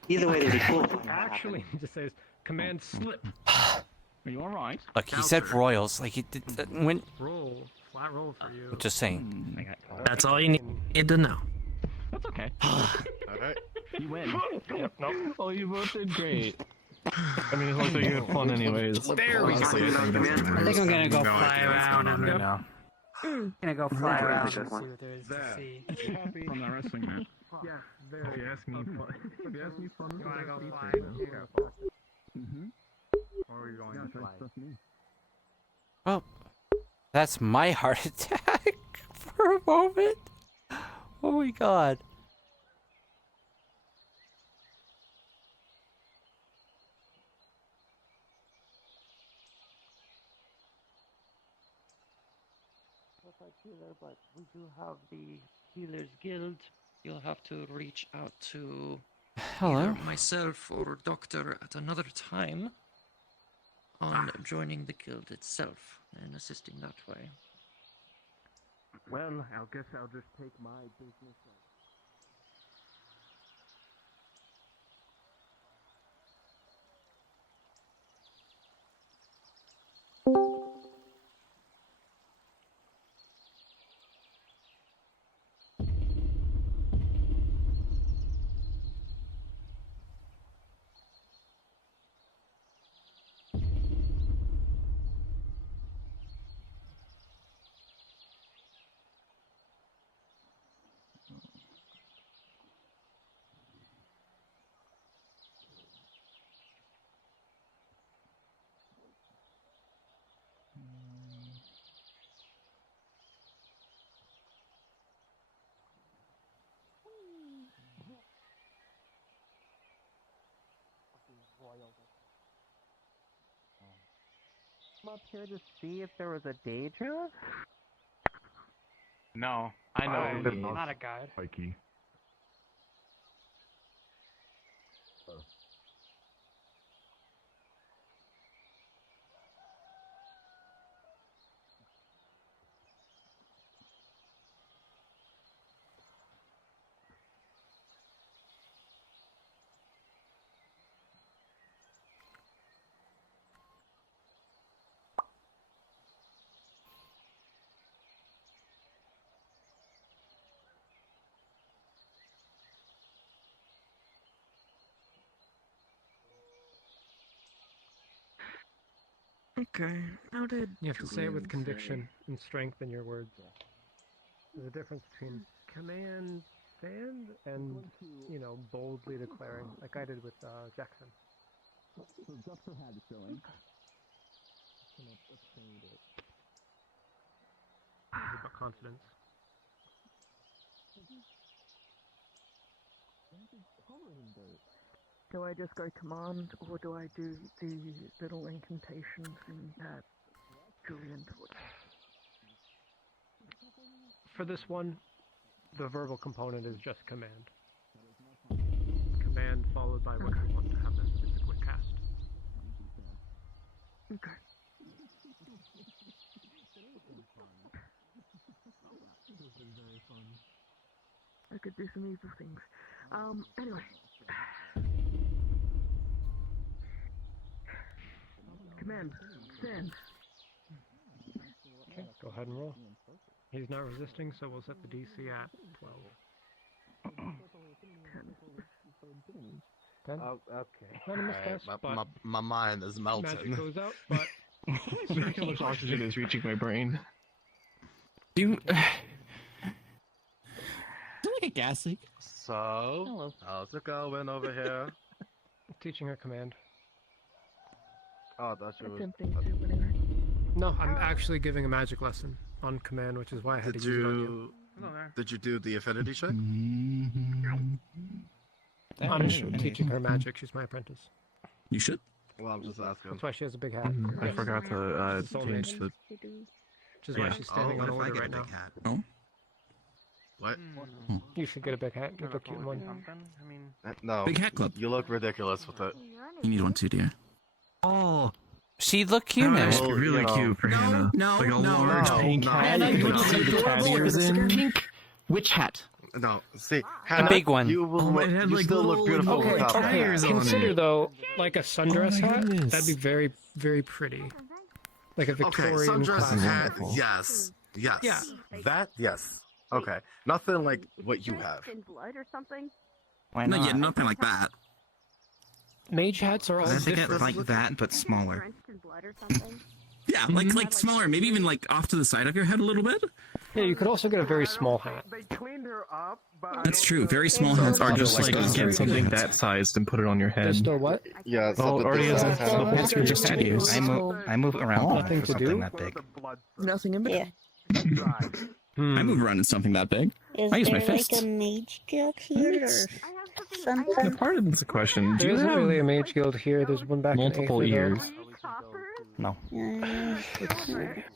Either way, it'd be cool. Actually, it just says command slip. Are you alright? Look, he said royals. Like, it did, when... Flat roll for you. Just saying. That's all you need to know. That's okay. Alright. You win. Yep, nope. Oh, you both did great. I mean, it looks like you had fun anyways. Very Honestly, good. I think I'm gonna go fly around and now. gonna go fly around and see There. what there is to see. From that wrestling match. Yeah, very. If you ask me, if you ask me, fun. You wanna go fly? Mm-hmm. Or are you going to fly? Well, that's my heart attack for a moment. Oh my God. Healer, but we do have the Healers Guild. You'll have to reach out to either myself or Doctor at another time on joining the guild itself and assisting that way. Well, I guess I'll just take my business. I'm up here to see if there was a Daedra? No, I know. Not a guide. Pikey. Okay. How did you have to say it with conviction and strength in your words? There's a difference between command stand and, you know, boldly declaring, like I did with Jackson. So Doctor had it going. About confidence. Do I just go command, or do I do the little incantations that Julian taught? For this one, the verbal component is just command. Command followed by what you want to happen. It's a quick cast. Okay. I could do some evil things. Anyway. Command. Stand. Okay, go ahead and roll. He's not resisting, so we'll set the DC at 12. 10. Okay. Not a miscast, but my mind is melting. magic goes out, but How much oxygen is reaching my brain? You. Is it like a gas leak? So, how's it going over here? teaching her command. Oh, that's your. No, I'm actually giving a magic lesson on command, which is why I had to use it on you. Did you do the affinity check? I'm teaching her magic. She's my apprentice. You should. Well, I'm just asking. That's why she has a big hat. I forgot to change the. Which is why she's standing on order right now. Oh. What? You should get a big hat. Get a cute one. No. Big hat club. You look ridiculous with it. You need one too, dear. Oh. She'd look cute in That's it. really cute for Hannah. Like a large pink hat. Hannah, you want to see the cat ears in? Pink witch hat. No, see, A Hannah, big one. You will look, it had, you like, still look beautiful Okay, without that. tires on consider it. though, like a sundress my hat, goodness. that'd be very, very pretty. Like a Okay, Victorian sundress classic. hat, yes. Yes. Yeah. That, yes. Okay. Nothing like what you have. In blood or something? Why No, not? yeah, nothing like that. Mage hats are all I think different. like that, but smaller. Drenched in blood or something? Yeah, like smaller, maybe even like off to the side of your head a little bit. Yeah, you could also get a very small hat. They cleaned her up, but That's true. Very small hats are just Just like get something hats. that sized and put it on your head. Just a what? yeah, Oh, it already has a That's for just ridiculous. use. I move around Nothing for to something do? that big. Nothing in Yeah. I move around in something that big. Is I use there my like fists. a mage guild here or something? Yeah, part of it's a question. Do There you isn't have really a mage guild here. There's one back multiple in Aether, ears? No.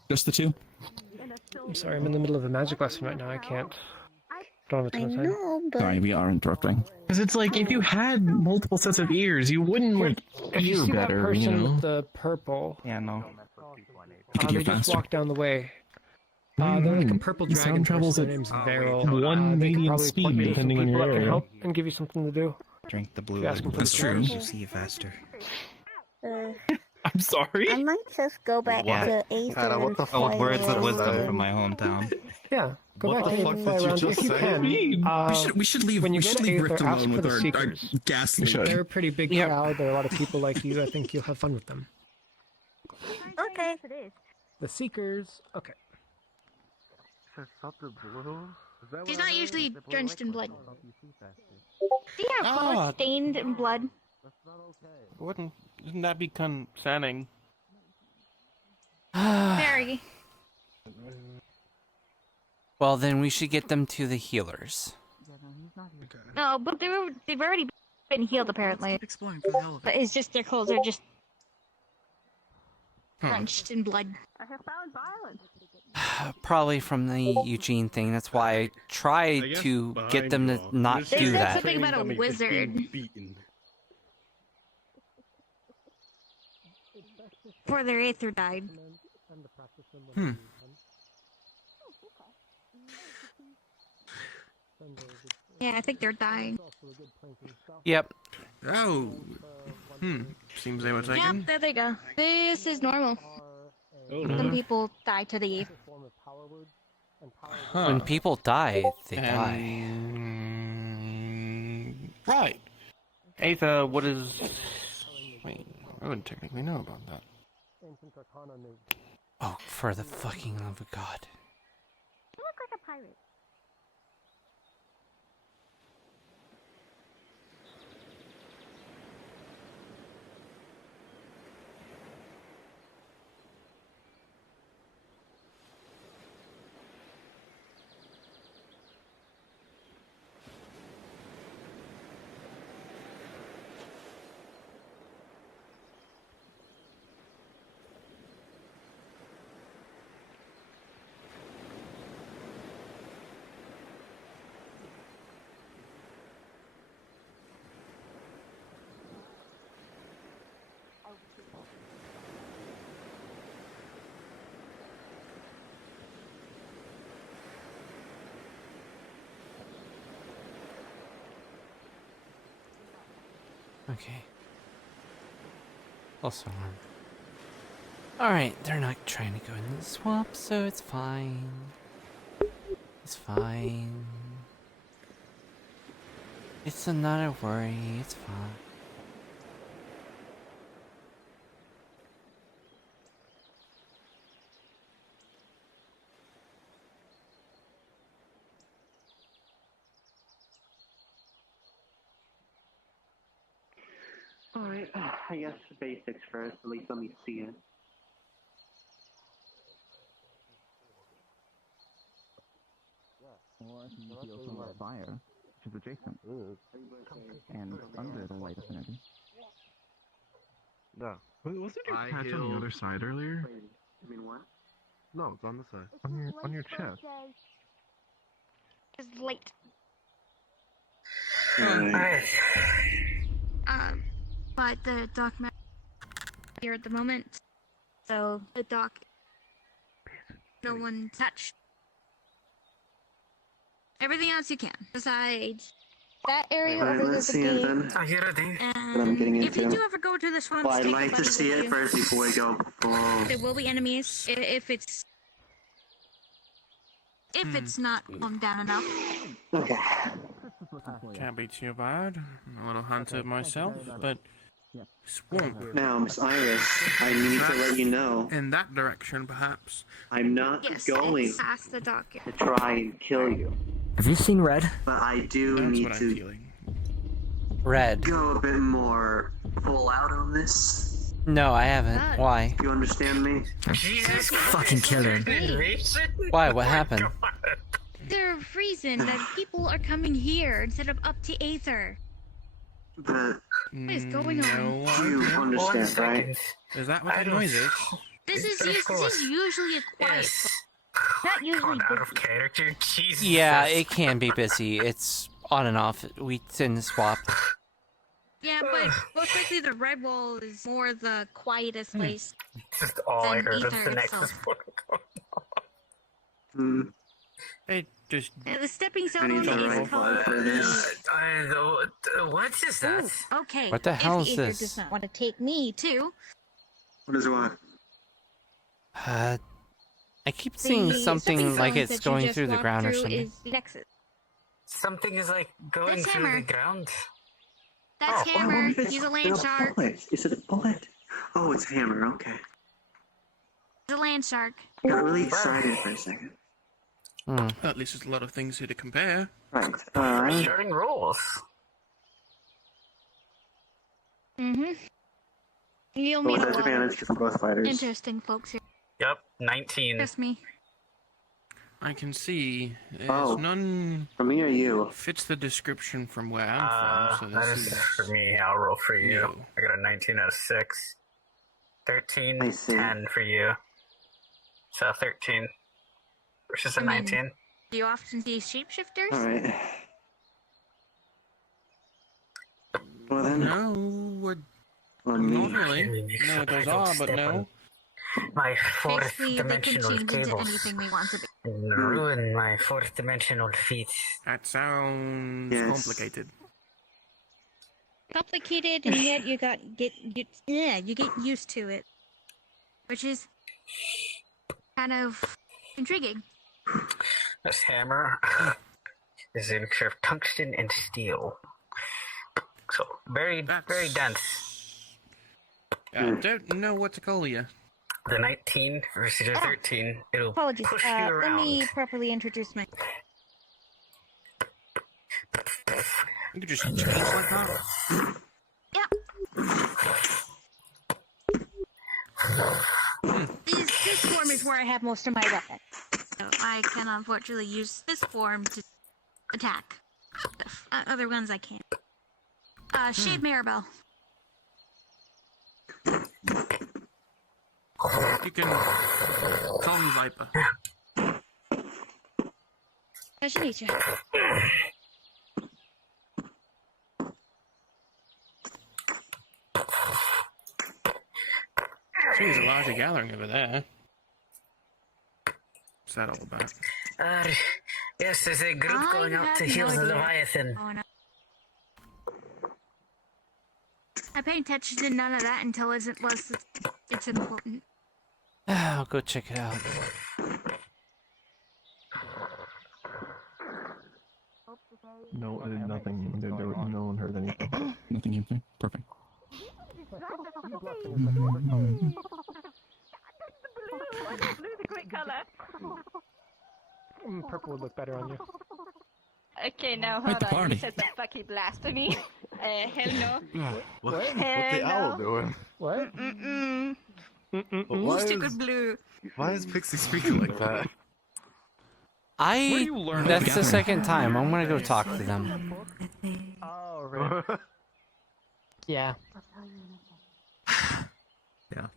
Just the two. I'm sorry, I'm in the middle of a magic lesson right now. I can't. Don't have a I ton of time. know, but Sorry, we are interrupting. Because it's like if you had multiple sets of ears, you wouldn't like If you hear see that better, person you know. with the purple, Yeah, no. could hear they just faster. walked down the way. They're like a purple The dragon sound travels person. at Their name's Varel. one They could median probably speed, point you to some depending on people your that can area. help and give you something to do. Drink the blue You ask light. him for That's the true. You'll see you faster. I'm sorry. I might just go back Yeah. to Aether Hannah, what and the fly Old words of around. wisdom from my hometown. Yeah, go What back the to fuck Aether, did fly you around just if you say? can. We should leave. when you We get should to leave Aether, Rick ask alone for with the our Seekers. gas We leak. should. They're a pretty big crowd. There are a lot of people like you. I think you'll have fun with them. Okay. The Seekers. Okay. She's not usually drenched in blood. Do you have clothes stained in blood? Wouldn't that be concerning? Very. Well, then we should get them to the healers. No, but they've already been healed apparently. Exploring for the hell of But it's just their clothes are just drenched in blood. I have found violence. Probably from the Eugene thing. That's why I tried to get them to not They do said that. something about a wizard. Before their Aether died. Yeah, I think they're dying. Yep. Oh. Seems they were Yeah, taken. there they go. This is normal. Some people die to the When people die, they die. Right. Aether, what is... Wait, I wouldn't technically know about that. Oh, for the fucking love of God. You look like a pirate. Okay. Also, Alright, they're not trying to go in the swamp, so it's fine. It's fine. It's not a worry, it's fine. Alright, I guess the basics first. At least let me see it. Or you can feel some fire, which is adjacent, and under the light affinity. No. Wasn't your patch on the other side earlier? You mean what? No, it's on the side. On your chest. It's late. But the dock here at the moment, so the dock, no one touched. Everything else you can, besides that area over there. Let's see it then. And I'm getting if you into. do ever go to the swamps, Well, I'd take like a to buddy see with it you. first before we go below. There will be enemies if it's not calmed down enough. Okay. Can't be too bad. I'm a little hunted myself, but swamp. Now, Miss Iris, I need to let you know. In that direction, perhaps. I'm not going It's past the dock. to try and kill you. Have you seen Red? But I do That's need what I'm to feeling. Red. go a bit more full out on this. No, I haven't. Why? Do you understand me? Jesus fucking killer. Why? What happened? There's a reason that people are coming here instead of up to Aether. But What is going on? you understand, right? Is that what that noise is? This is usually a quiet. Not usually Out of character, Jesus. Yeah, it can be busy. It's on and off. We tend to swap. Yeah, but most likely the red wall is more the quietest place. Just all I than heard is Aether the nexus itself. protocol. It just. Yeah, the stepping I stone need only to is roll called. for this. What is that? Ooh, okay. What the hell is if Aether this? does not want to take me too. What is it want? I keep seeing The something stepping like stones it's that you going just through the walked ground or through something. Is the nexus. Something is like going That's through hammer. the ground. That's I hammer. wonder if He's it's a land shark. bullet. Is it a bullet? Oh, it's a hammer. Okay. He's a land shark. Got really excited for a second. At least there's a lot of things here to compare. Right. Starting rolls. Mm-hmm. You'll But meet with a lot advantage of because I'm both fighters. interesting folks here. Yep, 19. Trust me. I can see there's Oh. none For me or you? fits the description from where I'm from. So That this is is for me. I'll roll for you. new. I got a 19 out of 6. 13, I see. 10 for you. So 13 versus a 19. Do you often see shapeshifters? Alright. Well then. No, On me. not really. No, those are, but no. My fourth Basically, they can dimensional change into cables anything they want to be. and ruin my fourth dimensional feet. That sounds Yes. complicated. Complicated, and yet you get used to it, which is kind of intriguing. This hammer is a mixture of tungsten and steel. So very dense. I don't know what to call you. The 19 versus the 13, it'll Apologies. push you Let around. me properly introduce my. You could just change like that. This form is where I have most of my weapons. So I can unfortunately use this form to attack. Other ones I can't. Shade Maribel. You can call me Viper. Nice to meet you. Seems a larger gathering over there. What's that all about? Yes, there's a group I going out have to no heal the idea. Leviathan. Oh, no. I pay attention to none of that until it's important. I'll go check it out. No, nothing. No one heard anything. Nothing came through. Perfect. Purple would look better on you. Okay, now Quite hold the on. party. You said the fucking blasphemy. Hell no. What's Hell the owl no. doing? What? Why Stupid is, blue. why is Pixie speaking like that? That's the second time. I'm gonna go talk to them. Oh, right. Yeah. Yeah.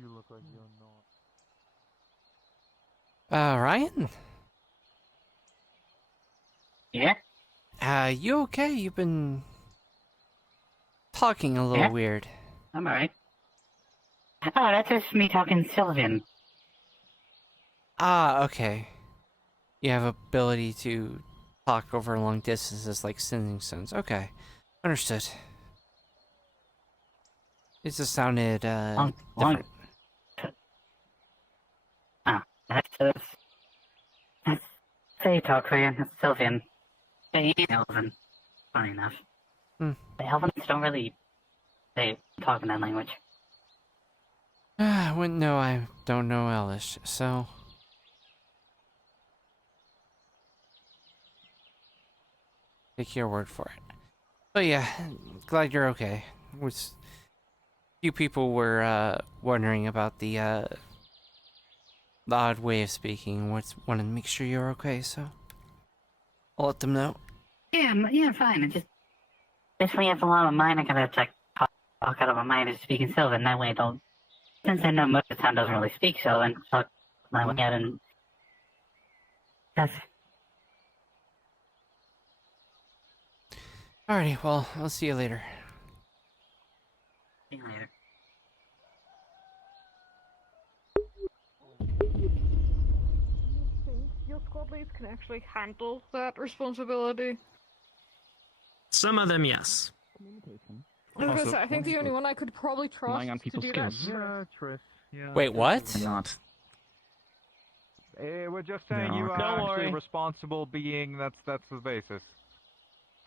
You look like you're not. Ryan? Yeah? You okay? You've been talking a little Yeah? weird. I'm alright. Oh, that's just me talking Sylvan. Ah, okay. You have ability to talk over long distances like sending stones. Okay. Understood. It just sounded, different. That's they talk for you. That's Sylvan. They ain't Elven. Funny enough. The Elvens don't really talk in that language. I wouldn't know. I don't know Elvish, so... take your word for it. But yeah, glad you're okay. Few people were wondering about the odd way of speaking. Wanted to make sure you're okay, so I'll let them know. Yeah, yeah, fine. It's just when you have a lot of mine, I gotta talk out of my mind and speak in Sylvan. That way I don't, since I know most of the town doesn't really speak Sylvan, talk my way out and that's... Alrighty, well, I'll see you later. See you later. Your squad leads can actually handle that responsibility. Some of them, yes. I was gonna say, I think the only one I could probably trust Relying on to people's do that. skills. Yeah, Trish. Yeah. Wait, what? Not. We're just saying No, you okay. are Don't actually worry. responsible being, that's the basis.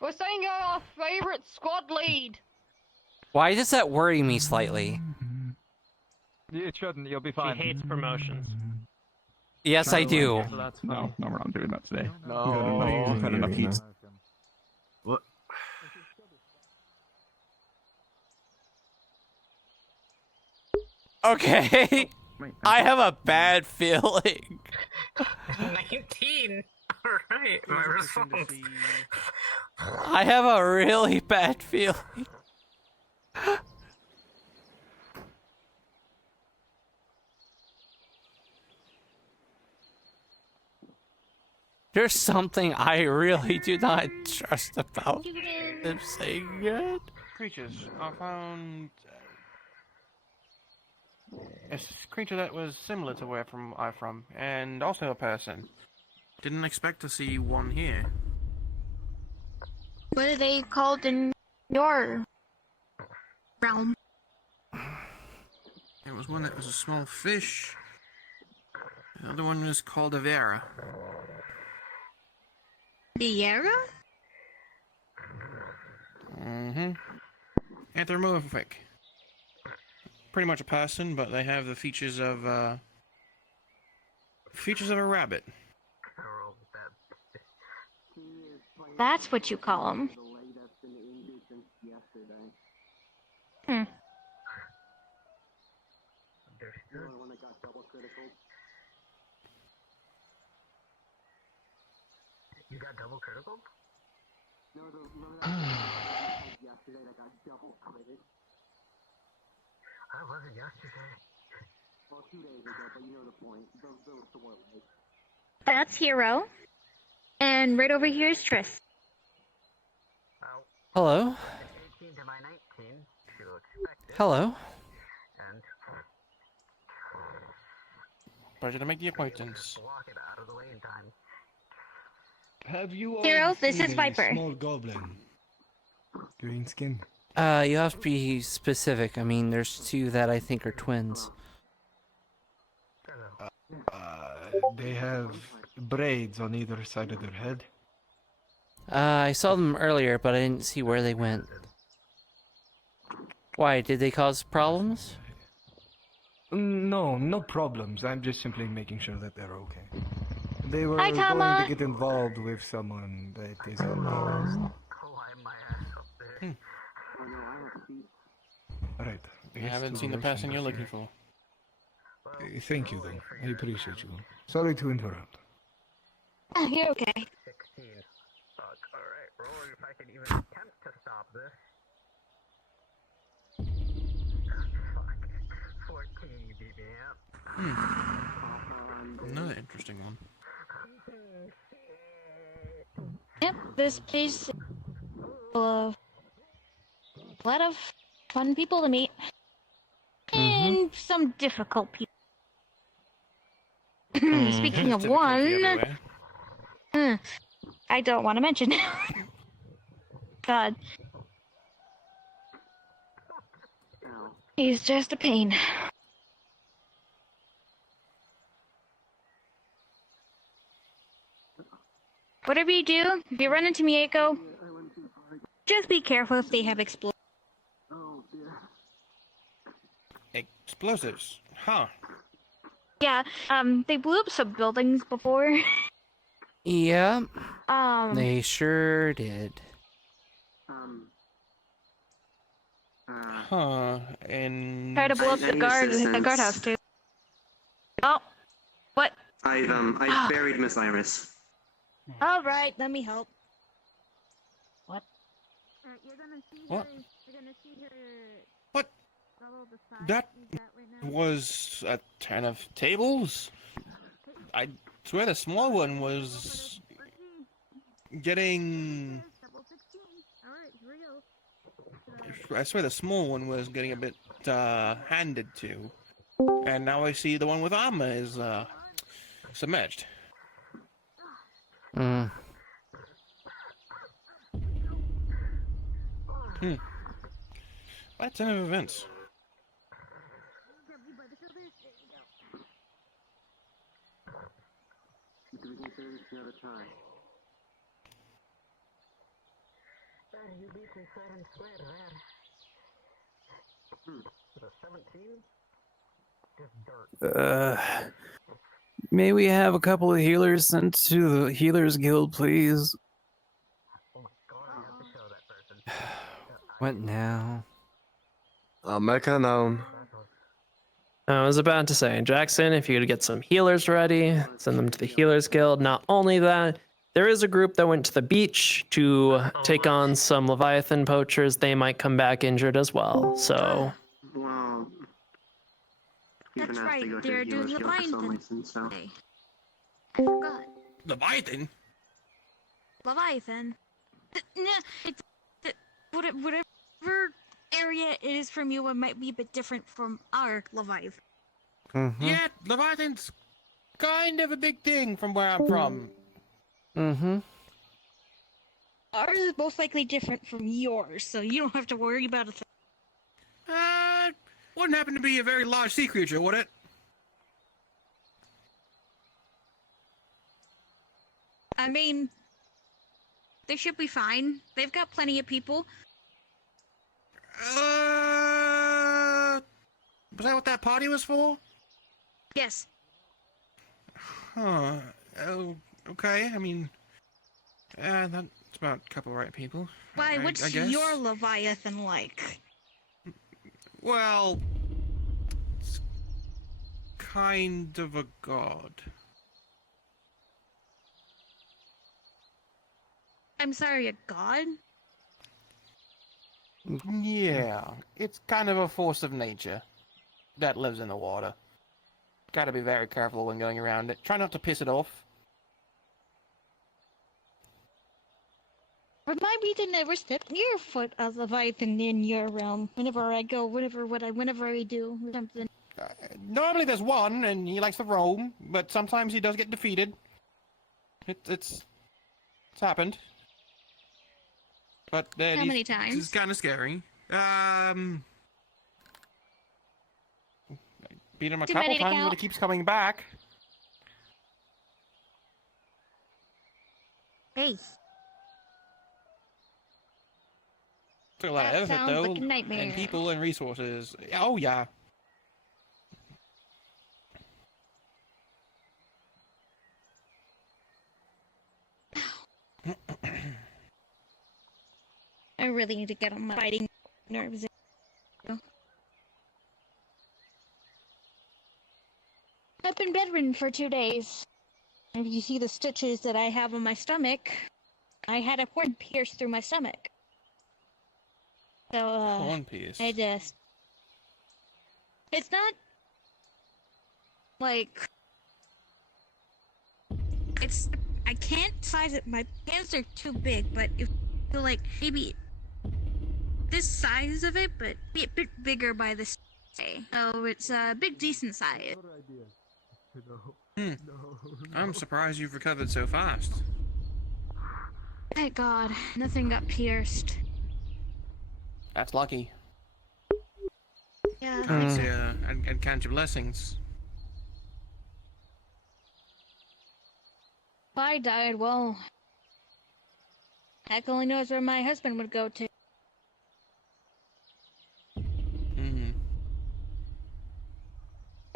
We're saying you're our favorite squad lead. Why does that worry me slightly? It shouldn't, you'll be She fine. hates promotions. Yes, I do. No, we're not doing that today. No. We've had enough heat. What? Okay. I have a bad feeling. 19. Alright, my response. I have a really bad feeling. There's something I really do not trust about them saying it. Creatures. I found a creature that was similar to where I'm from, and also a person. Didn't expect to see one here. What are they called in your realm? There was one that was a small fish. The other one was called a Vera. Vieira? Mm-hmm. Anthropomorphic. Pretty much a person, but they have the features of a rabbit. That's what you call them. Hmm. You got double critical? I wasn't yesterday. Well, 2 days ago, but you know the point. There was 4 days. That's Hero. And right over here is Triss. Hello. 18 to my 19. You expect it. Hello. And Pleasure to make the acquaintance. walk it out of the way in time. Have you all Hero, this seen is a Viper. small goblin? Green skin. You have to be specific. I mean, there's two that I think are twins. They have braids on either side of their head. I saw them earlier, but I didn't see where they went. Why, did they cause problems? No, no problems. I'm just simply making sure that they're okay. They were Hi, going Tama. to get involved with someone that is on the Alright. I haven't seen the person you're looking for. Thank you, though. I appreciate you. Sorry to interrupt. Oh, you're okay. 16. Fuck. Alright, roll if I can even attempt to stop this. Fuck. 14, you beat me up. Another interesting one. Yep, this place is full of a lot of fun people to meet. And some difficult people. Speaking of one, I don't want to mention. God. He's just a pain. Whatever you do, if you run into Mieko, just be careful if they have explosives. Explosives? Huh. Yeah, they blew up some buildings before. Yeah. They sure did. Huh. And Try to blow up the guardhouse too. Oh, what? I've buried Miss Iris. All right, let me help. What? You're gonna see What? You're gonna see her. What? Follow the side. That Is right now? was a ton of tables? I swear the small one was getting... Double 16. Alright, here we go. I swear the small one was getting a bit handed to. And now I see the one with armor is submerged. What ton of events? You beat me fair and square there. The 17? Just dirt. May we have a couple of healers sent to the Healers Guild, please? Oh my god, I have to show that person. What now? I'll make her known. I was about to say, Jackson, if you could get some healers ready, send them to the Healers Guild. Not only that, there is a group that went to the beach to take on some Leviathan poachers. They might come back injured as well, so... Well, That's right, they're doing Leviathan. so. Forgot. Leviathan? Leviathan. It's whatever area it is from you, it might be a bit different from our Leviathan. Yeah, Leviathan's kind of a big thing from where I'm from. Ours is most likely different from yours, so you don't have to worry about a thing. Wouldn't happen to be a very large sea creature, would it? I mean, they should be fine. They've got plenty of people. Was that what that party was for? Yes. Huh. Oh, okay. I mean, that's about a couple of right people. Why, what's I guess. your Leviathan like? Well, it's kind of a god. I'm sorry, a god? Yeah, it's kind of a force of nature that lives in the water. Gotta be very careful when going around it. Try not to piss it off. Remind me to never step near foot of Leviathan in your realm. Whenever I go, whenever I do something. Normally there's one, and he likes to roam, but sometimes he does get defeated. It's happened. But How many times? It's kind of scary. Beat him a Too couple many to times, but count. he keeps coming back. Hey. Took a lot That of effort, sounds though, like a nightmare. and people and resources. Oh, yeah. I really need to get on my fighting nerves. I've been bedridden for 2 days. If you see the stitches that I have on my stomach, I had a horn pierced through my stomach. So, Horn piece. it's not, like, I can't size it, my hands are too big, but if I feel like maybe this size of it, but be a bit bigger by this day. So it's a big decent size. I'm surprised you've recovered so fast. Thank God, nothing got pierced. That's lucky. Yeah. I'd say, and count your blessings. If I died, well, heck only knows where my husband would go to.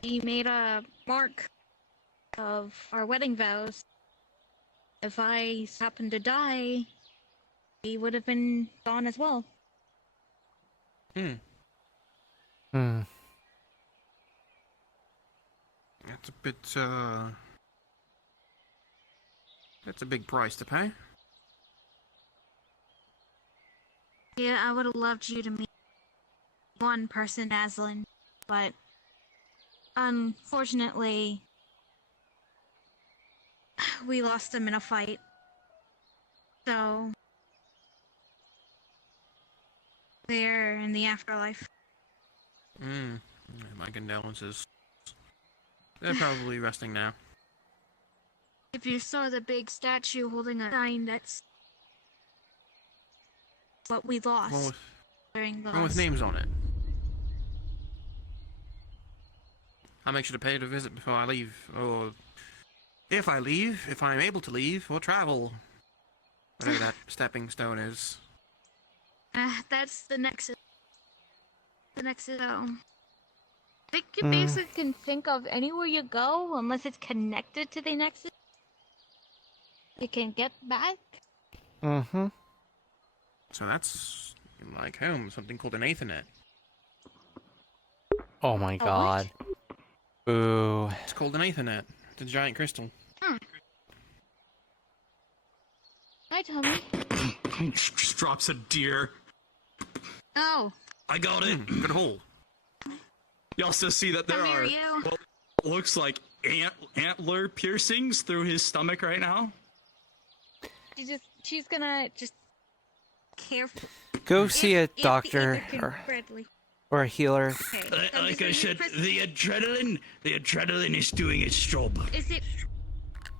He made a mark of our wedding vows. If I happened to die, he would have been gone as well. That's a bit, that's a big price to pay. Yeah, I would have loved you to meet one person, Aslan, but unfortunately, we lost him in a fight. So, they're in the afterlife. My condolences. They're probably resting now. If you saw the big statue holding a sign, that's what we lost during the One with names on it. I'll make sure to pay to visit before I leave, or if I leave, if I'm able to leave, or travel. Whatever that stepping stone is. That's the nexus. The nexus. I think you basically can think of anywhere you go, unless it's connected to the nexus. You can get back. So that's like home, something called an Aethernet. Oh my god. Boo. It's called an Aethernet. It's a giant crystal. Hi, Tommy. Just drops a deer. Oh. I got it. Good hole. You also see that there are what looks like antler piercings through his stomach right now. She's gonna just careful. Go see a doctor or a healer. Like I said, the adrenaline is doing its job. Is it?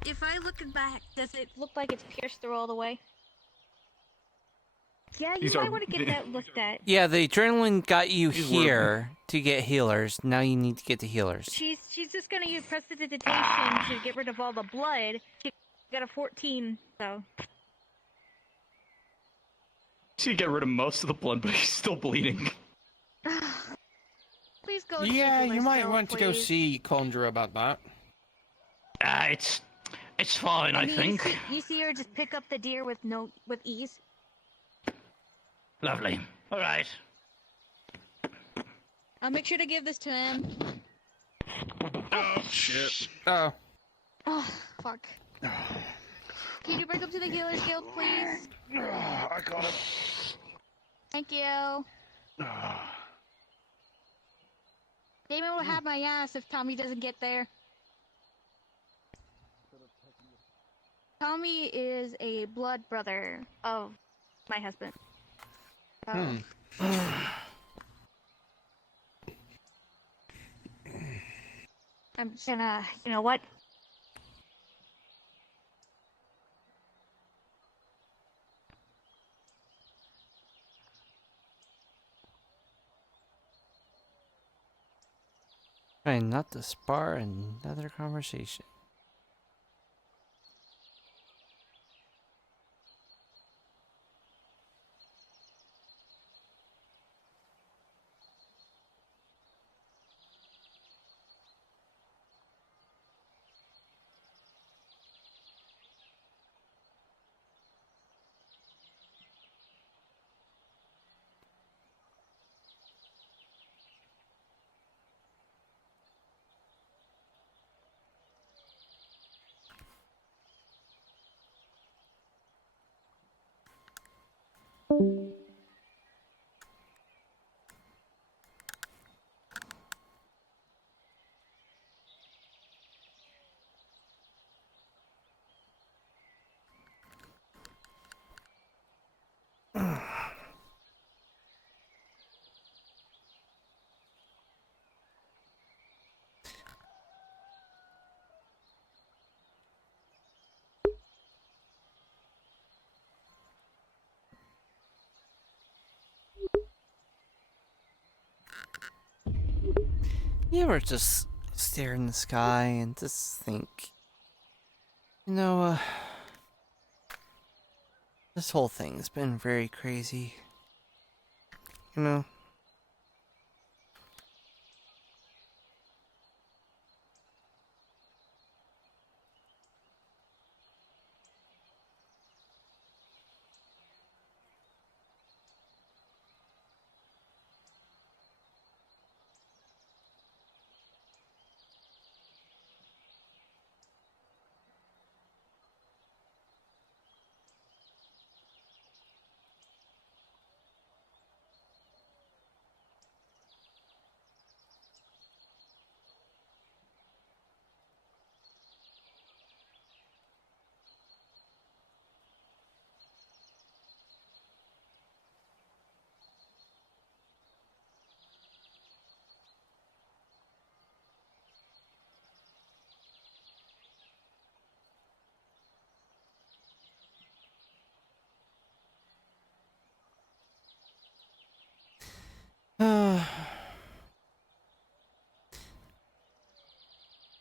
If I look back, does it look like it's pierced through all the way? Yeah, you might want to get that looked at. Yeah, the adrenaline got you here to get healers. Now you need to get the healers. She's just gonna use prestidigitation to get rid of all the blood. She got a 14, so. She get rid of most of the blood, but he's still bleeding. Please go. Yeah, you might want to go see Conjurer about that. It's fine, I think. You see her just pick up the deer with ease. Lovely. All right. I'll make sure to give this to him. Oh shit. Oh. Oh fuck. Can you break up to the Healers Guild, please? I got it. Thank you. Damon will have my ass if Tommy doesn't get there. Tommy is a blood brother of my husband. I'm just gonna, you know what? Trying not to spar another conversation. You ever just stare in the sky and just think, you know, this whole thing's been very crazy. You know?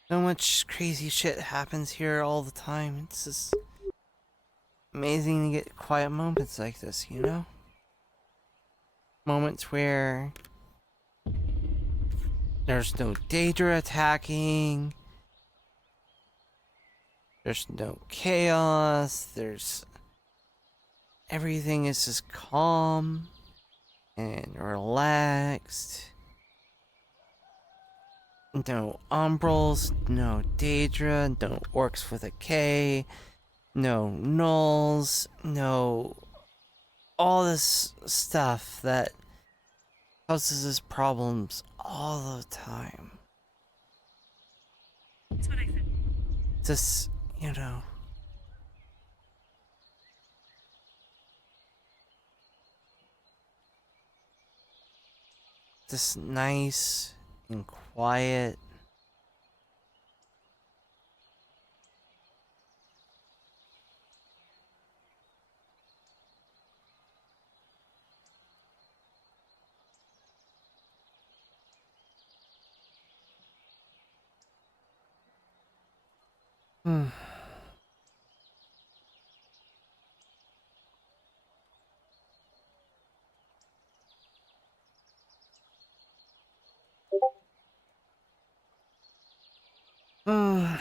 So much crazy shit happens here all the time. It's just amazing to get quiet moments like this, you know? Moments where there's no Daedra attacking, there's no chaos, everything is just calm and relaxed. No Umbrals, no Daedra, no Orcs with a K, no Nulls, no all this stuff that causes us problems all the time. That's what I said. Just, you know. Just nice and quiet.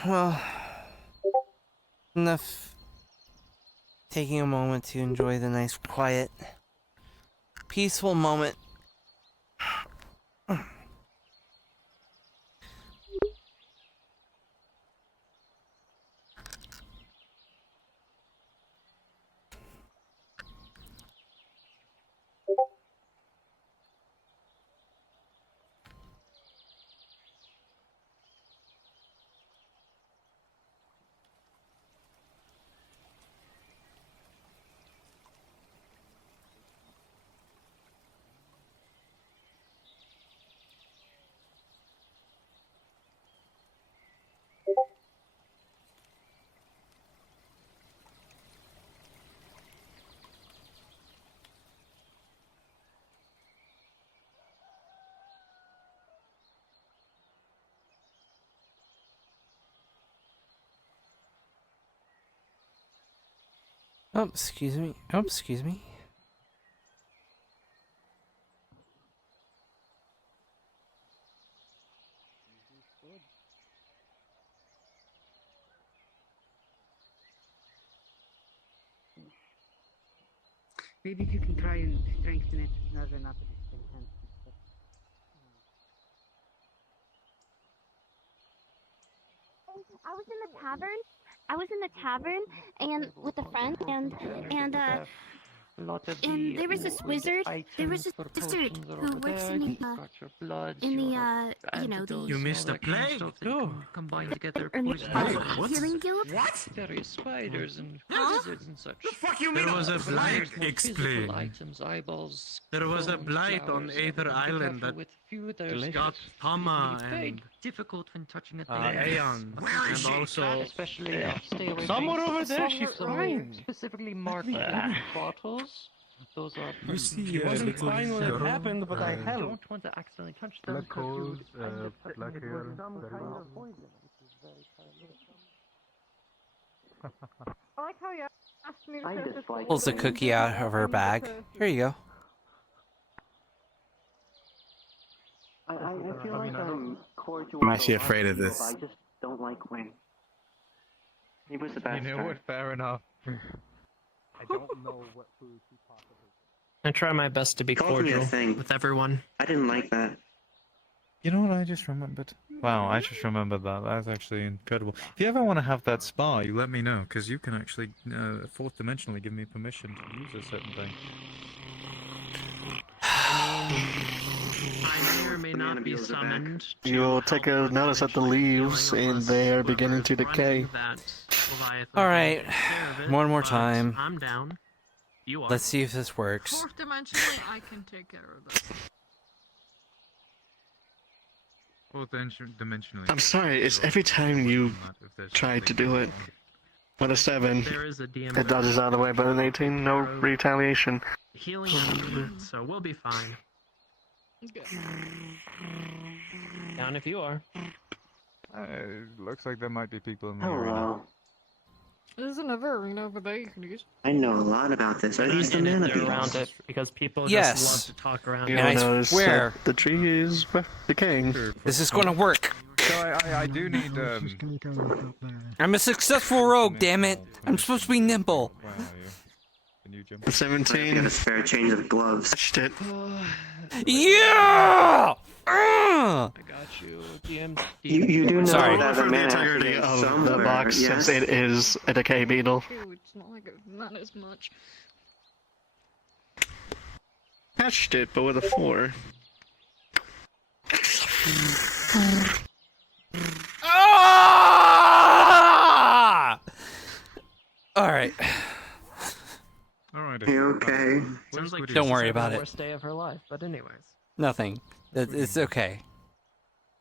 Well, enough taking a moment to enjoy the nice, quiet, peaceful moment. Oh, excuse me. Oh, excuse me. Maybe if you can try and strengthen it rather than up against it. I was in the tavern. I was in the tavern and with a friend and there was this wizard. There was this wizard who works in the you know, the You missed the plague. Go. Combine together healing guild. What? Various spiders and lizards and such. The fuck you mean? There was a blight. Explain. Items, eyeballs. There was a blight on Aether Island that got Tama and difficult when touching a thing. Aeon. And also, especially stay away somewhere from over there. She's fine. Specifically marked bottles. Those are. You see, I wasn't fine when it happened, but I helped. Don't want to accidentally touch them. Black holes, black hair. I like how you asked me to search Pulls a cookie out of her bag. Here you go. I feel like I'm cordial. I'm actually afraid of this. I just don't like Wayne. He was the best. You know what? Fair enough. I don't know what food he possibly. I try my best to be cordial with everyone. I didn't like that. You know what I just remembered? Wow, I just remembered that. That's actually incredible. If you ever want to have that spa, you let me know, because you can actually, fourth dimensionally give me permission to use a certain thing. I may or may not be summoned. You'll take a notice at the leaves, and they are beginning to decay. Alright, one more time. I'm down. You are. Let's see if this works. Fourth dimensionally, I can take care of this. Fourth dimensionally. I'm sorry, it's every time you try to do it. With a 7, it dodges out of the way, but an 18, no retaliation. Healing, so we'll be fine. Down if you are. Looks like there might be people in the Hello. There's another arena over there you can use. I know a lot about this. Are these the mana around beetles? it because people Yes. just love to talk around You it. know, swear the tree is decaying. This is going to work. So I do need, I'm a successful rogue, damn it. I'm supposed to be nimble. 17. Get a spare change of gloves. Touched it. Yeah! I got you. You do know Sorry. that the For the mana integrity is of the somewhere, box, yes? since it is a decay beetle. It's not like not as much. Patched it, but with a 4. Ah! Alright. Alright. Okay. Sounds like Don't worry about it. Worst day of her life, but anyways. Nothing. It's okay.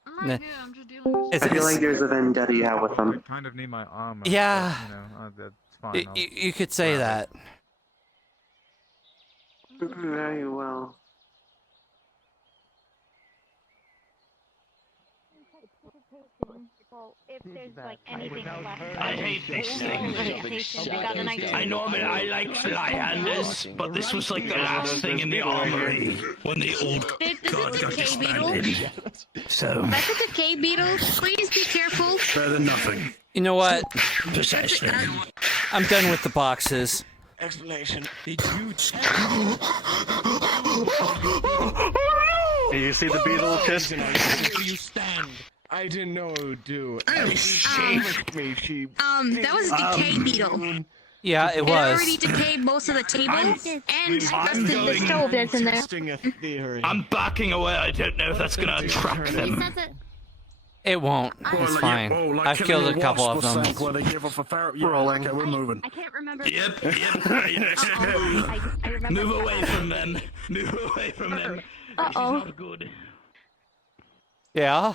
I'm not good, I'm just dealing with I feel like there's a vendetta you have with them. I kind of need my armor. Yeah. But, you know, that's fine. You could say that. Very well. If there's like anything left. I hate this thing. I normally like flyhanders, but this was like the last thing in the armory when the old god got decay beetle? disbanded. So That's a decay beetle. Please be careful. better than nothing. You know what? Precisely. I'm done with the boxes. Explanation. Did you You see the beetle kiss? you stand? I didn't know it would do. That was a decay beetle. Yeah, it It was. already decayed most of the table and rusted the stove that's in there. I'm backing away. I don't know if that's gonna attract them. It won't. It's fine. I've killed a couple of them. Rolling. Okay, we're moving. I can't remember. Yep. I remember. Move away from them. Move away from them. Uh-oh. This is not good. Yeah?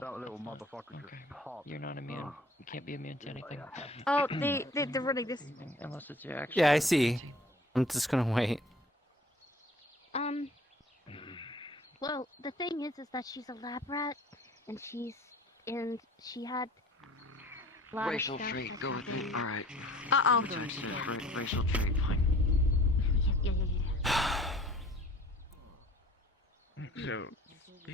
That little motherfucker just popped. You're not immune. You can't be immune to anything. Oh, they're really this. Unless it's your actual. Yeah, I see. I'm just gonna wait. Well, the thing is that she's a lab rat, and she had Racial trait, go with it. Alright. Uh-oh. Racial trait, fine. So,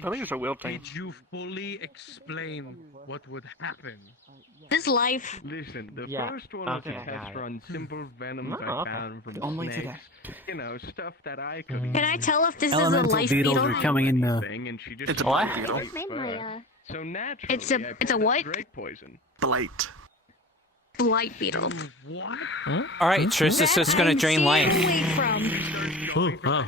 I think it's a will thing. did you fully explain what would happen? This life. Listen, the Yeah. first one was Okay, a test got it. run, simple venoms Oh, I okay. found from Only snakes. today. You know, stuff that I could Can I tell if this Elemental is a life beetles beetle? are coming in. It's a what? So naturally, It's a what? Drake poison. Blight. Blight beetle. What? All right, Trisyra's just gonna drain life. Oh god.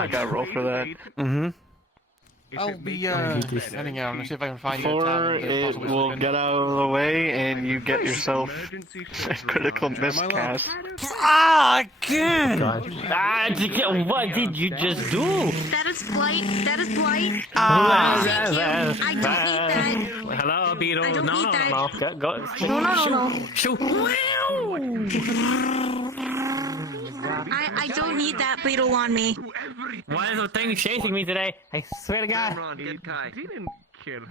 I gotta roll for that. Mm-hmm. I'll be heading out and see if I can find you a Or tavern that it possibly will open. get out of the way and you get yourself a critical miscast. Ah, again! What did you just do? That is blight. That is blight. Ah. Thank you. I don't eat that. Hello, beetle. I don't no, eat no, that. no, go. I don't need that beetle on me. Why is the thing chasing me today? I swear to God.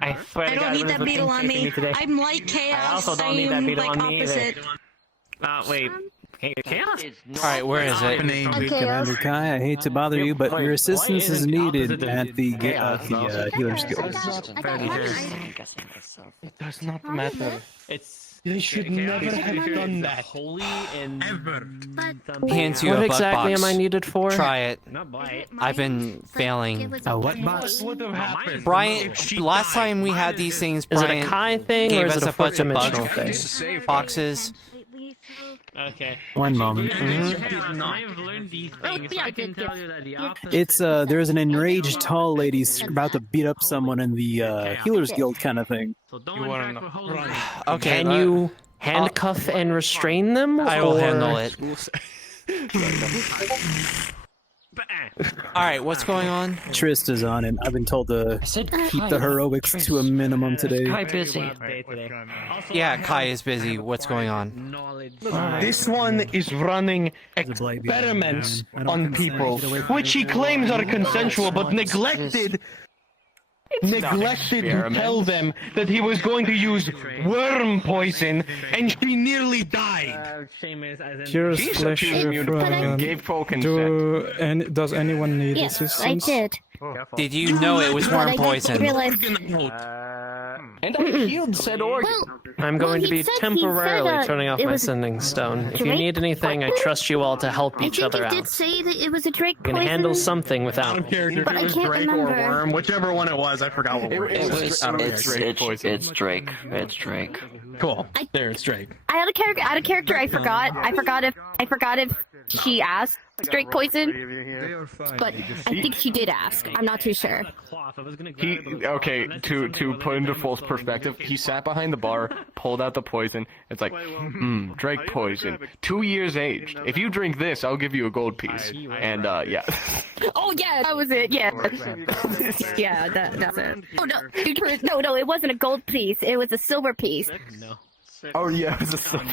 I swear I to don't God, need what is that the beetle thing on chasing me. today? I'm like I chaos. also don't need that I'm beetle like on me opposite. Wait. Hey, chaos? Alright, where is it? Commander Kai, I hate to bother you, but your assistance is needed at the Healer's Guild. It does not matter. They should never have done that. Holy and ever. Hands you What a bug exactly box. am I needed for? Try it. Not blight. I've been failing. What box? What would have happened? Brian, last time we had these things, Is it Brian a Kai thing gave or is us it a a fourth bunch of bug dimensional thing? boxes. Okay. One moment. I've learned these things. I can tell you that the opposite. It's there's an enraged tall lady about to beat up someone in the Healer's Guild kind of thing. You want to know? Okay. Can you handcuff and restrain them? I will or- handle it. Alright, what's going on? Trista's on it. I've been told to keep the heroics to a minimum today. Kai busy. Yeah, Kai is busy. What's going on? This one is running experiments on people, which he claims are consensual, but neglected to tell them that he was going to use worm poison, and she nearly died. Cures flesh Gave full consent. and does anyone need Yes, I assistance? did. Did you know it was But I worm didn't poison? realize- And I healed said organ. I'm going to he be said- he temporarily said, turning off it my was sending stone. If you Drake? need anything, I trust you all to help I each think other he out. did say that it was a Drake You can poison. handle something without me. But I can't remember. Whichever one it was, I forgot what word it was. It's Drake. It's Drake. Cool. There, it's Drake. I had a character. I forgot if she asked Drake poison, but I think she did ask. I'm not too sure. To put into full perspective, he sat behind the bar, pulled out the poison. It's like, Drake poison, 2 years aged. If you drink this, I'll give you a gold piece. And yeah. Oh yeah, that was it. Yeah, yeah, that's it. Oh no, it wasn't a gold piece. It was a silver piece. Oh yeah, it was a silver.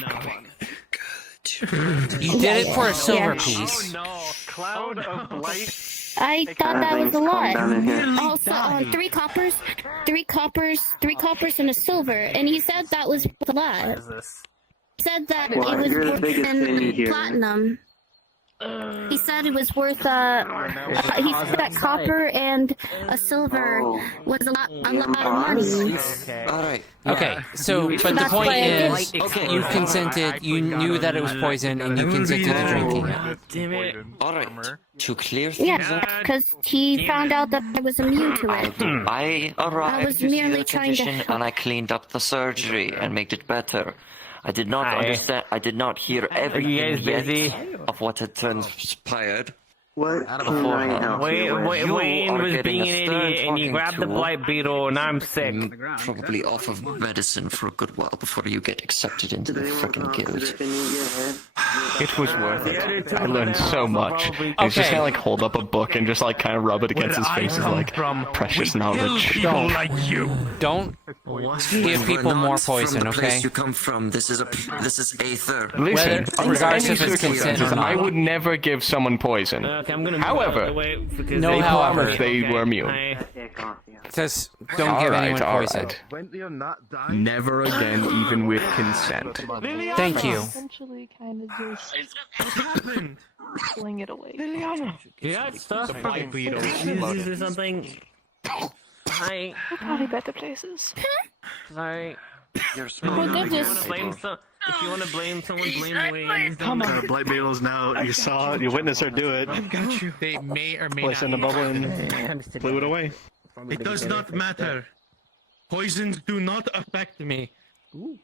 You did it for a silver piece. Cloud of blight. I thought that was a lot. down in here. Also, 3 coppers, 3 and a silver, and he said that was a lot. He said that Well, it was you're the worth biggest thing here. platinum. He said it was worth he said that copper and a silver was a lot of money. Alright. Okay, so, but the That's point why I is, did. you consented, you knew that it was poison, and you consented to drinking it. Damn it. Alright. To clear things Yeah, up, because he found out that I was immune to it. I I arrived was to see merely the trying to condition and I cleaned up the surgery and made it better. I did not understand. I did not hear everything guys yet busy? of what had transpired. What can I beforehand. help you with? You Wayne are was getting being a an stern idiot and he talking grabbed the to. blight beetle and I'm sick. Probably off of medicine for a good while before you get accepted into the frickin' guild. It was worth it. I learned so much. He's just Okay. gonna like hold up a book and just like kind of rub it against his face as like precious knowledge. Don't give people more poison, From the place okay? you come from, this is Aether. Listen, Whether- under regardless any if it's consent or circumstances, not. I would never give someone poison. Okay, I'm gonna. However, because No, they however. promised they were immune. Just don't give anyone poison. When you're not dying. Never again, even with consent. Thank you. Essentially, kind of just pulling it away. You got stuff. Some beetles. Is there something? Hi. Probably better places. Sorry. You're smart. If you want to blame someone, blame Wayne. Come on. Blight beetles now. You saw it. You witnessed her do it. I've got you. They may or may Place in the bubble and blew it away. It does not matter. Poisons do not affect me. You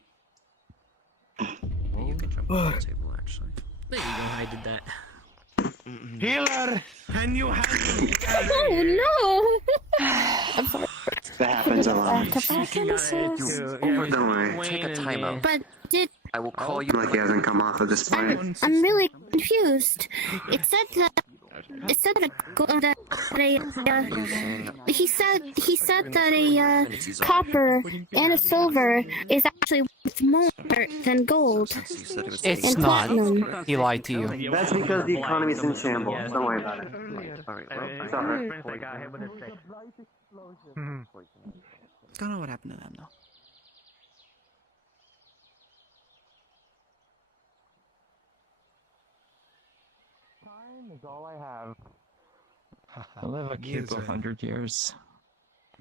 can jump on the table, actually. There you go, I did that. Healer, can you handle me? Oh no! I'm sorry. That happens a lot. Don't worry. Take a timeout. But did I will call you. Like he hasn't come off of this point. I'm really confused. It said that he said that a copper and a silver is actually worth more than gold. It's and not. platinum. He lied to you. That's because the economy's in shambles. Don't worry about it. Alright, It's alright. Don't know what happened to them though. Time is all I have. I'll live a Yes, couple 100 years.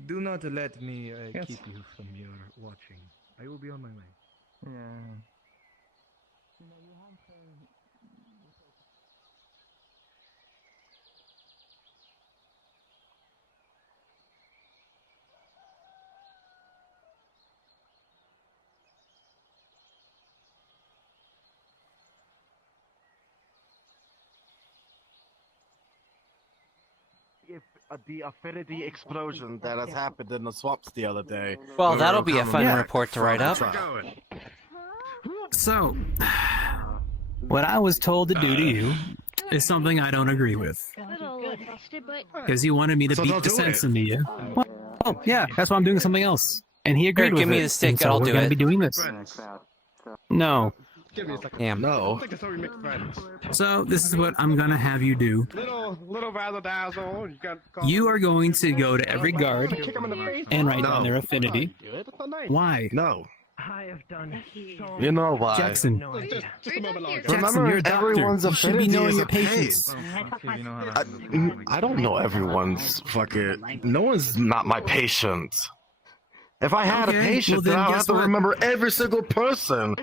Do not let me Yes. keep you from your watching. I will be on my way. Yeah. If the affinity explosion that has happened in the swamps the other day. Well, that'll be a fun report to write up. So, what I was told to do to you is something I don't agree with. Because you wanted me to beat the sense into you. Well, oh, yeah, that's why I'm doing something else. And he agreed Here, with give me it. the stick, And so I'll we're do gonna it. be doing this. No. Damn. No. So, this is what I'm gonna have you do. Little razzle dazzle. You are going to go to every guard and write down their affinity. Why? No. I have done so You know why? Jackson. Remember, you're a doctor. everyone's You should be affinity knowing is your a pace. patients. I don't know everyone's fucking. No one's not my patient. If I had Okay, a patient, well then then I would guess have to what? remember every single person.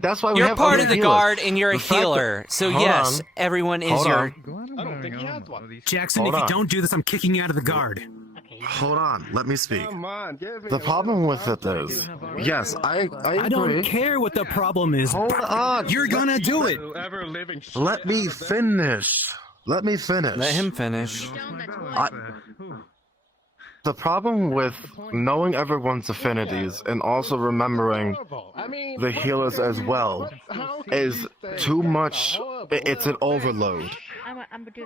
That's why we You're have part other of the healers. guard and you're a The fact that- healer. So Hold yes, on. everyone is Hold your... on. I don't think he has one. Jackson, Hold if you on. don't do this, I'm kicking you out of the guard. Hold on, let me speak. The problem with it is, yes, I agree. I don't care what the problem is. Hold on. You're gonna do it. Let me finish. Let me finish. Let him finish. The problem with knowing everyone's affinities and also remembering the healers as well is too much. It's an overload.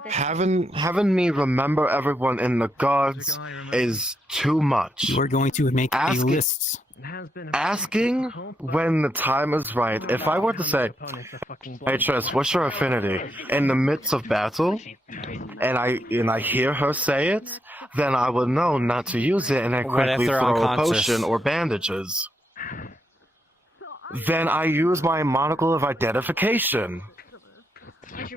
Having me remember everyone in the guards is too much. We're going to make a list. Asking when the time is right. If I were to say, "Hey Triss, what's your affinity?" in the midst of battle, and I hear her say it, then I would know not to use it, and I What if quickly they're throw a unconscious? potion or bandages. Then I use my monocle of identification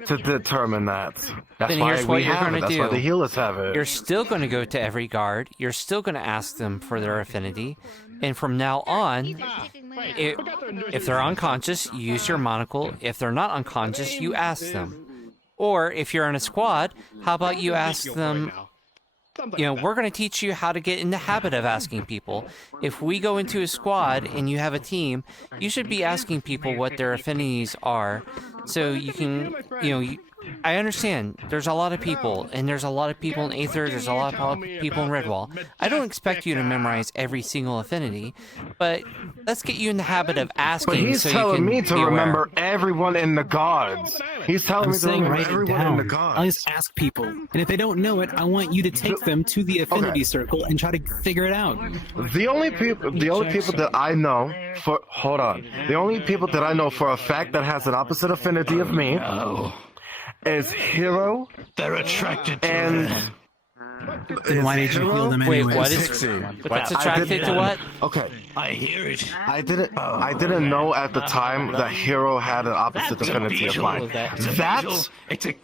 to determine that. That's Then why here's what we you're have going it. to That's do. why the healers have it. You're still going to go to every guard. You're still going to ask them for their affinity. And from now on, if they're unconscious, you use your monocle. If they're not unconscious, you ask them. Or if you're in a squad, how about you ask them... You know, we're going to teach you how to get in the habit of asking people. If we go into a squad and you have a team, you should be asking people what their affinities are so you can, I understand there's a lot of people, and there's a lot of people in Aether, there's a lot of people in Redwall. I don't expect you to memorize every single affinity, but let's get you in the habit of asking. But he's so telling you can me to be aware. remember everyone in the guards. He's telling I'm me to saying remember write it everyone in the down. guards. I'll just ask people. And if they don't know it, I want you to take them to the affinity circle and try to figure it out. The only people that I know the only people that I know for a fact that has an opposite affinity of me is Hero. They're attracted to and. Then why did you heal them Wait, anyways? what is? What's attracted to what? Okay. I hear it. I didn't know at the time that Hero had an opposite affinity of mine. That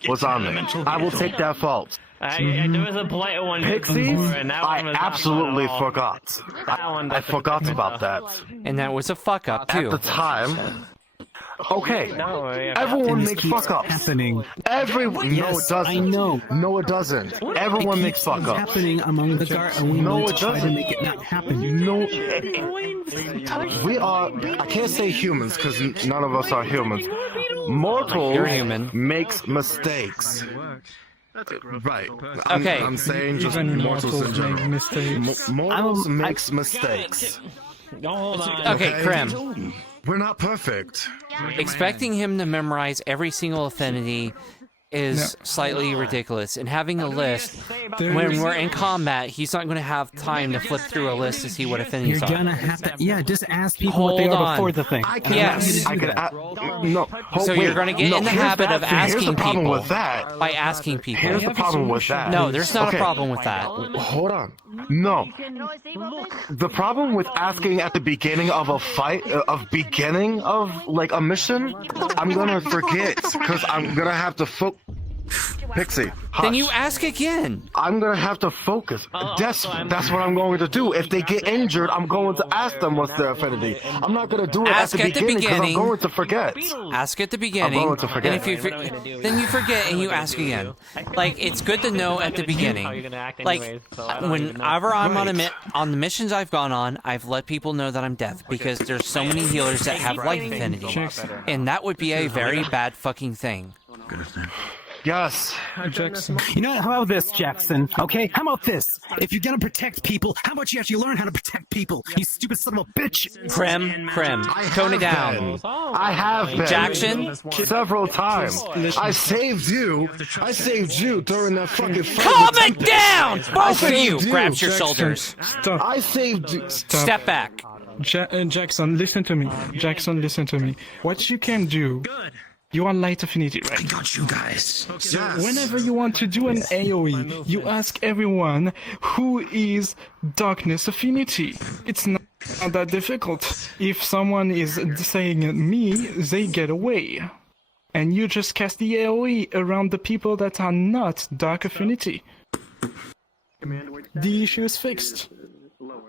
was on me. I will take that fault. There was a polite one. Pixies, before, and that I one was not absolutely fun at all. forgot. That one I forgot about that. And that was a fuck up too. At the time. Okay, No, everyone This makes keeps fuck ups. happening. No, Yes, it doesn't. I know. No, it doesn't. Everyone It makes keeps fuck ups. happening among the guard, and we No, need to it try to doesn't. make it not happen. No, we are. I can't say humans because none of us are humans. Mortals You're human. makes mistakes. Right. Okay. I'm saying just Even mortals in mortals make general. mistakes. Mortals makes mistakes. Okay, Krem. We're not perfect. Expecting him to memorize every single affinity is slightly ridiculous. And having a list, when we're in combat, he's not going to have time to flip through a list to see what affinities You're are. gonna have to, just ask people what they Hold are on. before the thing. Yes. No. So you're going to get in the habit of Here's asking the problem people with that. by asking people. Here's the problem with that. No, there's not Okay. a problem with that. Hold on. No. The problem with asking at the beginning of a fight, beginning of like a mission, I'm gonna forget because I'm gonna have to Pixie. Hush. Then you ask again. I'm gonna have to focus. That's what I'm going to do. If they get injured, I'm going to ask them what's their affinity. I'm not gonna do it Ask at the beginning because I'm going to forget. Ask at the beginning. I'm going to forget. And if then you forget and you ask again. Like, it's good to know at the beginning. Like, whenever I'm on the missions I've gone on, I've let people know that I'm deaf because there's so many healers that have life affinity, and that would be a very bad fucking thing. Yes. Jackson. You know, how about this, Jackson? Okay, how about this? If you're gonna protect people, how about you actually learn how to protect people? You stupid son of a bitch! Krem, tone it down. I have been. Jackson? Several times. I saved you. I saved you during that fucking fight. Calm it down! Both of you! Grabs your Jackson, shoulders. Stop. I saved you. Step back. Jackson, listen to me. Jackson, listen to me. What you can do. You are light affinity, right? I got you guys. So whenever you want to do an AoE, you ask everyone who is darkness affinity. It's not that difficult. If someone is saying me, they get away. And you just cast the AoE around the people that are not dark affinity. The issue is fixed.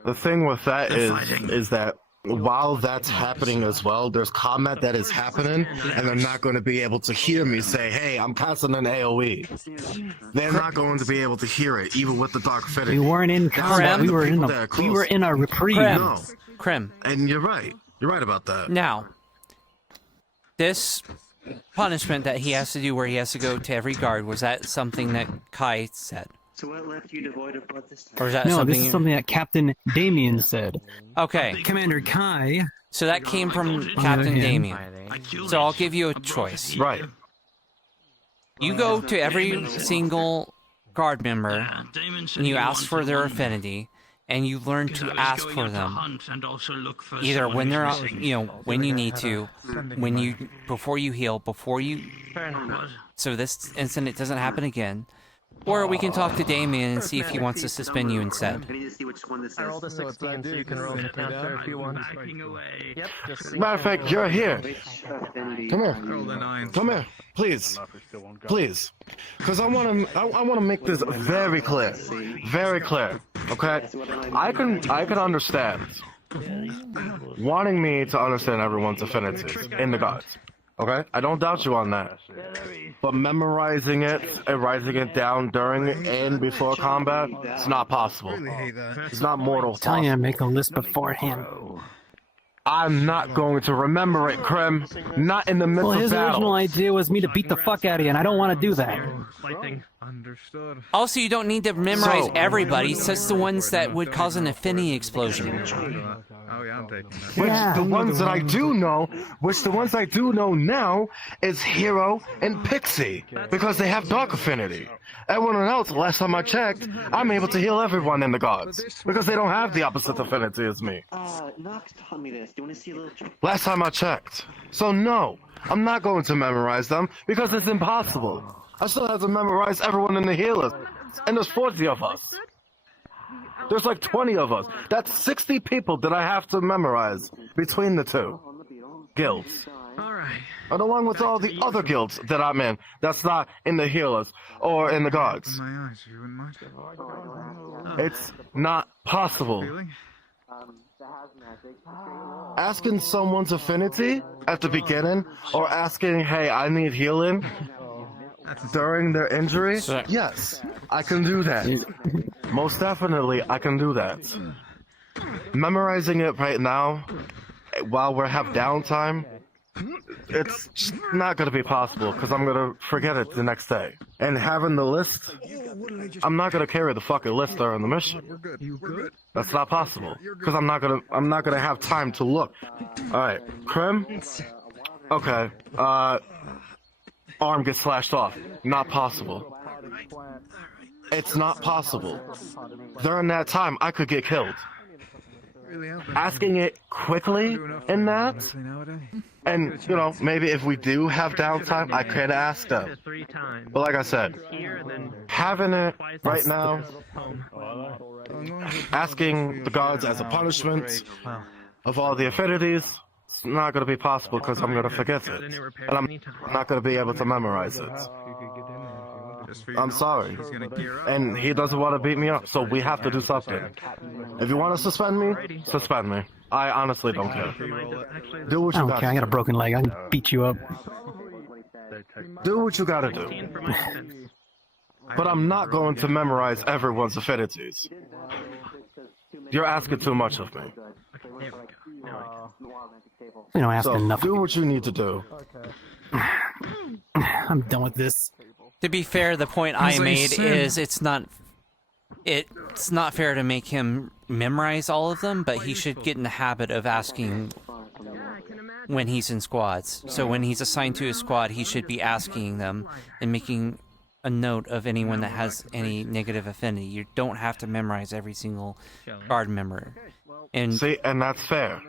The thing with that is that while that's happening as well, there's combat that is happening, and they're not going to be able to hear me say, "Hey, I'm casting an AoE." They're not going to be able to hear it, even with the dark affinity. We weren't in combat. We were in a reprieve. No. Krem. And you're right. You're right about that. Now, this punishment that he has to do where he has to go to every guard, was that something that Kai said? So what left you devoid of blood this time? Or is that No, something... this is something that Captain Damien said. Okay. Commander Kai. So that came from Captain Damien. So I'll give you a choice. Right. You go to every single guard member, and you ask for their affinity, and you learn to ask for them. Either when they're, when you need to, before you heal, so this incident doesn't happen again. Or we can talk to Damien and see if he wants to suspend you instead. I need to see which one this is. I rolled a 16, so you can roll the counter if you want. Yep, just Matter of fact, you're here. Come here. Come here, please, please, because I want to make this very clear, Okay, I can understand wanting me to understand everyone's affinities in the gods. Okay, I don't doubt you on that. But memorizing it and writing it down during and before combat, it's not possible. It's not mortal. Tell you to make a list beforehand. I'm not going to remember it, Krem. Not in the midst of His battle. original idea was me to beat the fuck out of you, and I don't want to do that. Understood. Also, you don't need to memorize everybody, just the ones that would cause an affinity explosion. Oh yeah, I'm taking that. Which the ones that I do know now is Hero and Pixie, because they have dark affinity. Everyone else, last time I checked, I'm able to heal everyone in the gods, because they don't have the opposite affinity as me. Nox taught me this. Do you want to see a little trick? Last time I checked. So no, I'm not going to memorize them, because it's impossible. I still have to memorize everyone in the healers, and there's 40 of us. There's like 20 of us. That's 60 people that I have to memorize between the two guilds. Alright. And along with all the other guilds that I'm in, that's not in the healers or in the guards. My eyes, you wouldn't mind? It's not possible. Asking someone's affinity at the beginning, or asking, hey, I need healing during their injury, yes, I can do that. Most definitely, I can do that. Memorizing it right now, while we have downtime, it's not going to be possible, because I'm going to forget it the next day. And having the list, I'm not going to carry the fucking list during the mission. That's not possible, because I'm not going to have time to look. Alright, Krim? Okay, arm gets slashed off. Not possible. It's not possible. During that time, I could get killed. Asking it quickly in that, and, you know, maybe if we do have downtime, I could ask them. But like I said, having it right now, asking the gods as a punishment of all the affinities, it's not going to be possible because I'm going to forget it. And I'm not going to be able to memorize it. I'm sorry. And he doesn't want to beat me up, so we have to do something. If you want to suspend me, suspend me. I honestly don't care. Do what you I don't care. I got a broken leg. I can beat you up. Do what you gotta do. But I'm not going to memorize everyone's affinities. You're asking too much of me. You know, asking enough. Do what you need to do. I'm done with this. To be fair, the point I made is it's not fair to make him memorize all of them, but he should get in the habit of asking when he's in squads. So when he's assigned to a squad, he should be asking them and making a note of anyone that has any negative affinity. You don't have to memorize every single guard member. And see, and that's fair.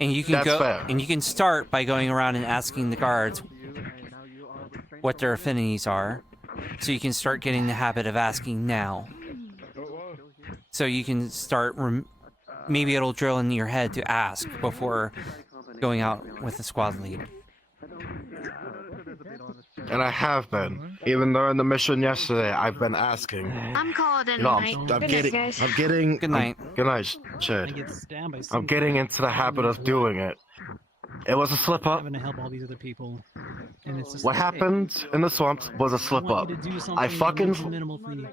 And you can and you can start by going around and asking the guards what their affinities are, so you can start getting the habit of asking now. So you can start, maybe it'll drill in your head to ask before going out with the squad lead. And I have been. Even during the mission yesterday, I've been asking. I'm called in. You know, I'm getting. Good night. Good night, Chad. I'm getting into the habit of doing it. It was a slip up. Having to help all these other people. And it's just What happened in the swamps was a slip up. I fucking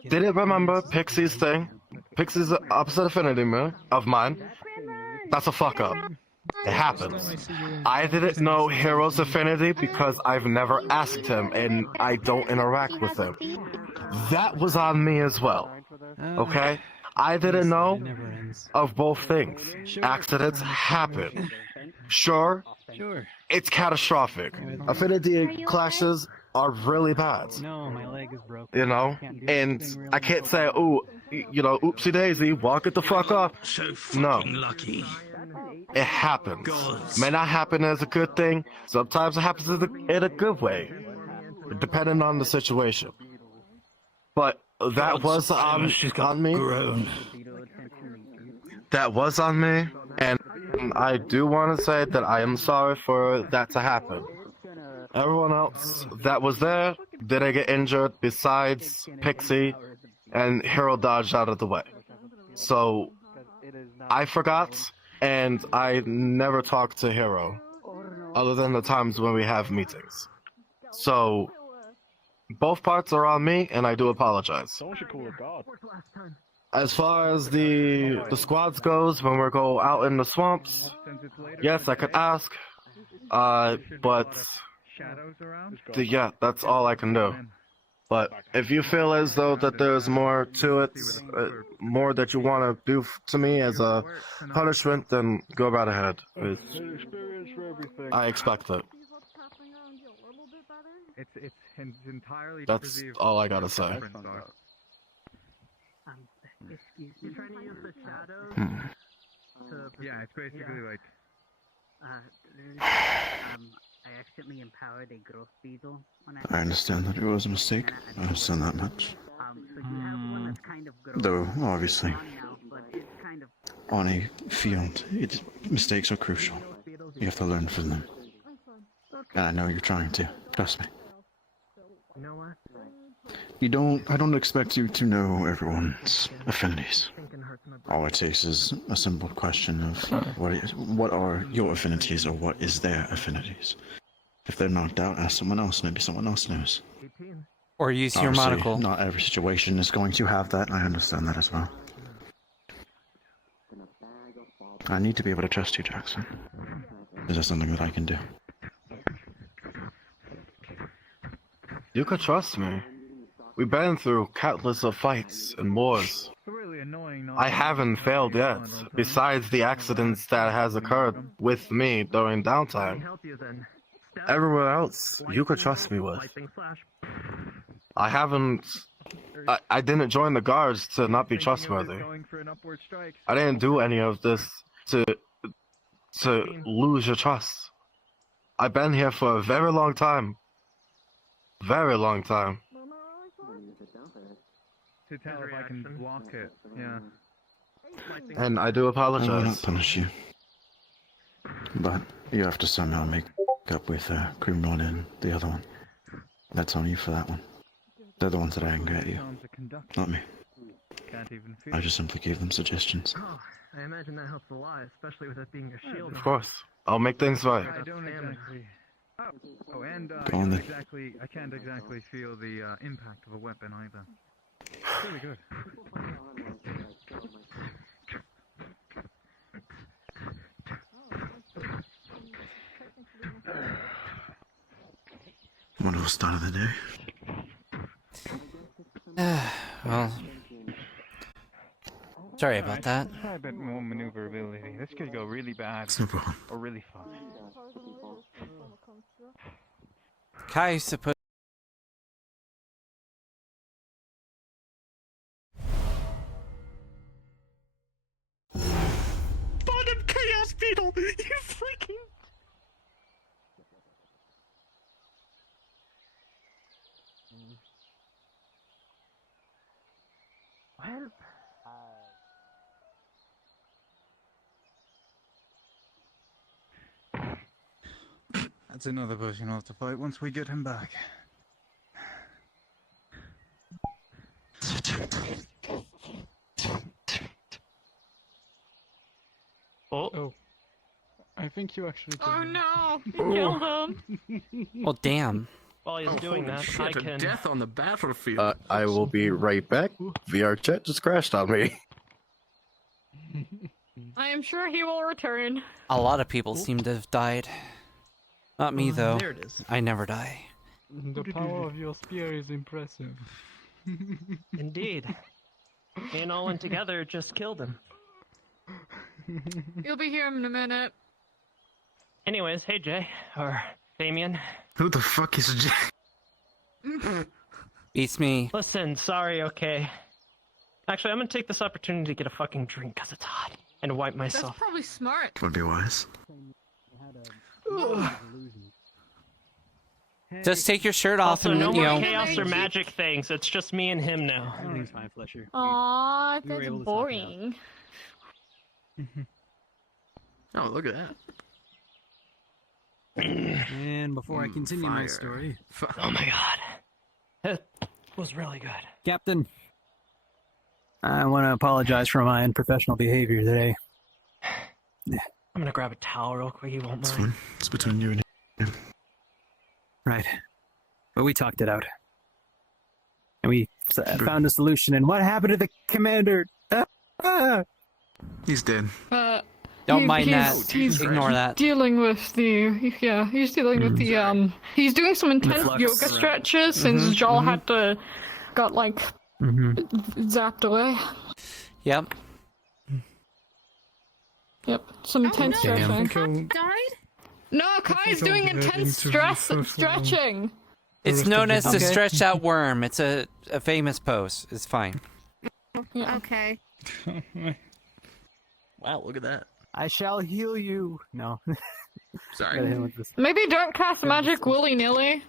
didn't remember Pixie's thing. Pixie's the opposite affinity of mine. That's a fuck up. It happens. I didn't know Hero's affinity because I've never asked him and I don't interact with him. That was on me as well. Okay? I didn't know of both things. Accidents happen. Sure, it's catastrophic. Affinity clashes are really bad. No, my leg is broken. You know? And I can't say, ooh, you know, oopsie daisy, walk it the fuck off. No. Lucky. It happens. May not happen as a good thing. Sometimes it happens in a good way. Depending on the situation. But that was on me. That was on me. And I do want to say that I am sorry for that to happen. Everyone else that was there didn't get injured besides Pixie, and Hero dodged out of the way. So I forgot, and I never talked to Hero, other than the times when we have meetings. So both parts are on me, and I do apologize. As far as the squads goes, when we go out in the swamps, yes, I could ask, but yeah, that's all I can do. But if you feel as though that there's more to it, more that you want to do to me as a punishment, then go right ahead. I expect it. It's entirely. That's all I gotta say. You're trying to use the shadows Yeah, it's basically like. I accidentally empowered a growth beetle. I understand that it was a mistake. I understand that much. Though, obviously, on a field, mistakes are crucial. You have to learn from them. And I know you're trying to. Trust me. You know what? I don't expect you to know everyone's affinities. All it takes is a simple question of what are your affinities or what is their affinities. If they're knocked out, ask someone else. Maybe someone else knows. Or use your Obviously, monocle. Not every situation is going to have that. I understand that as well. I need to be able to trust you, Jackson. Is there something that I can do? You could trust me. We've been through countless of fights and wars. I haven't failed yet, besides the accidents that has occurred with me during downtime. Everyone else, you could trust me with. I haven't... I didn't join the guards to not be trustworthy. I didn't do any of this to lose your trust. I've been here for a very long time. Very long time. To tell if I can block it, yeah. And I do apologize. I will not punish you. But you have to somehow make up with Creamrod and the other one. That's on you for that one. They're the ones that are angry at you. Not me. I just simply gave them suggestions. Oh, I imagine that helps a lot, especially with it being your shield. Of course. I'll make things right. I don't exactly... Oh, and Go on, then. I can't exactly feel the impact of a weapon either. It's really good. Wonderful start of the day. Well, sorry about that. Try a bit more maneuverability. This could go really bad No problem. or really fun. Kai used to put. Bottom Chaos Beetle! You freaking... Well... That's another person I'll have to fight once we get him back. Oh. I think you actually Oh no! You Oh. killed him! Well, damn. While he's doing that, I can... Death on the battlefield. I will be right back. VRchat just crashed on me. I am sure he will return. A lot of people seem to have died. Not me, though. There it is. I never die. The power of your spear is impressive. Indeed. Me and Owen together just killed him. You'll be here in a minute. Anyways, hey Jay, or Damien. Who the fuck is Jack? Beats me. Listen, sorry, okay. Actually, I'm gonna take this opportunity to get a fucking drink because it's hot and wipe myself. That's probably smart. Would be wise. Just take your shirt off Also, and, no you more know. chaos or magic things. It's just me and him now. Everything's fine, Fletcher. Aww, We were that's able to talk it out. boring. Oh, look at that. And before I continue my story, Oh my god. It was really good. Captain, I want to apologize for my unprofessional behavior today. I'm gonna grab a towel real quick, you won't It's mind. fine. It's between you and him. Right. But we talked it out. And we found a solution. And what happened to the commander? He's dead. Don't mind that. He's Ignore that. dealing with the he's dealing with the he's doing some intense flux. yoga stretches since his jaw had got like zapped away. Yep. Yep, some intense stretching. Died? No, Kai's doing intense stretching. It's known as the stretched out worm. It's a famous pose. It's fine. Okay. Wow, look at that. I shall heal you. No. Sorry. Maybe don't cast magic willy-nilly.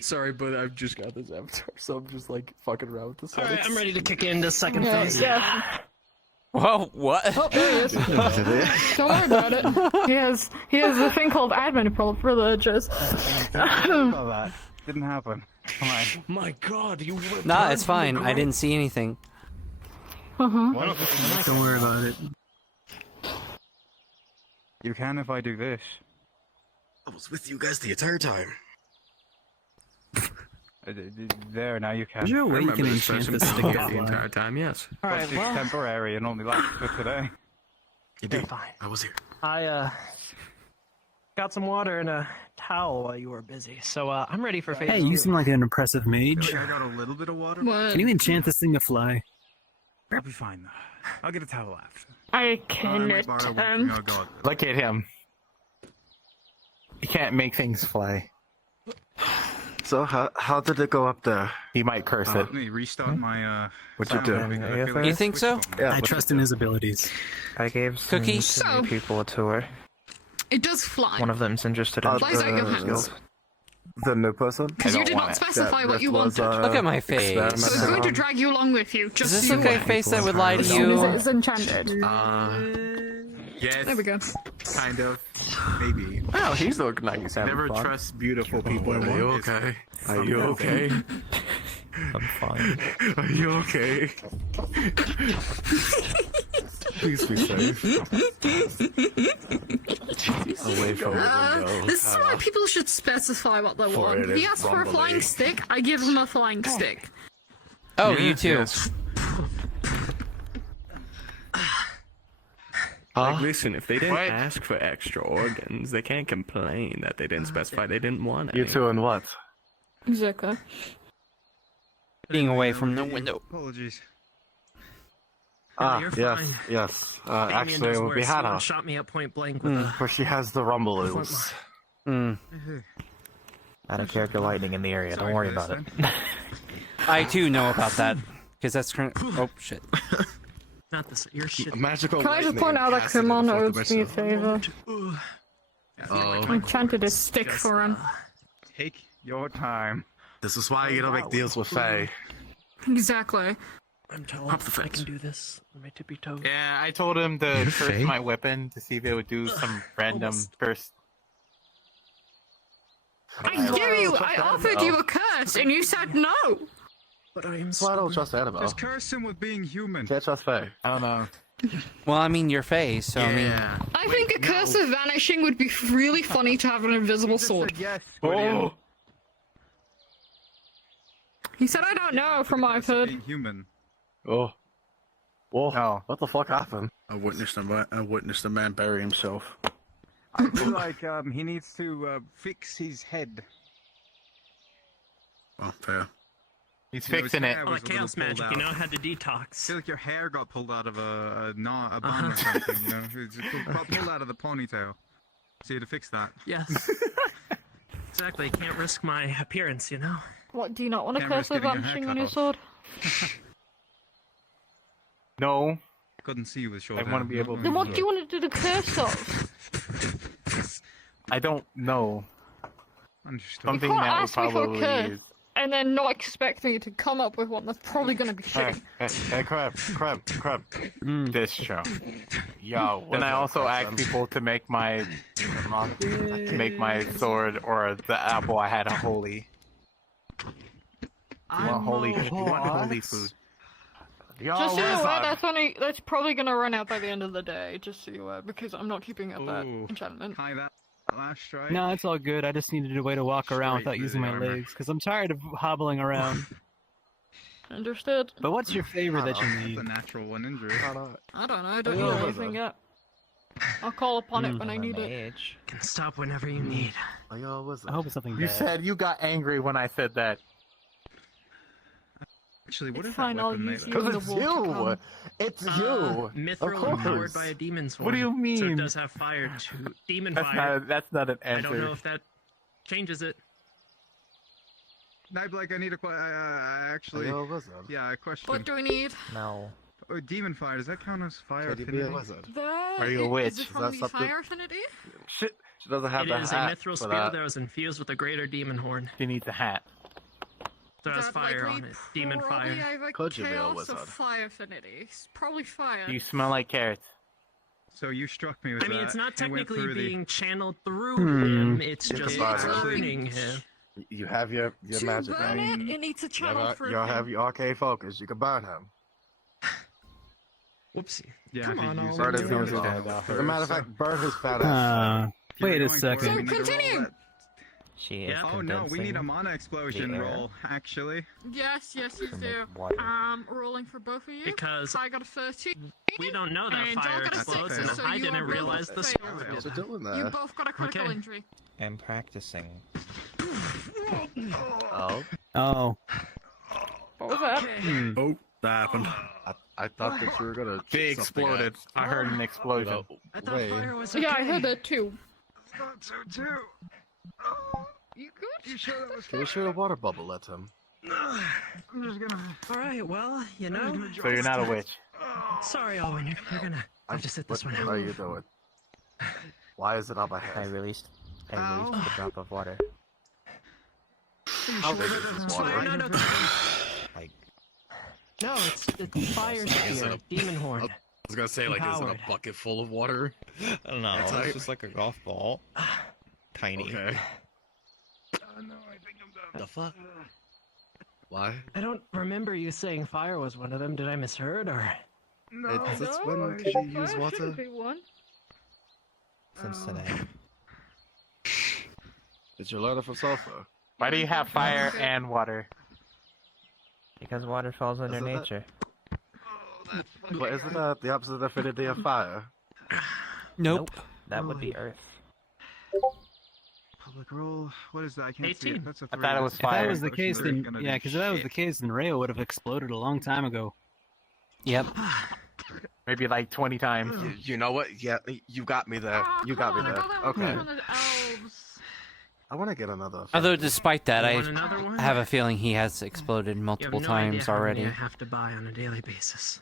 Sorry, but I've just got this avatar, so I'm just like fucking around with the settings. Alright, I'm ready to kick into second Yeah, phase. yeah. Whoa, what? Oh, there he is. Don't worry about it. He has a thing called admin privileges. Didn't happen. Come on. My God, you. Nah, it's fine. I didn't see anything. Uh-huh. Don't worry about it. You can if I do this. I was with you guys the entire time. There, now you can. Is there a way you can enchant the stick the of entire fly? time, yes. Alright, well, temporary and only lasts for today. You did. fine. I was here. I got some water and a towel while you were busy, so I'm ready for phase Hey, two. you seem like an impressive mage. I got a little bit of water. What? Can you enchant this thing to fly? I'll be fine though. I'll get a towel after. I can Oh god. Look at him. He can't make things fly. So how did it go up there? He might curse it. Let me restart my What'd you do? You think so? Yeah, I trust in his abilities. I gave some Cookie? So- people a tour. It does fly. One of them's interested in Flies out your hands. The new person? Because you did not specify what you wanted. Look at my face. So it's going to drag you along with you. Just Is this so the you kind know. of face that would lie to As soon as you? it's enchanted. yes. There we go. Kind of. Maybe. Wow, he's looking like he's having Never fun. trust beautiful people. Are you okay? Are you okay? I'm fine. Are you okay? Please be safe. Away from the window. This is why people should specify what they want. it If he is asks for a rumbly. flying stick, I give him a flying stick. Oh, you too. Like, listen, if they didn't ask for extra organs, they can't complain that they didn't specify they didn't want any. You two and what? Exactly. Being away from the window. Apologies. you're yes, fine. yes. Damien Actually, does it would be worse. He Hannah. once shot me at point blank with a... For she has the rumbles. Mm. Out of character lightning in the area. Don't worry about it. I too know about that. Because that's current. Oh, shit. Not this. Your shit. Magical Can I just lightning point out that casted in Kumano the owes me a favor? Oh. I enchanted a stick for him. Take your time. This is why you don't make deals with Faye. Exactly. I'm told Up the I fence. can do this on my tippy toes. Yeah, I told him to curse my weapon to see if it would do some random curse. I offered you a curse and you said no. But I am That's why I don't trust Annabelle. Just curse him with being human. Can't trust Faye. I don't know. Well, I mean, your face, so I mean. I think a curse of vanishing would be really funny to have an invisible sword. Yes. Oh! He said I don't know from what I've heard. Being human. Oh. Whoa. What the fuck happened? I witnessed a man bury himself. I feel like he needs to fix his head. Well, fair. He's You know, his fixing it. hair Oh, was like a little chaos magic, pulled you know, out. had to I detox. feel like your hair got pulled out of a bun or something, you know? It's just pulled out of the ponytail. So you had to fix that. Yes. Exactly, can't risk my appearance, you know? What, do you not want a Can't curse risk of getting your vanishing hair on cut your off. sword? No. Couldn't see you with short I hair. want to be able to. Then what do you want to do the curse of? I don't know. Understood. Something You can't that would ask me for a probably curse use. and then not expect me to come up with one that's probably going to be shitty. Hey, crap. This show. Yo. And I also asked people to make my sword or the apple I had a holy. You want holy food. Yo, Just so you're where's aware, that? that's probably going to run out by the end of the day, just so you're aware, because I'm not keeping up that Ooh. enchantment. Hi, that last strike. No, it's all good. I just needed a way to walk around Straight without using through my the armor. legs, because I'm tired of hobbling around. Understood. But what's your favor that you need? It's a natural one injury. I don't know. I don't need anything yet. I'll call upon it when I need it. Can stop whenever you need. Are you a wizard? I hope it's something You bad. said you got angry when I said that. Actually, what It's is fine, that I'll weapon use made you of? in the It's war to you! come. It's you! Mithril Of empowered course. by a demon's horn. What do you So mean? it does have fire to demon That's fire. that's not an I answer. don't know if that changes it. Nightblake, I need a actually. Are you a wizard? Yeah, a question. What do we need? No. Oh, demon fire, does that count as fire Could you be a affinity? wizard? That Are you a witch? Is it Is from that the something- fire affinity? Shit, she doesn't have It the is a hat mithril for spear that. that was infused with a greater demon horn. She needs a hat. So it has That fire likely on it. Demon probably fire. either Could you be a chaos or wizard? fire affinity. It's probably fire. You smell like carrots. So you struck me with I mean, that. it's not and went technically through the- being channeled through him. It's You just can burn it. burning him. You have your To magic, burn right? it needs a channel through You'll him. have your arcade focus. You can burn him. Whoopsie. Yeah, Come if you on, use I'll Burn it, his you nose use it off. first, As a matter of so- fact, burn his fat ass. Wait a Going for it, second. we need to roll Continue. that- She is Oh no, we need a condensing mana explosion the air. roll, actually. Yes, you to make do. water. Rolling for both of you. Because I got a 13. we don't know that And fire Joel got a explodes, 6, and so I you didn't are both realize the failed. sword What's did. it doing You there? both got a critical Okay. injury. and practicing. Oh. Oh. What was that? Oh, that happened. I thought that you were gonna. They shoot something exploded. at- I heard an explosion. I thought Wait. fire was Yeah, I okay. heard that too. Thought so too. You good? You sure that was Can you shoot a water bubble at him? I'm just gonna. All right, well, you know. So you're not a witch. Sorry, Owen. You're gonna have to sit this one What out. are you doing? Why is it on my I head? released a drop of water. How big is this water? No, Like no, it's fire spear, demon horn. I was gonna say, like, is it Empowered. a bucket full of water? I don't know. That's It's how- just like a golf ball. Tiny. Okay. Oh no, I think I'm done. The fuck? Why? I don't remember you saying fire was one of them. Did I misheard or? No, Since No, when I could thought you use fire water? shouldn't be one. Since today. Did you learn it from sulfur? Why do you have fire and water? Because water falls under Isn't that- nature. But isn't that the opposite affinity of fire? Nope. That would be earth. Public roll. What is that? I can't see 18. it. That's a I 3. thought it was If that fire. was the case, then Gonna yeah, do because if that was shit. the case, then Rayo would have exploded a long time ago. Yep. Maybe like 20 times. You know what? Yeah, you got me there. You got me there. Okay. One of the elves. I want to get another. Although, despite that, You I want another one? have a feeling he has exploded You have multiple no idea times how many already. I have to buy on a daily basis.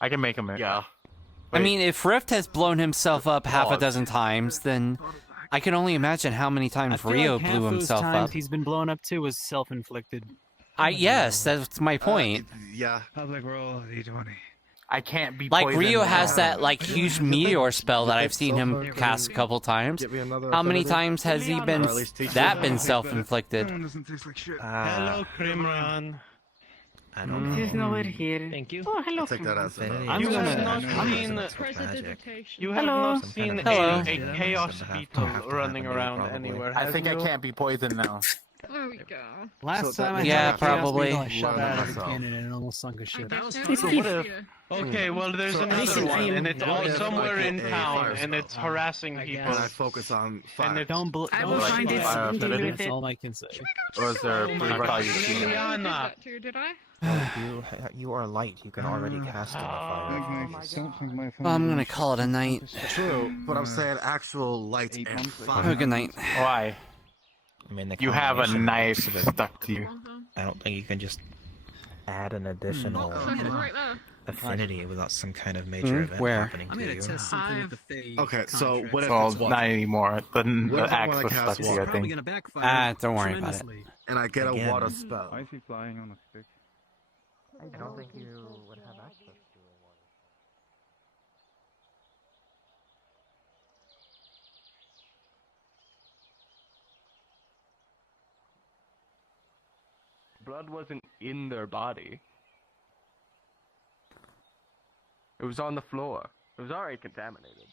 I can make him. Yeah. I mean, if Rift has blown himself up half a Pause. dozen times, then I can only imagine how many I times feel Rio like half blew those himself times up. he's been blown up too was self-inflicted. Yes, that's my point. Yeah. Public roll D20. I can't be Like poisoned. Rio has that like huge meteor spell that I've seen him cast a couple times. Get me another How many affinity? times has he been Or at least teach that me. been self-inflicted? Doesn't taste like shit. Hello, Crimron. I don't know. He's nowhere here. Thank you. Oh, hello. I'll take that as a Infinity no. is You just have a- not I mean, seen- it's magic. Prestidigitation. You have Hello. not Some seen kind of Hello. a magic. chaos Doesn't have to beetle happen running to me, around probably. anywhere. I have think I you? can't be poisoned now. There we go. Last So time I that- Yeah, had a chaos probably. beetle, I shot Learn out of a myself. cannon and it almost sunk a ship. That was It's fun. So what if? here. Okay, well, there's another Listen, one, I'm- and it's What all if, somewhere like, in a town, fire and it's spell? harassing I people. And I focus on fire. And it, Don't I will Like find it fire and deal affinity? with That's it. all I can say. Or is there a I prerequisite? thought you I Liliana. did that too, did I? You are light. You can already cast in the fire. Well, I'm gonna call it a night. True, but I'm saying actual light and Have a fire. good night. Why? I mean, the You have a combination knife makes it- stuck to you. I don't think you can just add an additional So it's right there. affinity without some kind of major event Where? happening to you. Okay, so what if Well, it's water? not anymore. The What if I axe wanna was cast stuck to you, I water? think. gonna backfire. Ah, don't worry about it. tremendously. And I get a Again. water spell. Why is he flying on a stick? I don't think you would have access to a water. Blood wasn't in their body. It was on the floor. It was already contaminated.